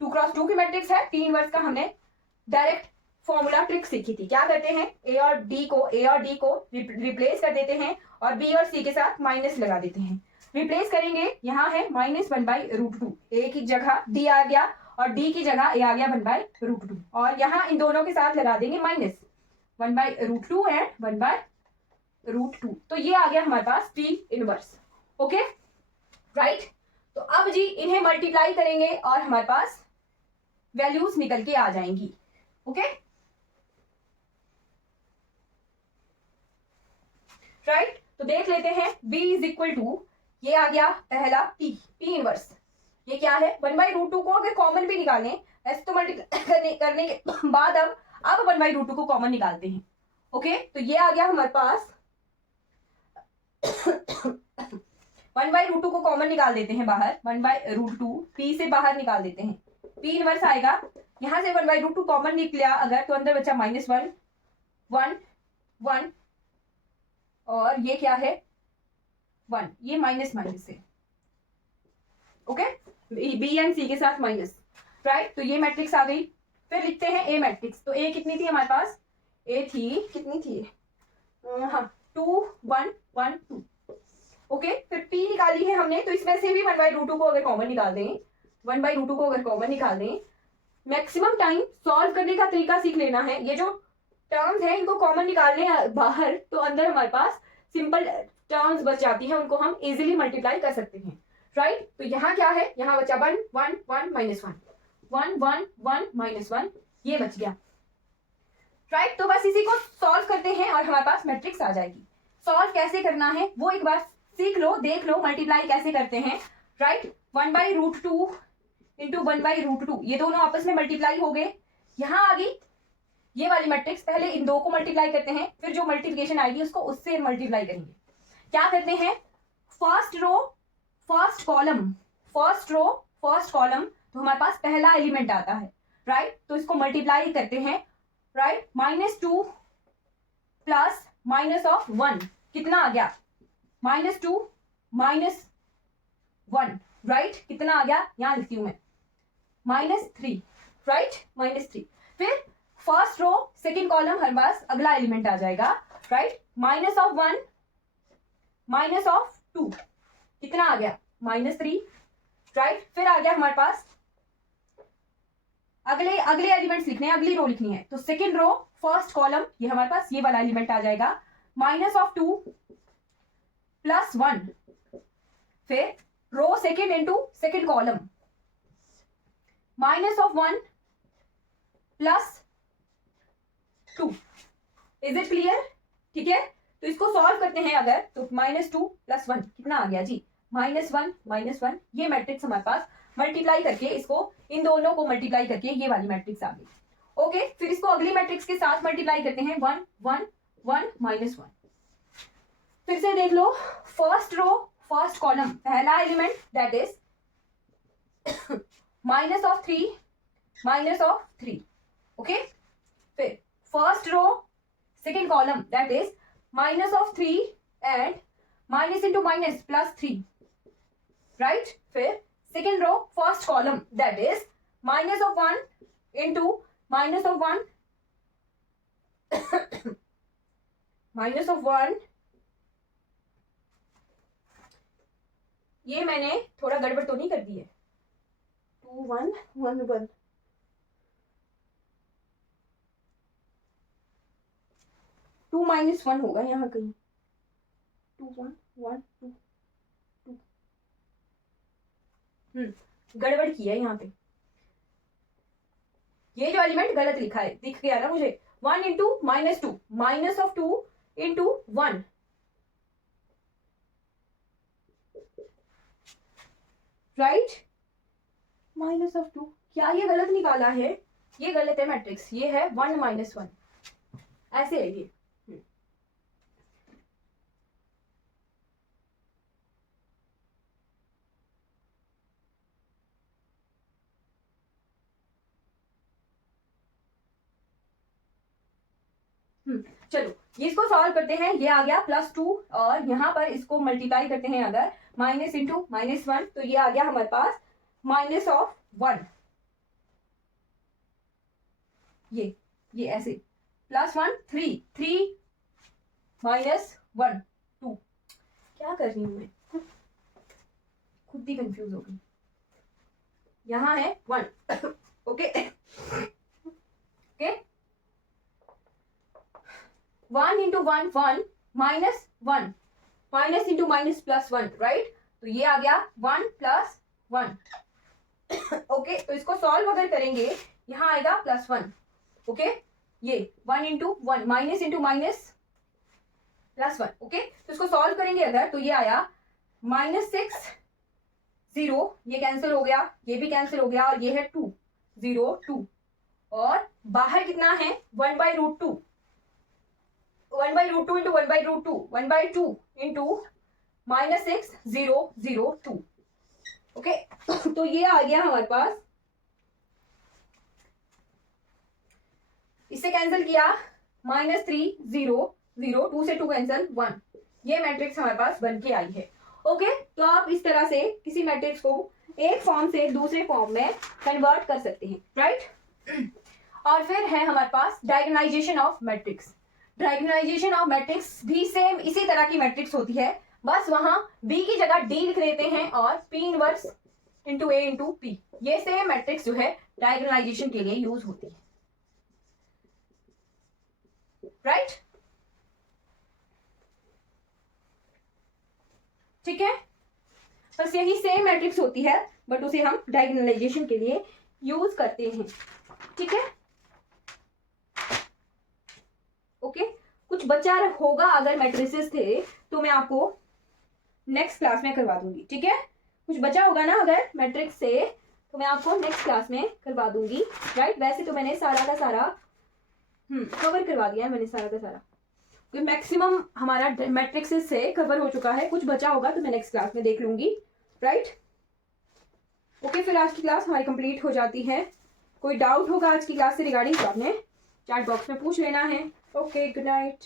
2x2 की मैट्रिक्स है, P इनवर्स का हमने डायरेक्ट फॉर्मूला ट्रिक सीखी थी। क्या करते हैं, A और D को रिप्लेस कर देते हैं, और B और C के साथ माइनस लगा देते हैं। रिप्लेस करेंगे, यहाँ है -1/√2, A की जगह D आ गया और D की जगह A आ गया 1/√2, और यहाँ इन दोनों के साथ लगा देंगे माइनस 1/√2 एंड 1/√2, तो ये आ गया हमारे पास P इनवर्स, ओके, राइट। तो अब जी इन्हें मल्टीप्लाई करेंगे और हमारे पास वैल्यूज निकल के आ जाएंगी, ओके, राइट। तो देख लेते हैं B इज इक्वल टू, ये आ गया पहला P इनवर्स, ये क्या है, 1/√2 को अगर कॉमन भी निकालें ऐसे तो मल्टीप्लाई करने के बाद अब 1/√2 को कॉमन निकालते हैं। ओके, तो ये आ गया हमारे पास 1/√2 को कॉमन निकाल देते हैं बाहर, 1/√2 p से बाहर निकाल देते हैं, p इनवर्स आएगा, यहां से 1/√2 कॉमन निकला अगर तो अंदर बचा -1 1 1 और ये क्या है 1, ये माइनस माइनस है। ओके, बी एंड सी के साथ माइनस, राइट। तो ये मैट्रिक्स आ गई। फिर लिखते हैं ए मैट्रिक्स। तो ए कितनी थी हमारे पास, ए थी कितनी थी, हाँ 2 1 1 2। ओके, फिर p निकाली है हमने, तो इसमें से भी 1/√2 को अगर कॉमन निकाल दें, 1/√2 को अगर कॉमन निकाल दें, मैक्सिमम टाइम सॉल्व करने का तरीका सीख लेना है। ये जो टर्म्स है इनको कॉमन निकालने बाहर तो अंदर हमारे पास सिंपल टर्म्स बच जाती हैं, उनको हम इजीली मल्टीप्लाई कर सकते हैं, राइट। तो यहाँ क्या है, यहाँ बचा 1 1 1 -1 1 1 1 -1, ये बच गया, राइट। तो बस इसी को सॉल्व करते हैं और हमारे पास मैट्रिक्स आ जाएगी। सॉल्व कैसे करना है वो एक बार सीख लो, देख लो मल्टीप्लाई कैसे करते हैं, राइट। 1/√2 इंटू 1/√2, ये दोनों आपस में मल्टीप्लाई हो गए। यहाँ आ गई ये वाली मैट्रिक्स, पहले इन दो को मल्टीप्लाई करते हैं, फिर जो मल्टीप्लिकेशन आएगी उसको उससे मल्टीप्लाई करेंगे। क्या करते हैं, first row first column, first row first column, तो हमारे पास पहला एलिमेंट आता है, राइट। तो इसको मल्टीप्लाई करते हैं, राइट। -2 प्लस -1 कितना आ गया, -2 -1, राइट। कितना आ गया, यहां लिखती हूं मैं -3, राइट, -3। फिर फर्स्ट रो सेकेंड कॉलम हमारे पास अगला एलिमेंट आ जाएगा, राइट। -1 -2 कितना आ गया, -3, राइट। फिर आ गया हमारे पास अगले एलिमेंट्स लिखने हैं, अगली रो लिखनी है, तो सेकेंड रो फर्स्ट कॉलम ये हमारे पास ये वाला एलिमेंट आ जाएगा, -2 +1। फिर row second into second column, -1 +2। Is it clear, ठीक है। तो इसको सॉल्व करते हैं अगर, तो -2 +1 कितना आ गया जी, -1 -1। ये मैट्रिक्स हमारे पास मल्टीप्लाई करके, इसको इन दोनों को मल्टीप्लाई करके ये वाली मैट्रिक्स आ गई। ओके, फिर इसको अगली मैट्रिक्स के साथ मल्टीप्लाई करते हैं, 1 1 1 -1। फिर से देख लो, फर्स्ट रो फर्स्ट कॉलम पहला एलिमेंट दैट इज -3 ओके। फिर first row second column that is -3 and minus into minus +3, right. फिर second row first column that is -1 into -1 -1। ये मैंने थोड़ा गड़बड़ तो नहीं कर दी है, 2 1 1 1, -2 होगा यहाँ कहीं, 2 1 1 2 2, गड़बड़ की है यहाँ पे, ये जो एलिमेंट गलत लिखा है, दिख गया ना मुझे। 1 इंटू -2 -2 इंटू 1, राइट, -2। क्या ये गलत निकाला है, ये गलत है मैट्रिक्स, ये है 1 -1, ऐसे है ये। चलो ये इसको सॉल्व करते हैं, ये आ गया +2 और यहाँ पर इसको मल्टीप्लाई करते हैं अगर, माइनस इंटू -1, तो ये आ गया हमारे पास -1, ये ऐसे +1 3 3 -1 2। क्या कर रही हूं मैं, खुद ही कंफ्यूज हो गई। यहाँ है 1 okay okay, 1 into 1 1 -1 minus into minus +1, right. तो ये आ गया 1 + 1 ओके। तो इसको सॉल्व अगर करेंगे यहाँ आएगा +1 ओके। ये 1 into 1 minus into minus +1 okay. तो इसको सॉल्व करेंगे अगर, तो ये आया -6 0, ये कैंसिल हो गया, ये भी कैंसिल हो गया, और ये है 2, 0 2, और बाहर कितना है 1/√2, 1/√2 इंटू 1/√2, 1/2 इंटू -6 0 0 2। ओके, तो ये आ गया हमारे पास, इससे कैंसिल किया -3 0 0, 2 से 2 कैंसिल 1, ये मैट्रिक्स हमारे पास बन के आई है। ओके, तो आप इस तरह से किसी मैट्रिक्स को एक फॉर्म से दूसरे फॉर्म में कन्वर्ट कर सकते हैं, राइट। और फिर है हमारे पास डायगोनलाइजेशन ऑफ मैट्रिक्स। डायगोनलाइजेशन ऑफ मैट्रिक्स भी सेम इसी तरह की मैट्रिक्स होती है, बस वहां B की जगह D लिख देते हैं और P inverse into A into P, ये सेम मैट्रिक्स जो है डायगोनलाइजेशन के लिए यूज होती है, राइट। ठीक है, बस यही सेम मैट्रिक्स होती है, बट उसे हम डायगोनलाइजेशन के लिए यूज करते हैं। ठीक है, ओके। कुछ बचा होगा अगर मैट्रिसेस थे तो मैं आपको नेक्स्ट क्लास में करवा दूंगी, ठीक है। कुछ बचा होगा ना अगर मैट्रिक्स से तो मैं आपको नेक्स्ट क्लास में करवा दूंगी, राइट। वैसे तो मैंने सारा का सारा कवर करवा दिया है, मैंने सारा का सारा, तो मैक्सिमम हमारा मैट्रिक्सेस से कवर हो चुका है। कुछ बचा होगा तो मैं नेक्स्ट क्लास में देख लूंगी, राइट। ओके, फिर आज की क्लास हमारी कंप्लीट हो जाती है। कोई डाउट होगा आज की क्लास से रिगार्डिंग तो आपने चैट बॉक्स में पूछ लेना है। Okay, good night.